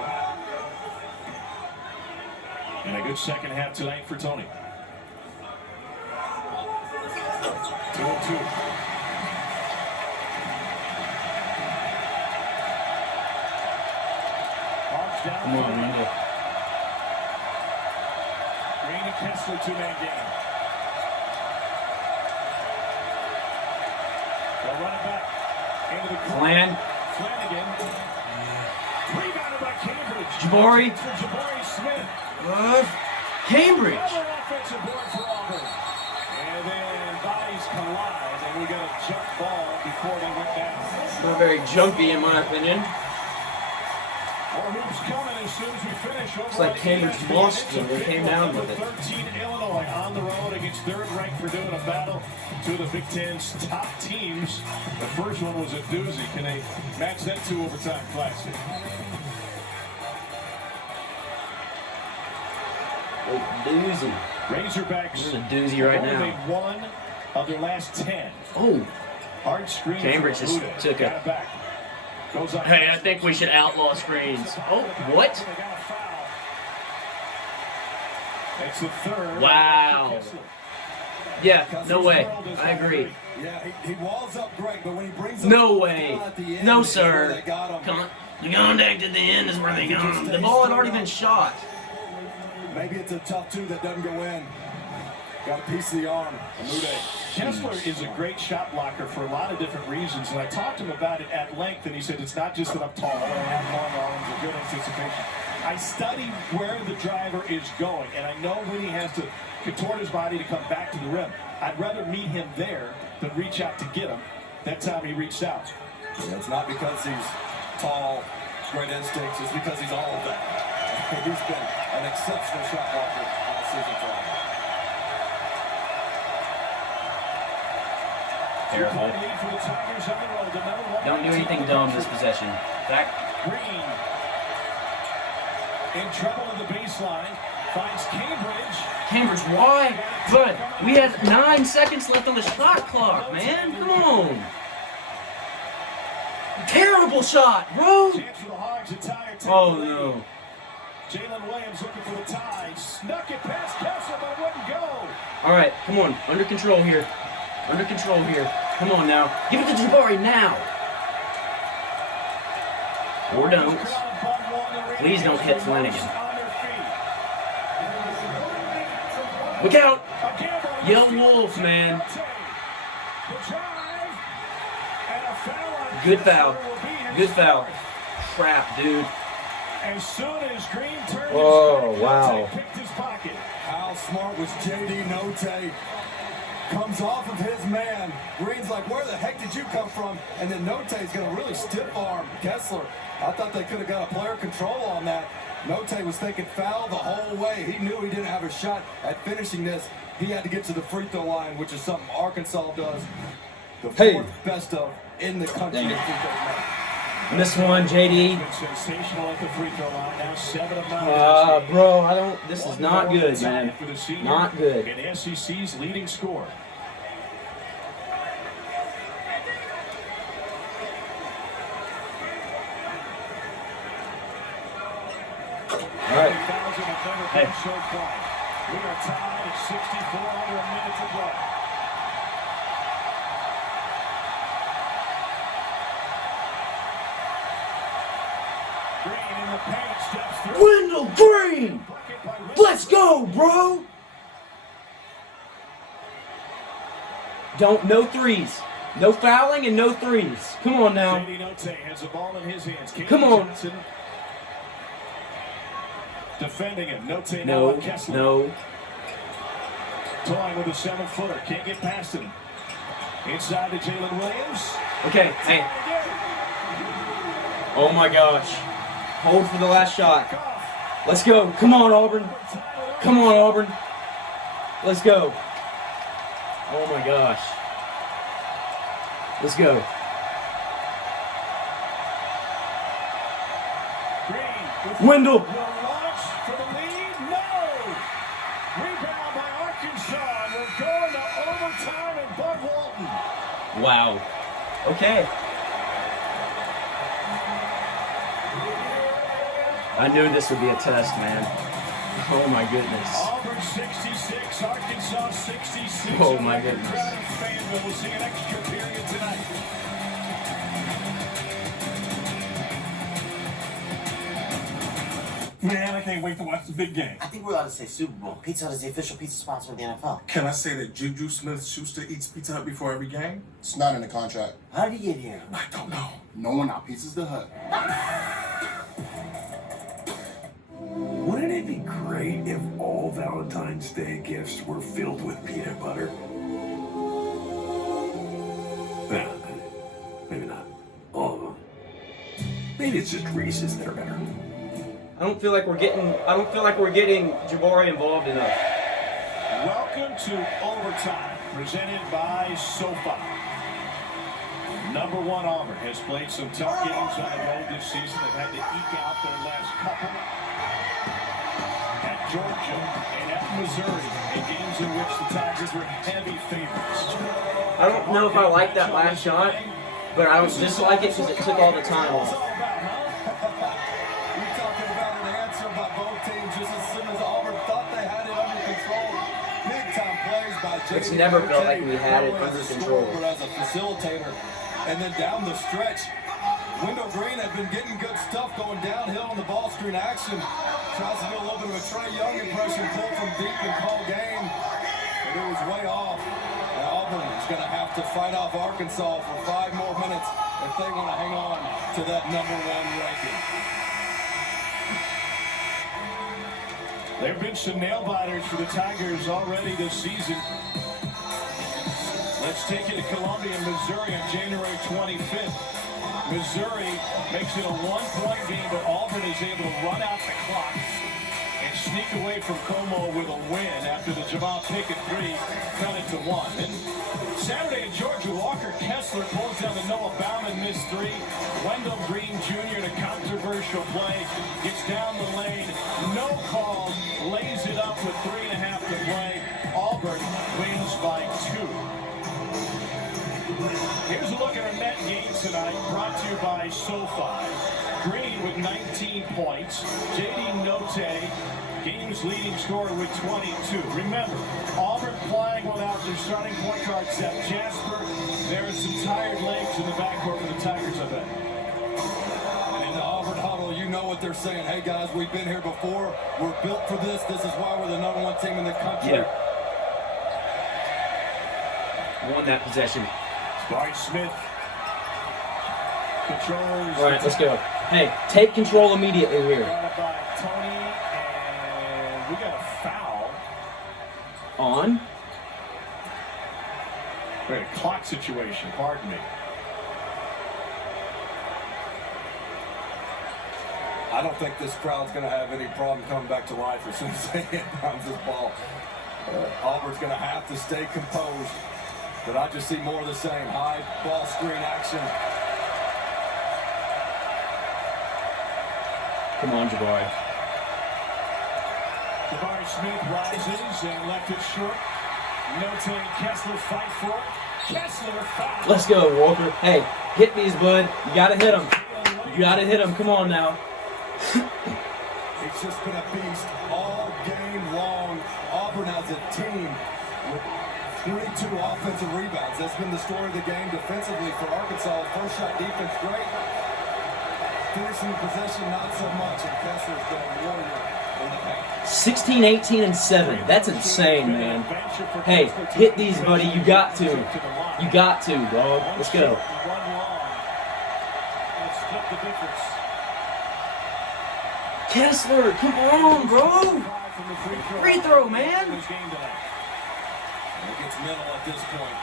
And a good second half tonight for Tony. 2-2. Come on, Wendell. Green and Kessler 2-man game. Flan. Flanagan. Rebounded by Cambridge. Jabari. For Jabari Smith. Cambridge. Another offensive board for Auburn. And then bodies collide, and we got a jump ball before they went down. Not very jumpy, in my opinion. More hoops coming as soon as we finish. Looks like Cambridge lost when they came down with it. 13 Illinois on the road against third-ranked Purdue in a battle to the Big Ten's top teams. The first one was a doozy. Can they match that 2 overtime classic? A doozy. Razorbacks. This is a doozy right now. They've won of their last 10. Oh. Hard screen. Cambridge just took a. Hey, I think we should outlaw screens. Oh, what? It's the third. Wow. Yeah, no way. I agree. Yeah, he walls up Greg, but when he brings No way. No, sir. The contact at the end is where they got him. The ball had already been shot. Maybe it's a tough 2 that doesn't go in. Got a piece of the arm. Kessler is a great shot blocker for a lot of different reasons, and I talked to him about it at length, and he said it's not just that I'm tall and I have long arms or good anticipation. I study where the driver is going, and I know when he has to contort his body to come back to the rim. I'd rather meet him there than reach out to get him. That time he reached out. Yeah, it's not because he's tall, great instincts, it's because he's all of that. He's been an exceptional shot blocker all season for him. Careful. Don't do anything dumb this possession. Back. Green in trouble in the baseline. Finds Cambridge. Cambridge, why? Good. We had 9 seconds left on the shot clock, man. Come on. Terrible shot, bro. Oh, no. Jalen Williams looking for the tie. Snuck it past Kessler, but it wouldn't go. All right, come on. Under control here. Under control here. Come on now. Give it to Jabari now. Or don't. Please don't hit Flanagan. Look out. Yell Wolf, man. Good foul. Good foul. Crap, dude. As soon as Green turned oh, wow. picked his pocket. How smart was J.D. Note? Comes off of his man. Green's like, where the heck did you come from? And then Note's going to really stiff arm Kessler. I thought they could have got a player control on that. Note was thinking foul the whole way. He knew he didn't have a shot at finishing this. He had to get to the free throw line, which is something Arkansas does. The fourth best of in the country. Miss one, JD. Sensational at the free throw line. Now 7 of 9. Bro, I don't. This is not good, man. Not good. And SEC's leading scorer. All right. Hey. We are tied at 64 under a minute to play. Green in the paint, steps through. Wendell Green! Let's go, bro! No threes. No fouling and no threes. Come on now. J.D. Note has the ball in his hands. Come on. Johnson defending him. Note now No, on Kessler. no. Toying with a 7-footer. Can't get past him. Inside to Jalen Williams. Okay, hey. Oh my gosh. Hold for the last shot. Let's go. Come on, Auburn. Come on, Auburn. Let's go. Oh my gosh. Let's go. Wendell. Will launch for the lead. No. Rebound by Arkansas. We're going to overtime and Bud Walton. Wow. Okay. I knew this would be a test, man. Oh my goodness. Auburn 66, Arkansas 66. Oh my goodness. We'll see an extra period tonight. Man, I can't wait to watch the big game. I think we're allowed to say Super Bowl. Pizza Hut is the official pizza sponsor of the NFL. Can I say that Juju Smith-Schuster eats Pizza Hut before every game? It's not in the contract. How did he get here? I don't know. No one out Pizza's the Hut. Wouldn't it be great if all Valentine's Day gifts were filled with peanut butter? Well, maybe not all of them. Maybe it's just Reese's that are better. I don't feel like we're getting Jabari involved enough. Welcome to Overtime, presented by SoFi. Number 1 Auburn has played some tough games on the road this season. They've had to eke out their last couple. At Georgia and at Missouri, in games in which the Tigers were heavy favorites. I don't know if I like that last shot, but I was just like it because it took all the time off. We're talking about an answer by both teams just as soon as Auburn thought they had it under control. Big time plays by J.D. It's never felt like we had it under control. But as a facilitator, and then down the stretch, Wendell Green had been getting good stuff going downhill on the ball screen action. Tries to do a little bit of a Trae Young impression, pull from deep and call game, but it was way off. And Auburn is going to have to fight off Arkansas for 5 more minutes if they want to hang on to that number 1 ranking. There have been some nail biters for the Tigers already this season. Let's take you to Columbia, Missouri on January 25th. Missouri makes it a 1-point game, but Auburn is able to run out the clock and sneak away from Como with a win after the Jamal Pickett 3 cut it to 1. And Saturday in Georgia, Walker Kessler pulls down the Noah Bauman missed 3. Wendell Green Jr. in a controversial play gets down the lane, no call, lays it up with 3.5 to play. Auburn wins by 2. Here's a look at our net game tonight, brought to you by SoFi. Green with 19 points. J.D. Notte, game's leading scorer with 22. Remember, Auburn playing without their starting point guard, Seth Jasper. There are some tired legs in the backcourt for the Tigers, I bet. And in the Auburn huddle, you know what they're saying. Hey, guys, we've been here before. We're built for this. This is why we're the number 1 team in the country. Yeah. Won that possession. Jabari Smith controls. All right, let's go. Hey, take control immediately here. By Tony, and we got a foul. On? Wait, a clock situation, pardon me. I don't think this crowd's going to have any problem coming back to life as soon as they inbound this ball. Auburn's going to have to stay composed. But I just see more of the same. High ball screen action. Come on, Jabari. Jabari Smith rises and left it short. Notte and Kessler fight for it. Kessler foul. Let's go, Walker. Hey, hit these, bud. You gotta hit them. You gotta hit them. Come on now. It's just been a beast all game long. Auburn as a team with 22 offensive rebounds. That's been the story of the game defensively for Arkansas. First shot defense, great. Finishing possession, not so much. And Kessler's been a warrior in the paint. 16, 18, and 7. That's insane, man. Hey, hit these, buddy. You got to. You got to, dog. Let's go. Kessler, come on, bro. Free throw, man. It gets mental at this point.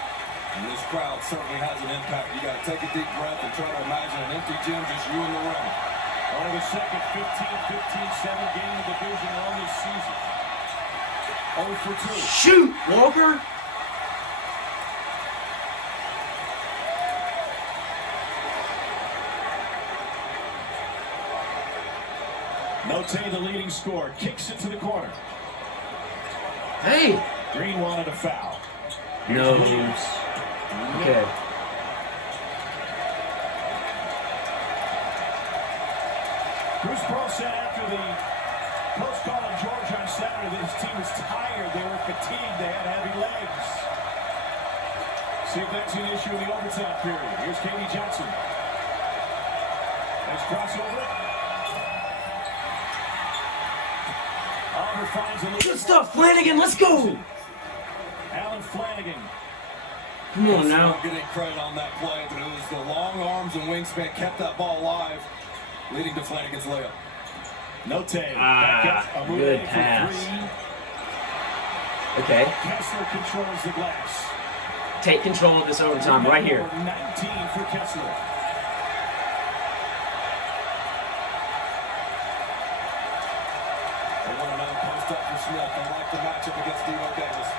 And this crowd certainly has an impact. You got to take a deep breath and try to imagine an empty gym, just you in the ring. Only the second 15-15-7 game of the division on this season. 0 for 2. Shoot, Walker. Notte, the leading scorer, kicks it to the corner. Hey. Green wanted a foul. No. Okay. Bruce Pearl said after the post call in Georgia on Saturday that his team was tired, they were fatigued, they had heavy legs. See if that's an issue in the overtime period. Here's Katie Johnson. Nice crossover. finds a Good stuff, Flanagan. Let's go. Alan Flanagan. Come on now. I'm getting credit on that play, but it was the long arms and wingspan kept that ball alive, leading to Flanagan's layup. Note. Good pass. Okay. Kessler controls the glass. Take control of this overtime right here. 19 for Kessler. They want another post up for Smith. They like the matchup against Devo Davis.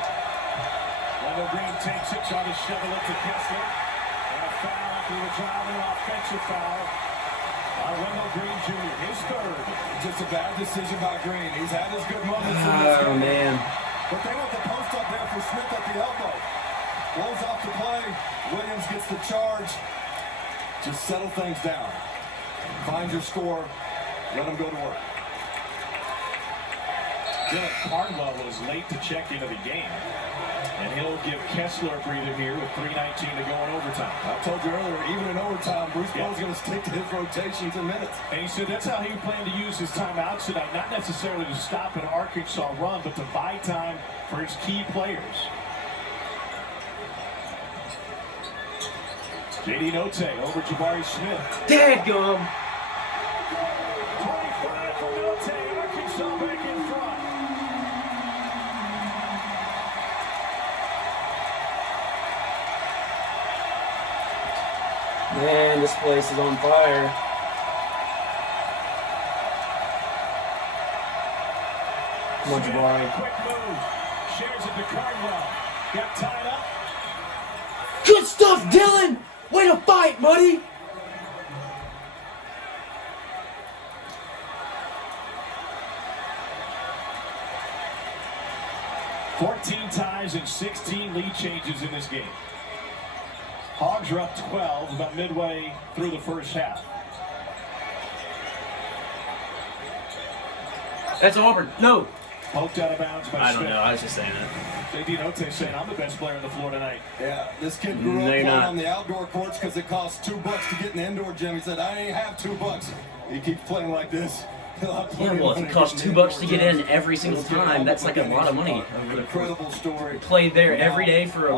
Wendell Green takes it, trying to shovel it to Kessler. And a foul after the drive, an offensive foul by Wendell Green Jr., his third. Just a bad decision by Green. He's had his good moments in this game. Oh, man. But they want the post up there for Smith at the elbow. Blows off the play. Williams gets the charge. Just settle things down. Find your score. Let them go to work. Dylan Cardwell was late to check into the game. And he'll give Kessler a breather here with 3:19 to go in overtime. I told you earlier, even in overtime, Bruce Bowen's going to stick to his rotations in minutes. And he said that's how he planned to use his timeouts tonight. Not necessarily to stop an Arkansas run, but to buy time for his key players. J.D. Note over Jabari Smith. Dadgum. 25 for Note. Arkansas back in front. Man, this place is on fire. Come on, Jabari. Quick move. Shares it to Cardwell. Got tied up. Good stuff, Dylan. Way to fight, buddy. Ties and 16 lead changes in this game. Hogs are up 12 about midway through the first half. That's Auburn. No. Poked out of bounds by I don't Smith. know. I was just saying that. J.D. Note saying I'm the best player on the floor tonight. Yeah, this kid grew up playing on the outdoor courts because it costs $2 to get in the indoor gym. He said, I ain't have $2. He keeps playing like this. Yeah, well, if it costs $2 to get in every single time, that's like a lot of money. Incredible story. Played there every day for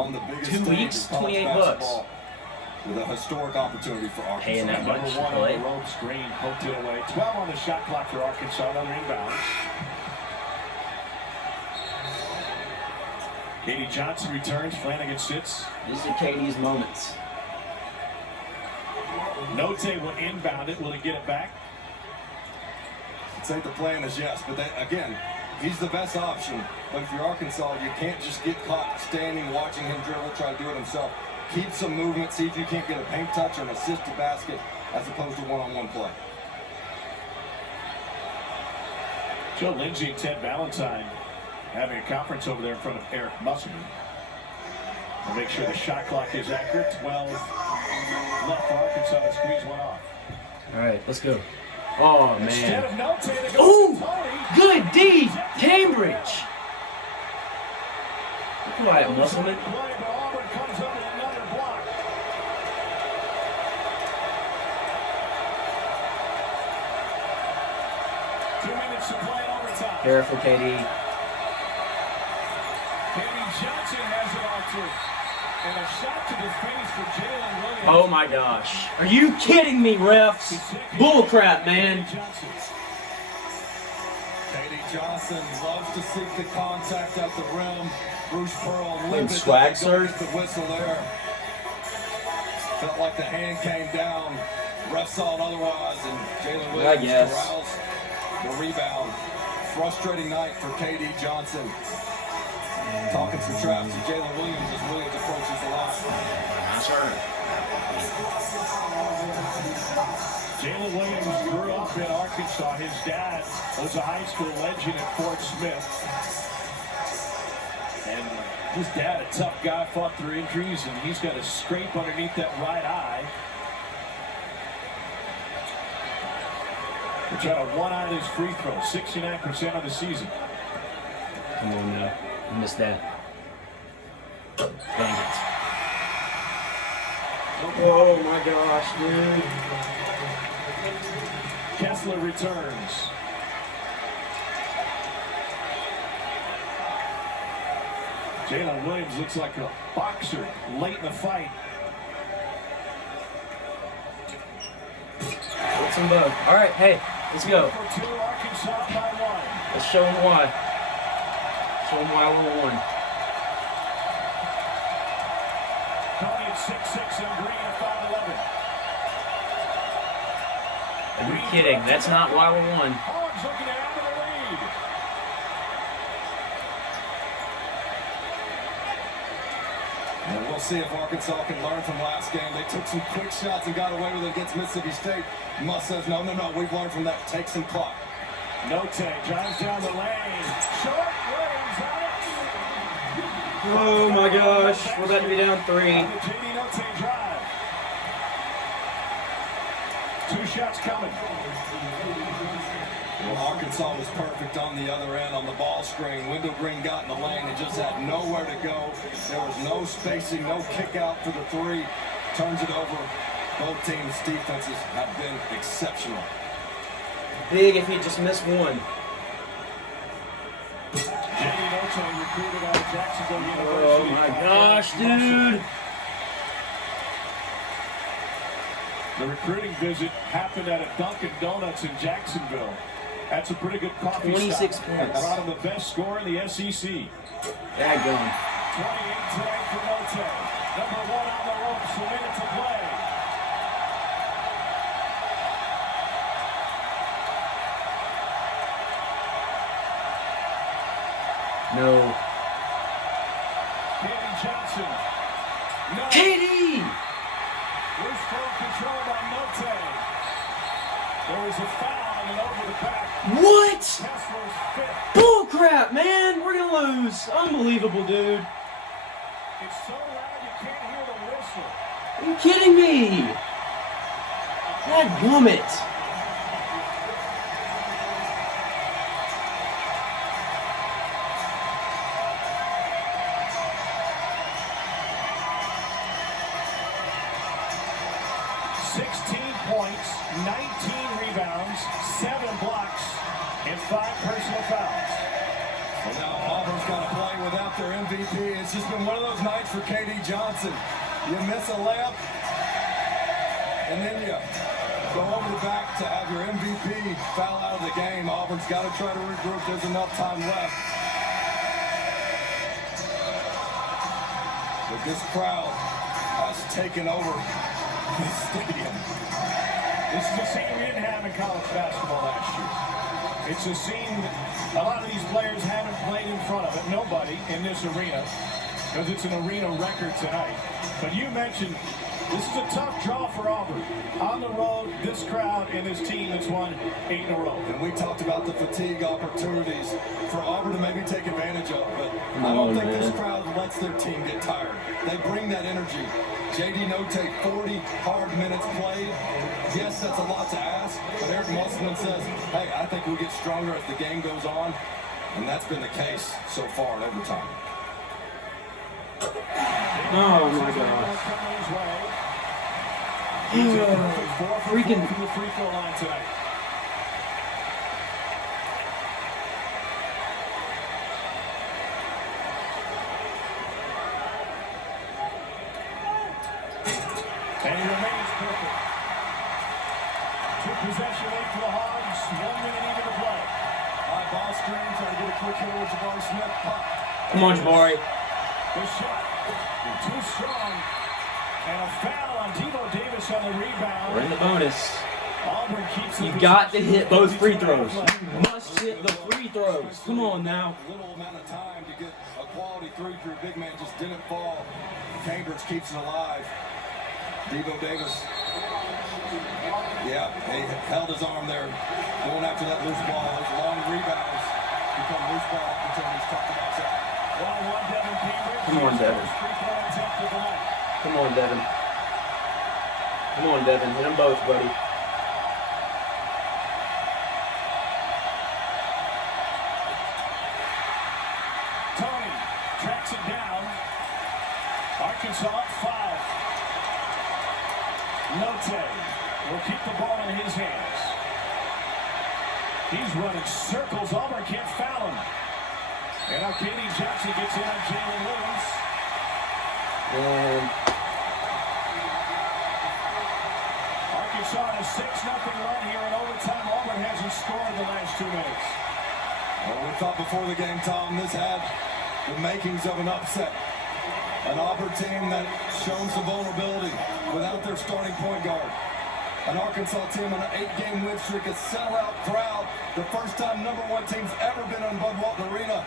2 weeks, $28. With a historic opportunity for Arkansas. Paying that much Number to one play. on the ropes, Green poked it away. 12 on the shot clock for Arkansas. Another inbound. Katie Johnson returns. Flanagan sits. These are Katie's moments. Note will inbound it. Will he get it back? I'd say the plan is yes, but again, he's the best option. But if you're Arkansas, you can't just get caught standing, watching him dribble, try to do it himself. Keep some movement, see if you can't get a paint touch or an assist to basket as opposed to one-on-one play. Joe Lindsay and Ted Valentine having a conference over there in front of Eric Musselman. To make sure the shot clock is accurate. 12 left for Arkansas to squeeze one off. All right, let's go. Oh, Instead man. of Note, they go to Tony. Good D, Cambridge. Quiet, Musselman. Play, but Auburn comes up with another block. Minutes to play in overtime. Careful, KD. Katie Johnson has it on through. And a shot to the face for Jalen Williams. Oh, my gosh. Are you kidding me, refs? Bullcrap, man. Katie Johnson loves to seek the contact at the rim. Bruce Pearl limited swag the surf. whistle there. Felt like the hand came down. Ref saw it otherwise, and Jalen Williams corrals the rebound. Frustrating night for Katie Johnson. Talking some traps to Jalen Williams as Williams approaches the line. That's her. Jalen Williams grew up in Arkansas. His dad was a high school legend at Fort Smith. And his dad, a tough guy, fought through injuries, and he's got a scrape underneath that right eye. We're trying to one-eye his free throw, 69% of the season. Come on now. I missed that. Dang it. Oh my gosh, dude. Kessler returns. Jalen Williams looks like a boxer late in the fight. Let's them both. All right, hey, let's go. Let's show them why. Show them why we won. Tony at 6'6" and Green at 5'11". Are you kidding? That's not why we won. Hogs looking to add to the lead. And we'll see if Arkansas can learn from last game. They took some quick shots and got away with it against Mississippi State. Muss says, no, we've learned from that. Take some clock. Note drives down the lane. Short, Williams on it. Oh my gosh, we're about to be down 3. JD Note drive. 2 shots coming. Well, Arkansas was perfect on the other end on the ball screen. Wendell Green got in the lane and just had nowhere to go. There was no spacing, no kick out for the 3. Turns it over. Both teams' defenses have been exceptional. Big if he just missed one. JD Note recruited out of Jacksonville University. Oh my gosh, dude. The recruiting visit happened at a Dunkin' Donuts in Jacksonville. That's a pretty good coffee 26 stop. points. Brought him the best score in the SEC. Daggone. 28 tonight for Note. Number 1 on the ropes, a minute to play. No. Katie Johnson. No. Katie! Loose ball control by Note. There was a foul and over the back. What? Kessler's 5th. Bullcrap, man! We're gonna lose. Unbelievable, dude. It's so loud you can't hear the whistle. Are you kidding me? Dadgummit. Points, 19 rebounds, 7 blocks, and 5 personal fouls. Well, now Auburn's got to play without their MVP. It's just been one of those nights for KD Johnson. You miss a layup, and then you go over the back to have your MVP foul out of the game. Auburn's got to try to regroup. There's enough time left. But this crowd has taken over the stadium. This is a scene we didn't have in college basketball last year. It's a scene that a lot of these players haven't played in front of it. Nobody in this arena, because it's an arena record tonight. But you mentioned this is a tough draw for Auburn. On the road, this crowd and this team that's won 8 in a row. And we talked about the fatigue opportunities for Auburn to maybe take advantage of. But I don't think this crowd lets their team get tired. They bring that energy. JD Note, 40 hard minutes played. Yes, that's a lot to ask, but Eric Musselman says, hey, I think we get stronger as the game goes on, and that's been the case so far in overtime. Oh my gosh. Freaking free throw line tonight. And he remains perfect. 2 possession lead for the Hogs. 1 minute even to play. High ball screen, trying to get a quick hit with Jabari Smith. Pop. Come on, Jabari. Good shot. Too strong. And a foul on Devo Davis on the rebound. We're in the bonus. Auburn keeps You got to hit both free throws. You must hit the free throws. Come on now. Little amount of time to get a quality 3 for a big man just didn't fall. Cambridge keeps it alive. Devo Davis. Yeah, he held his arm there. Going after that loose ball. Those long rebounds become loose ball opportunities. Talked about that. 1-1 Devin Cambridge. Come on, Devin. Come on, Devin. Come on, Devin. Hit them both, buddy. Tony tracks it down. Arkansas up 5. Note will keep the ball in his hands. He's running circles. Auburn can't foul him. And now Katie Johnson gets in on Jalen Williams. And Arkansas on a 6-0 run here in overtime. Auburn hasn't scored the last 2 minutes. Well, we thought before the game, Tom, this had the makings of an upset. An Auburn team that shown some vulnerability without their starting point guard. An Arkansas team on an 8-game win streak, a sellout crowd. The first time #1 team's ever been on Bud Walton Arena.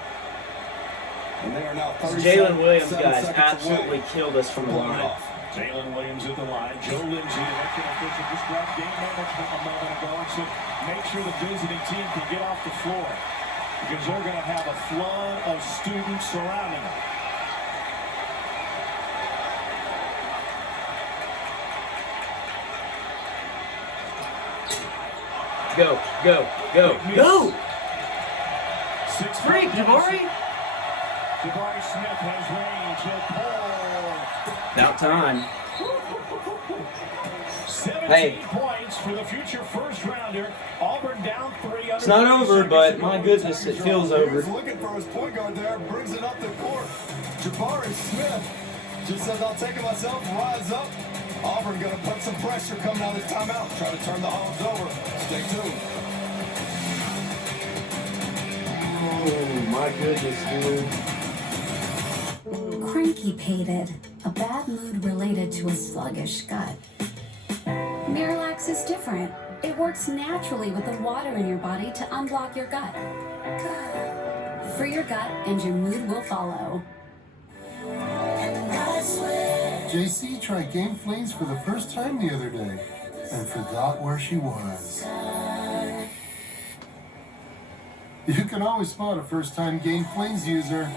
And they are now 37 Jalen Williams, guys, seconds absolutely away killed us from the from line. off. Jalen Williams at the line. Joe Lindsay, the veteran official, just grabbed game management a moment ago and said, make sure the visiting team can get off the floor because they're going to have a flood of students surrounding them. Go, go, go, go! Freak, Jabari! Jabari Smith has range. He'll pull. About time. 17 points for the future first rounder. Auburn down 3. It's not over, but my goodness, it feels over. He's looking for his point guard there, brings it up the court. Jabari Smith just says, I'll take it myself, rise up. Auburn going to put some pressure coming out of this timeout, try to turn the Hogs over. Stay tuned. Oh, my goodness, dude. Cranky-pated, a bad mood related to a sluggish gut. Miralax is different. It works naturally with the water in your body to unblock your gut. Free your gut and your mood will follow. JC tried Game Flings for the first time the other day and forgot where she was. You can always spot a first-time Game Flings user.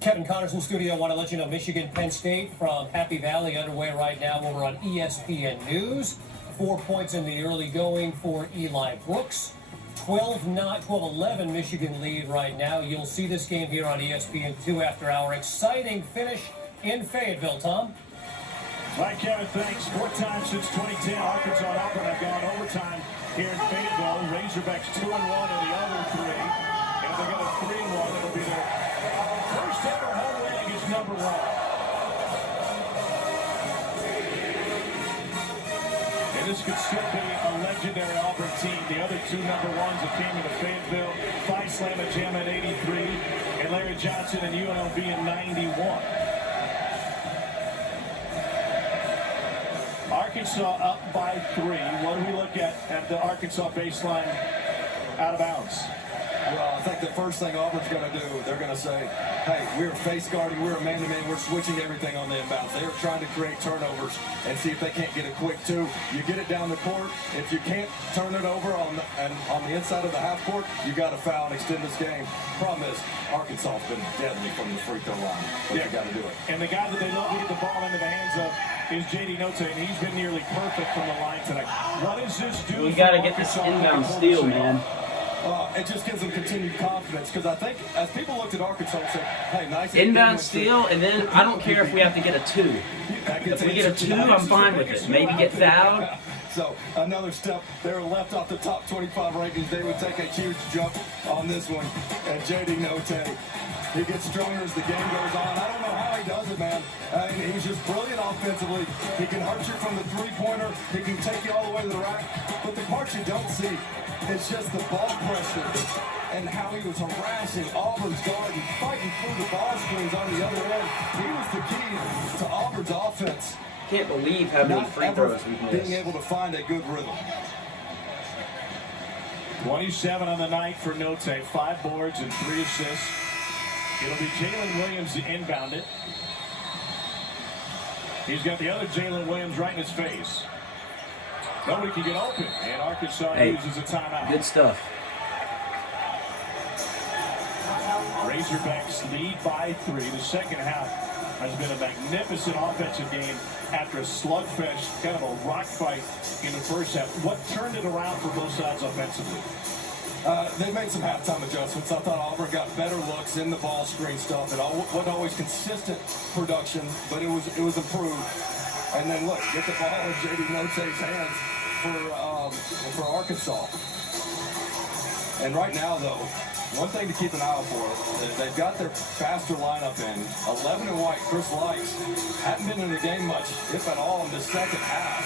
Kevin Connors in studio. I want to let you know Michigan Penn State from Happy Valley underway right now over on ESPN News. 4 points in the early going for Eli Brooks. 12-11 Michigan lead right now. You'll see this game here on ESPN2 after our exciting finish in Fayetteville, Tom. Right, Kevin, thanks. 4 times since 2010, Arkansas and Auburn have gone overtime here in Fayetteville. Razorbacks 2-1 in the other 3. If they get a 3-1, it'll be their first ever home win against #1. And this could still be a legendary Auburn team. The other 2 #1s that came into Fayetteville, Phi Slamma Jam at 83, and Larry Johnson and UNLV in 91. Arkansas up by 3. What do we look at the Arkansas baseline out of bounds? Well, I think the first thing Auburn's going to do, they're going to say, hey, we're face guarding, we're a man-to-man, we're switching everything on the inbounds. They're trying to create turnovers and see if they can't get a quick 2. You get it down the court. If you can't turn it over on the inside of the half court, you got to foul and extend this game. Problem is, Arkansas has been deadly from the free throw line, but you got to do it. And the guy that they love to get the ball into the hands of is J.D. Note, and he's been nearly perfect from the line tonight. What does this do? We got to get this inbound steal, man. It just gives them continued confidence because I think as people looked at Arkansas and said, hey, nice inbound steal, and then I don't care if we have to get a 2. If we get a 2, I'm fine with it. Maybe get fouled. So another step. They were left off the top 25 rankings. They would take a huge jump on this one. And J.D. Note, he gets stronger as the game goes on. I don't know how he does it, man. He's just brilliant offensively. He can hurt you from the three-pointer. He can take you all the way to the rack. But the part you don't see is just the ball pressure and how he was harassing Auburn's guard and fighting through the ball screens on the other end. He was the key to Auburn's offense. Can't believe how many free throws we've missed. Being able to find a good rhythm. 27 on the night for Note, 5 boards and 3 assists. It'll be Jalen Williams to inbound it. He's got the other Jalen Williams right in his face. Nobody can get open, and Arkansas uses a timeout. Good stuff. Razorbacks lead by 3. The second half has been a magnificent offensive game after a slugfest, kind of a rock fight in the first half. What turned it around for both sides offensively? They made some halftime adjustments. I thought Auburn got better looks in the ball screen stuff. It wasn't always consistent production, but it was improved. And then look, get the ball in J.D. Note's hands for Arkansas. And right now, though, one thing to keep an eye out for is they've got their faster lineup in. 11 and White, Chris Likes, hadn't been in the game much, if at all, in the second half.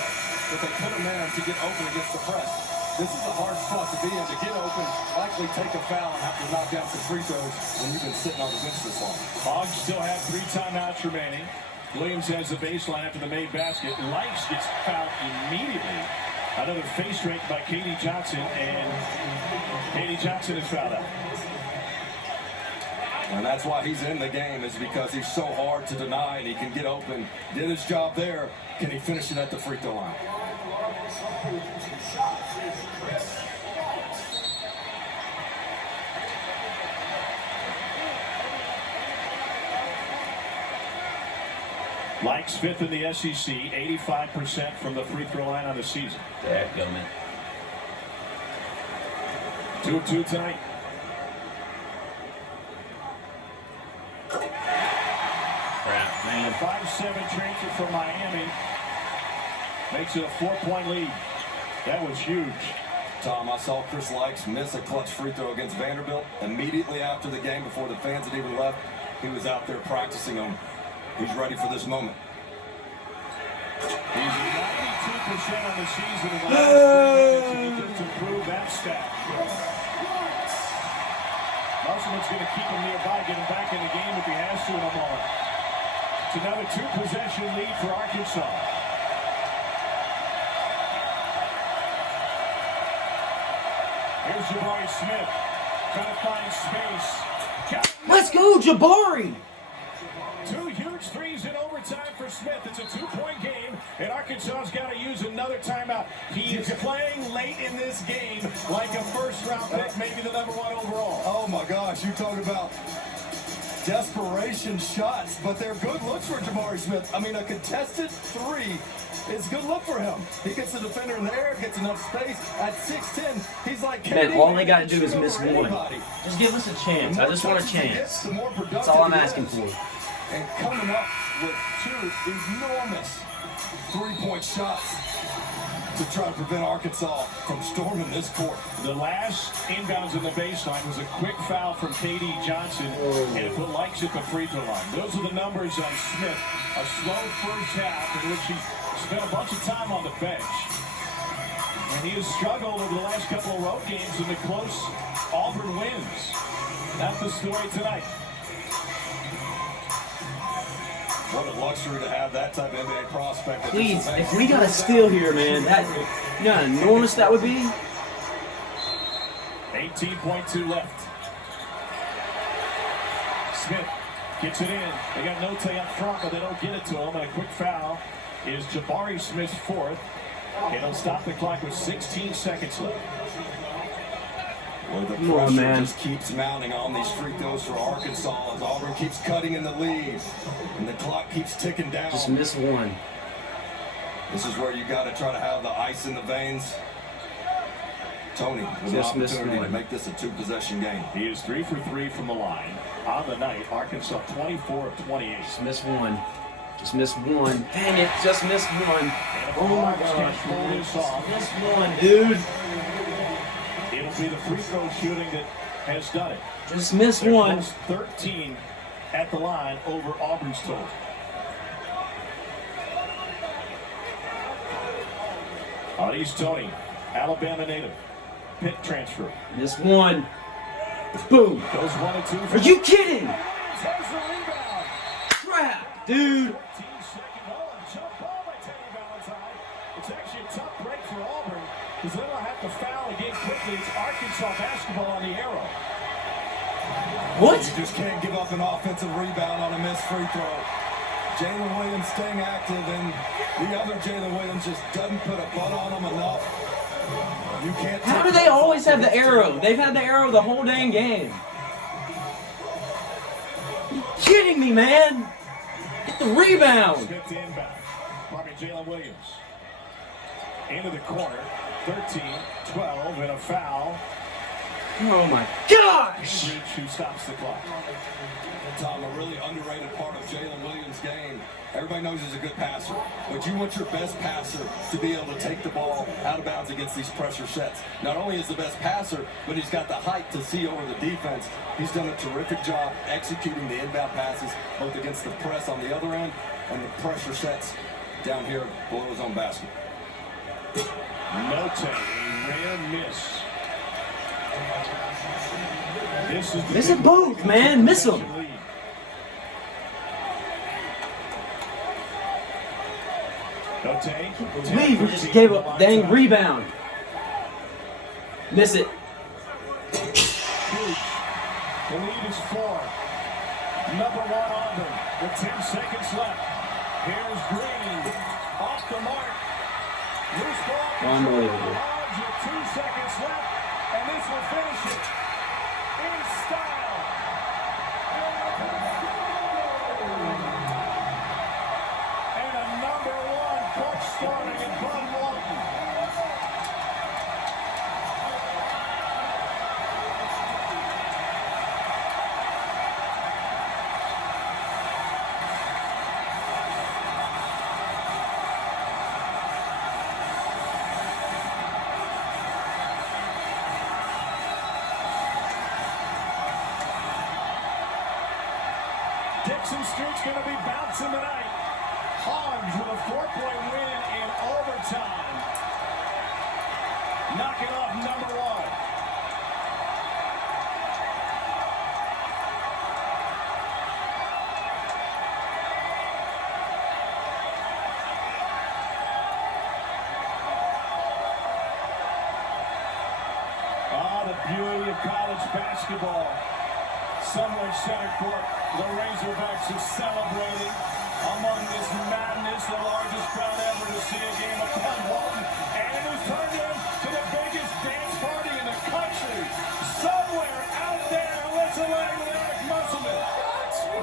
But they put him in to get open against the press. This is a hard spot to be in. To get open, likely take a foul and have to knock down some free throws when you've been sitting on the bench this long. Hogs still have 3 timeouts remaining. Williams has the baseline after the made basket. Likes gets fouled immediately. Another face rake by Katie Johnson, and Katie Johnson is fouled out. And that's why he's in the game, is because he's so hard to deny and he can get open. Did his job there. Can he finish it at the free throw line? Likes 5th in the SEC, 85% from the free throw line on the season. Dadgummit. 2 of 2 tonight. Crap, man. 5-7 transfer from Miami makes it a 4-point lead. That was huge. Tom, I saw Chris Likes miss a clutch free throw against Vanderbilt immediately after the game, before the fans had even left. He was out there practicing them. He's ready for this moment. He's 92% on the season in the last 3 minutes, and he just improved that stat. Musselman's going to keep him nearby, get him back in the game if he has to in a moment. It's another 2-possession lead for Arkansas. Here's Jabari Smith trying to find space. Let's go, Jabari! 2 huge threes in overtime for Smith. It's a 2-point game, and Arkansas's got to use another timeout. He is playing late in this game like a first-round pick, maybe the #1 overall. Oh, my gosh. You talk about desperation shots, but they're good looks for Jabari Smith. I mean, a contested 3 is a good look for him. He gets the defender in there, gets enough space. At 6'10", he's like... Man, all they got to do is miss one. Just give us a chance. I just want a chance. That's all I'm asking for. And coming up with 2 enormous 3-point shots to try to prevent Arkansas from storming this court. The last inbounds in the baseline was a quick foul from Katie Johnson, and it put Likes at the free throw line. Those are the numbers on Smith. A slow first half in which he spent a bunch of time on the bench. And he has struggled over the last couple of road games in the close Auburn wins. That's the story tonight. What a luxury to have that type of NBA prospect. Please, if we got a steal here, man, that, you know how enormous that would be? 18.2 left. Smith gets it in. They got Note up front, but they don't get it to him. And a quick foul is Jabari Smith's 4th. It'll stop the clock with 16 seconds left. Well, the pressure just keeps mounting on these free throws for Arkansas as Auburn keeps cutting in the lead. And the clock keeps ticking down. Just miss one. This is where you got to try to have the ice in the veins. Tony with an opportunity to make this a 2-possession game. He is 3 for 3 from the line. On the night, Arkansas 24 of 28. Just miss one. Just miss one. Dang it, just missed one. Oh my gosh. Just miss one, dude. It'll be the free throw shooting that has done it. Just miss one. 13 at the line over Auburn's total. East Tony, Alabama native, Pitt transfer. Miss one. Boom. Goes 1 and 2. Are you kidding? There's the rebound. Crap, dude. It's actually a tough break for Auburn because they'll have to foul again quickly. It's Arkansas basketball on the arrow. What? You just can't give up an offensive rebound on a missed free throw. Jalen Williams staying active, and the other Jalen Williams just doesn't put a butt on him enough. You can't. How do they always have the arrow? They've had the arrow the whole dang game. You kidding me, man? Get the rebound. Smith to inbound. Probably Jalen Williams. Into the corner. 13, 12, and a foul. Oh my gosh! Who stops the clock. Tom, a really underrated part of Jalen Williams' game. Everybody knows he's a good passer, but you want your best passer to be able to take the ball out of bounds against these pressure sets. Not only is the best passer, but he's got the height to see over the defense. He's done a terrific job executing the inbound passes, both against the press on the other end and the pressure sets down here below his own basket. Note, a rare miss. This is Miss it both, man. Miss them. WEWR just gave a dang rebound. Miss it. The lead is 4. Number 1 Auburn with 10 seconds left. Here's Green off the mark. Loose ball. Unbelievable. 2 seconds left, and this will finish it in style. And a number 1 coach starting in Bud Walton. Dixon Street's going to be bouncing tonight. Hogs with a 4-point win in overtime. Knocking off number 1. The beauty of college basketball. Somewhere center court, the Razorbacks are celebrating among this madness, the largest crowd ever to see a game of Bud Walton. And it has turned into the biggest dance party in the country. Somewhere out there in Little Lane with Eric Musselman.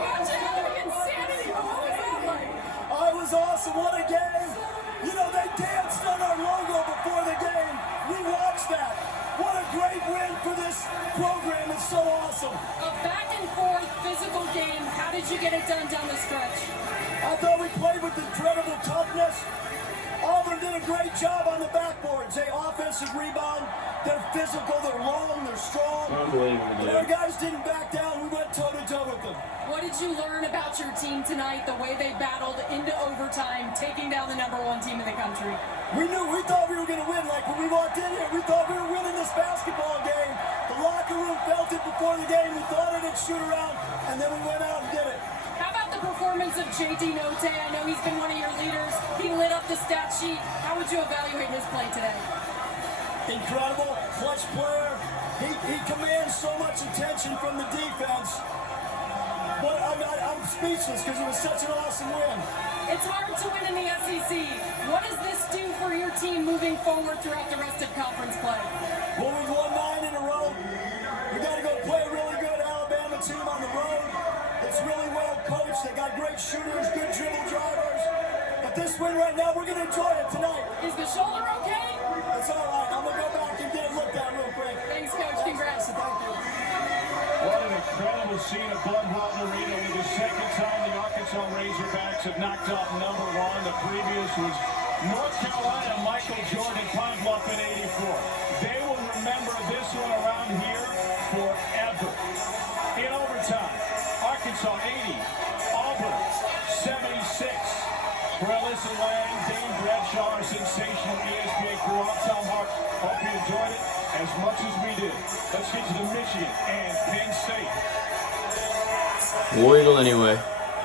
Insanity. What was that like? Oh, it was awesome. What a game. You know, they danced on our logo before the game. We watched that. What a great win for this program. It's so awesome. A back-and-forth physical game. How did you get it done down the stretch? I thought we played with incredible toughness. Auburn did a great job on the backboards. They offensive rebound. They're physical. They're long. They're strong. Unbelievable. And our guys didn't back down. We went toe-to-toe with them. What did you learn about your team tonight, the way they battled into overtime, taking down the number 1 team in the country? We thought we were going to win. Like when we walked in here, we thought we were winning this basketball game. The locker room felt it before the game. We thought it'd shoot around, and then we went out and did it. How about the performance of JD Note? I know he's been one of your leaders. He lit up the stat sheet. How would you evaluate his play today? Incredible, clutch player. He commands so much attention from the defense. But I'm speechless because it was such an awesome win. It's hard to win in the SEC. What does this do for your team moving forward throughout the rest of conference play? Well, we've won 9 in a row. We got to go play a really good Alabama team on the road. It's really well coached. They got great shooters, good dribble drivers. But this win right now, we're going to enjoy it tonight. Is the shoulder okay? It's all right. I'm going to go back and get it looked at real quick. Thanks, Coach. Congrats. Thank you. What an incredible scene at Bud Walton Arena with the second time the Arkansas Razorbacks have knocked off number 1. The previous was North Carolina, Michael Jordan, Pine Bluff in '84. They will remember this one around here forever. In overtime, Arkansas 80, Auburn 76. For Alyssa Lang, Dane Bradshaw, our sensational ESPN crew, I'm Tom Hart. Hope you enjoyed it as much as we did. Let's get to the Michigan and Penn State. War Eagle anyway.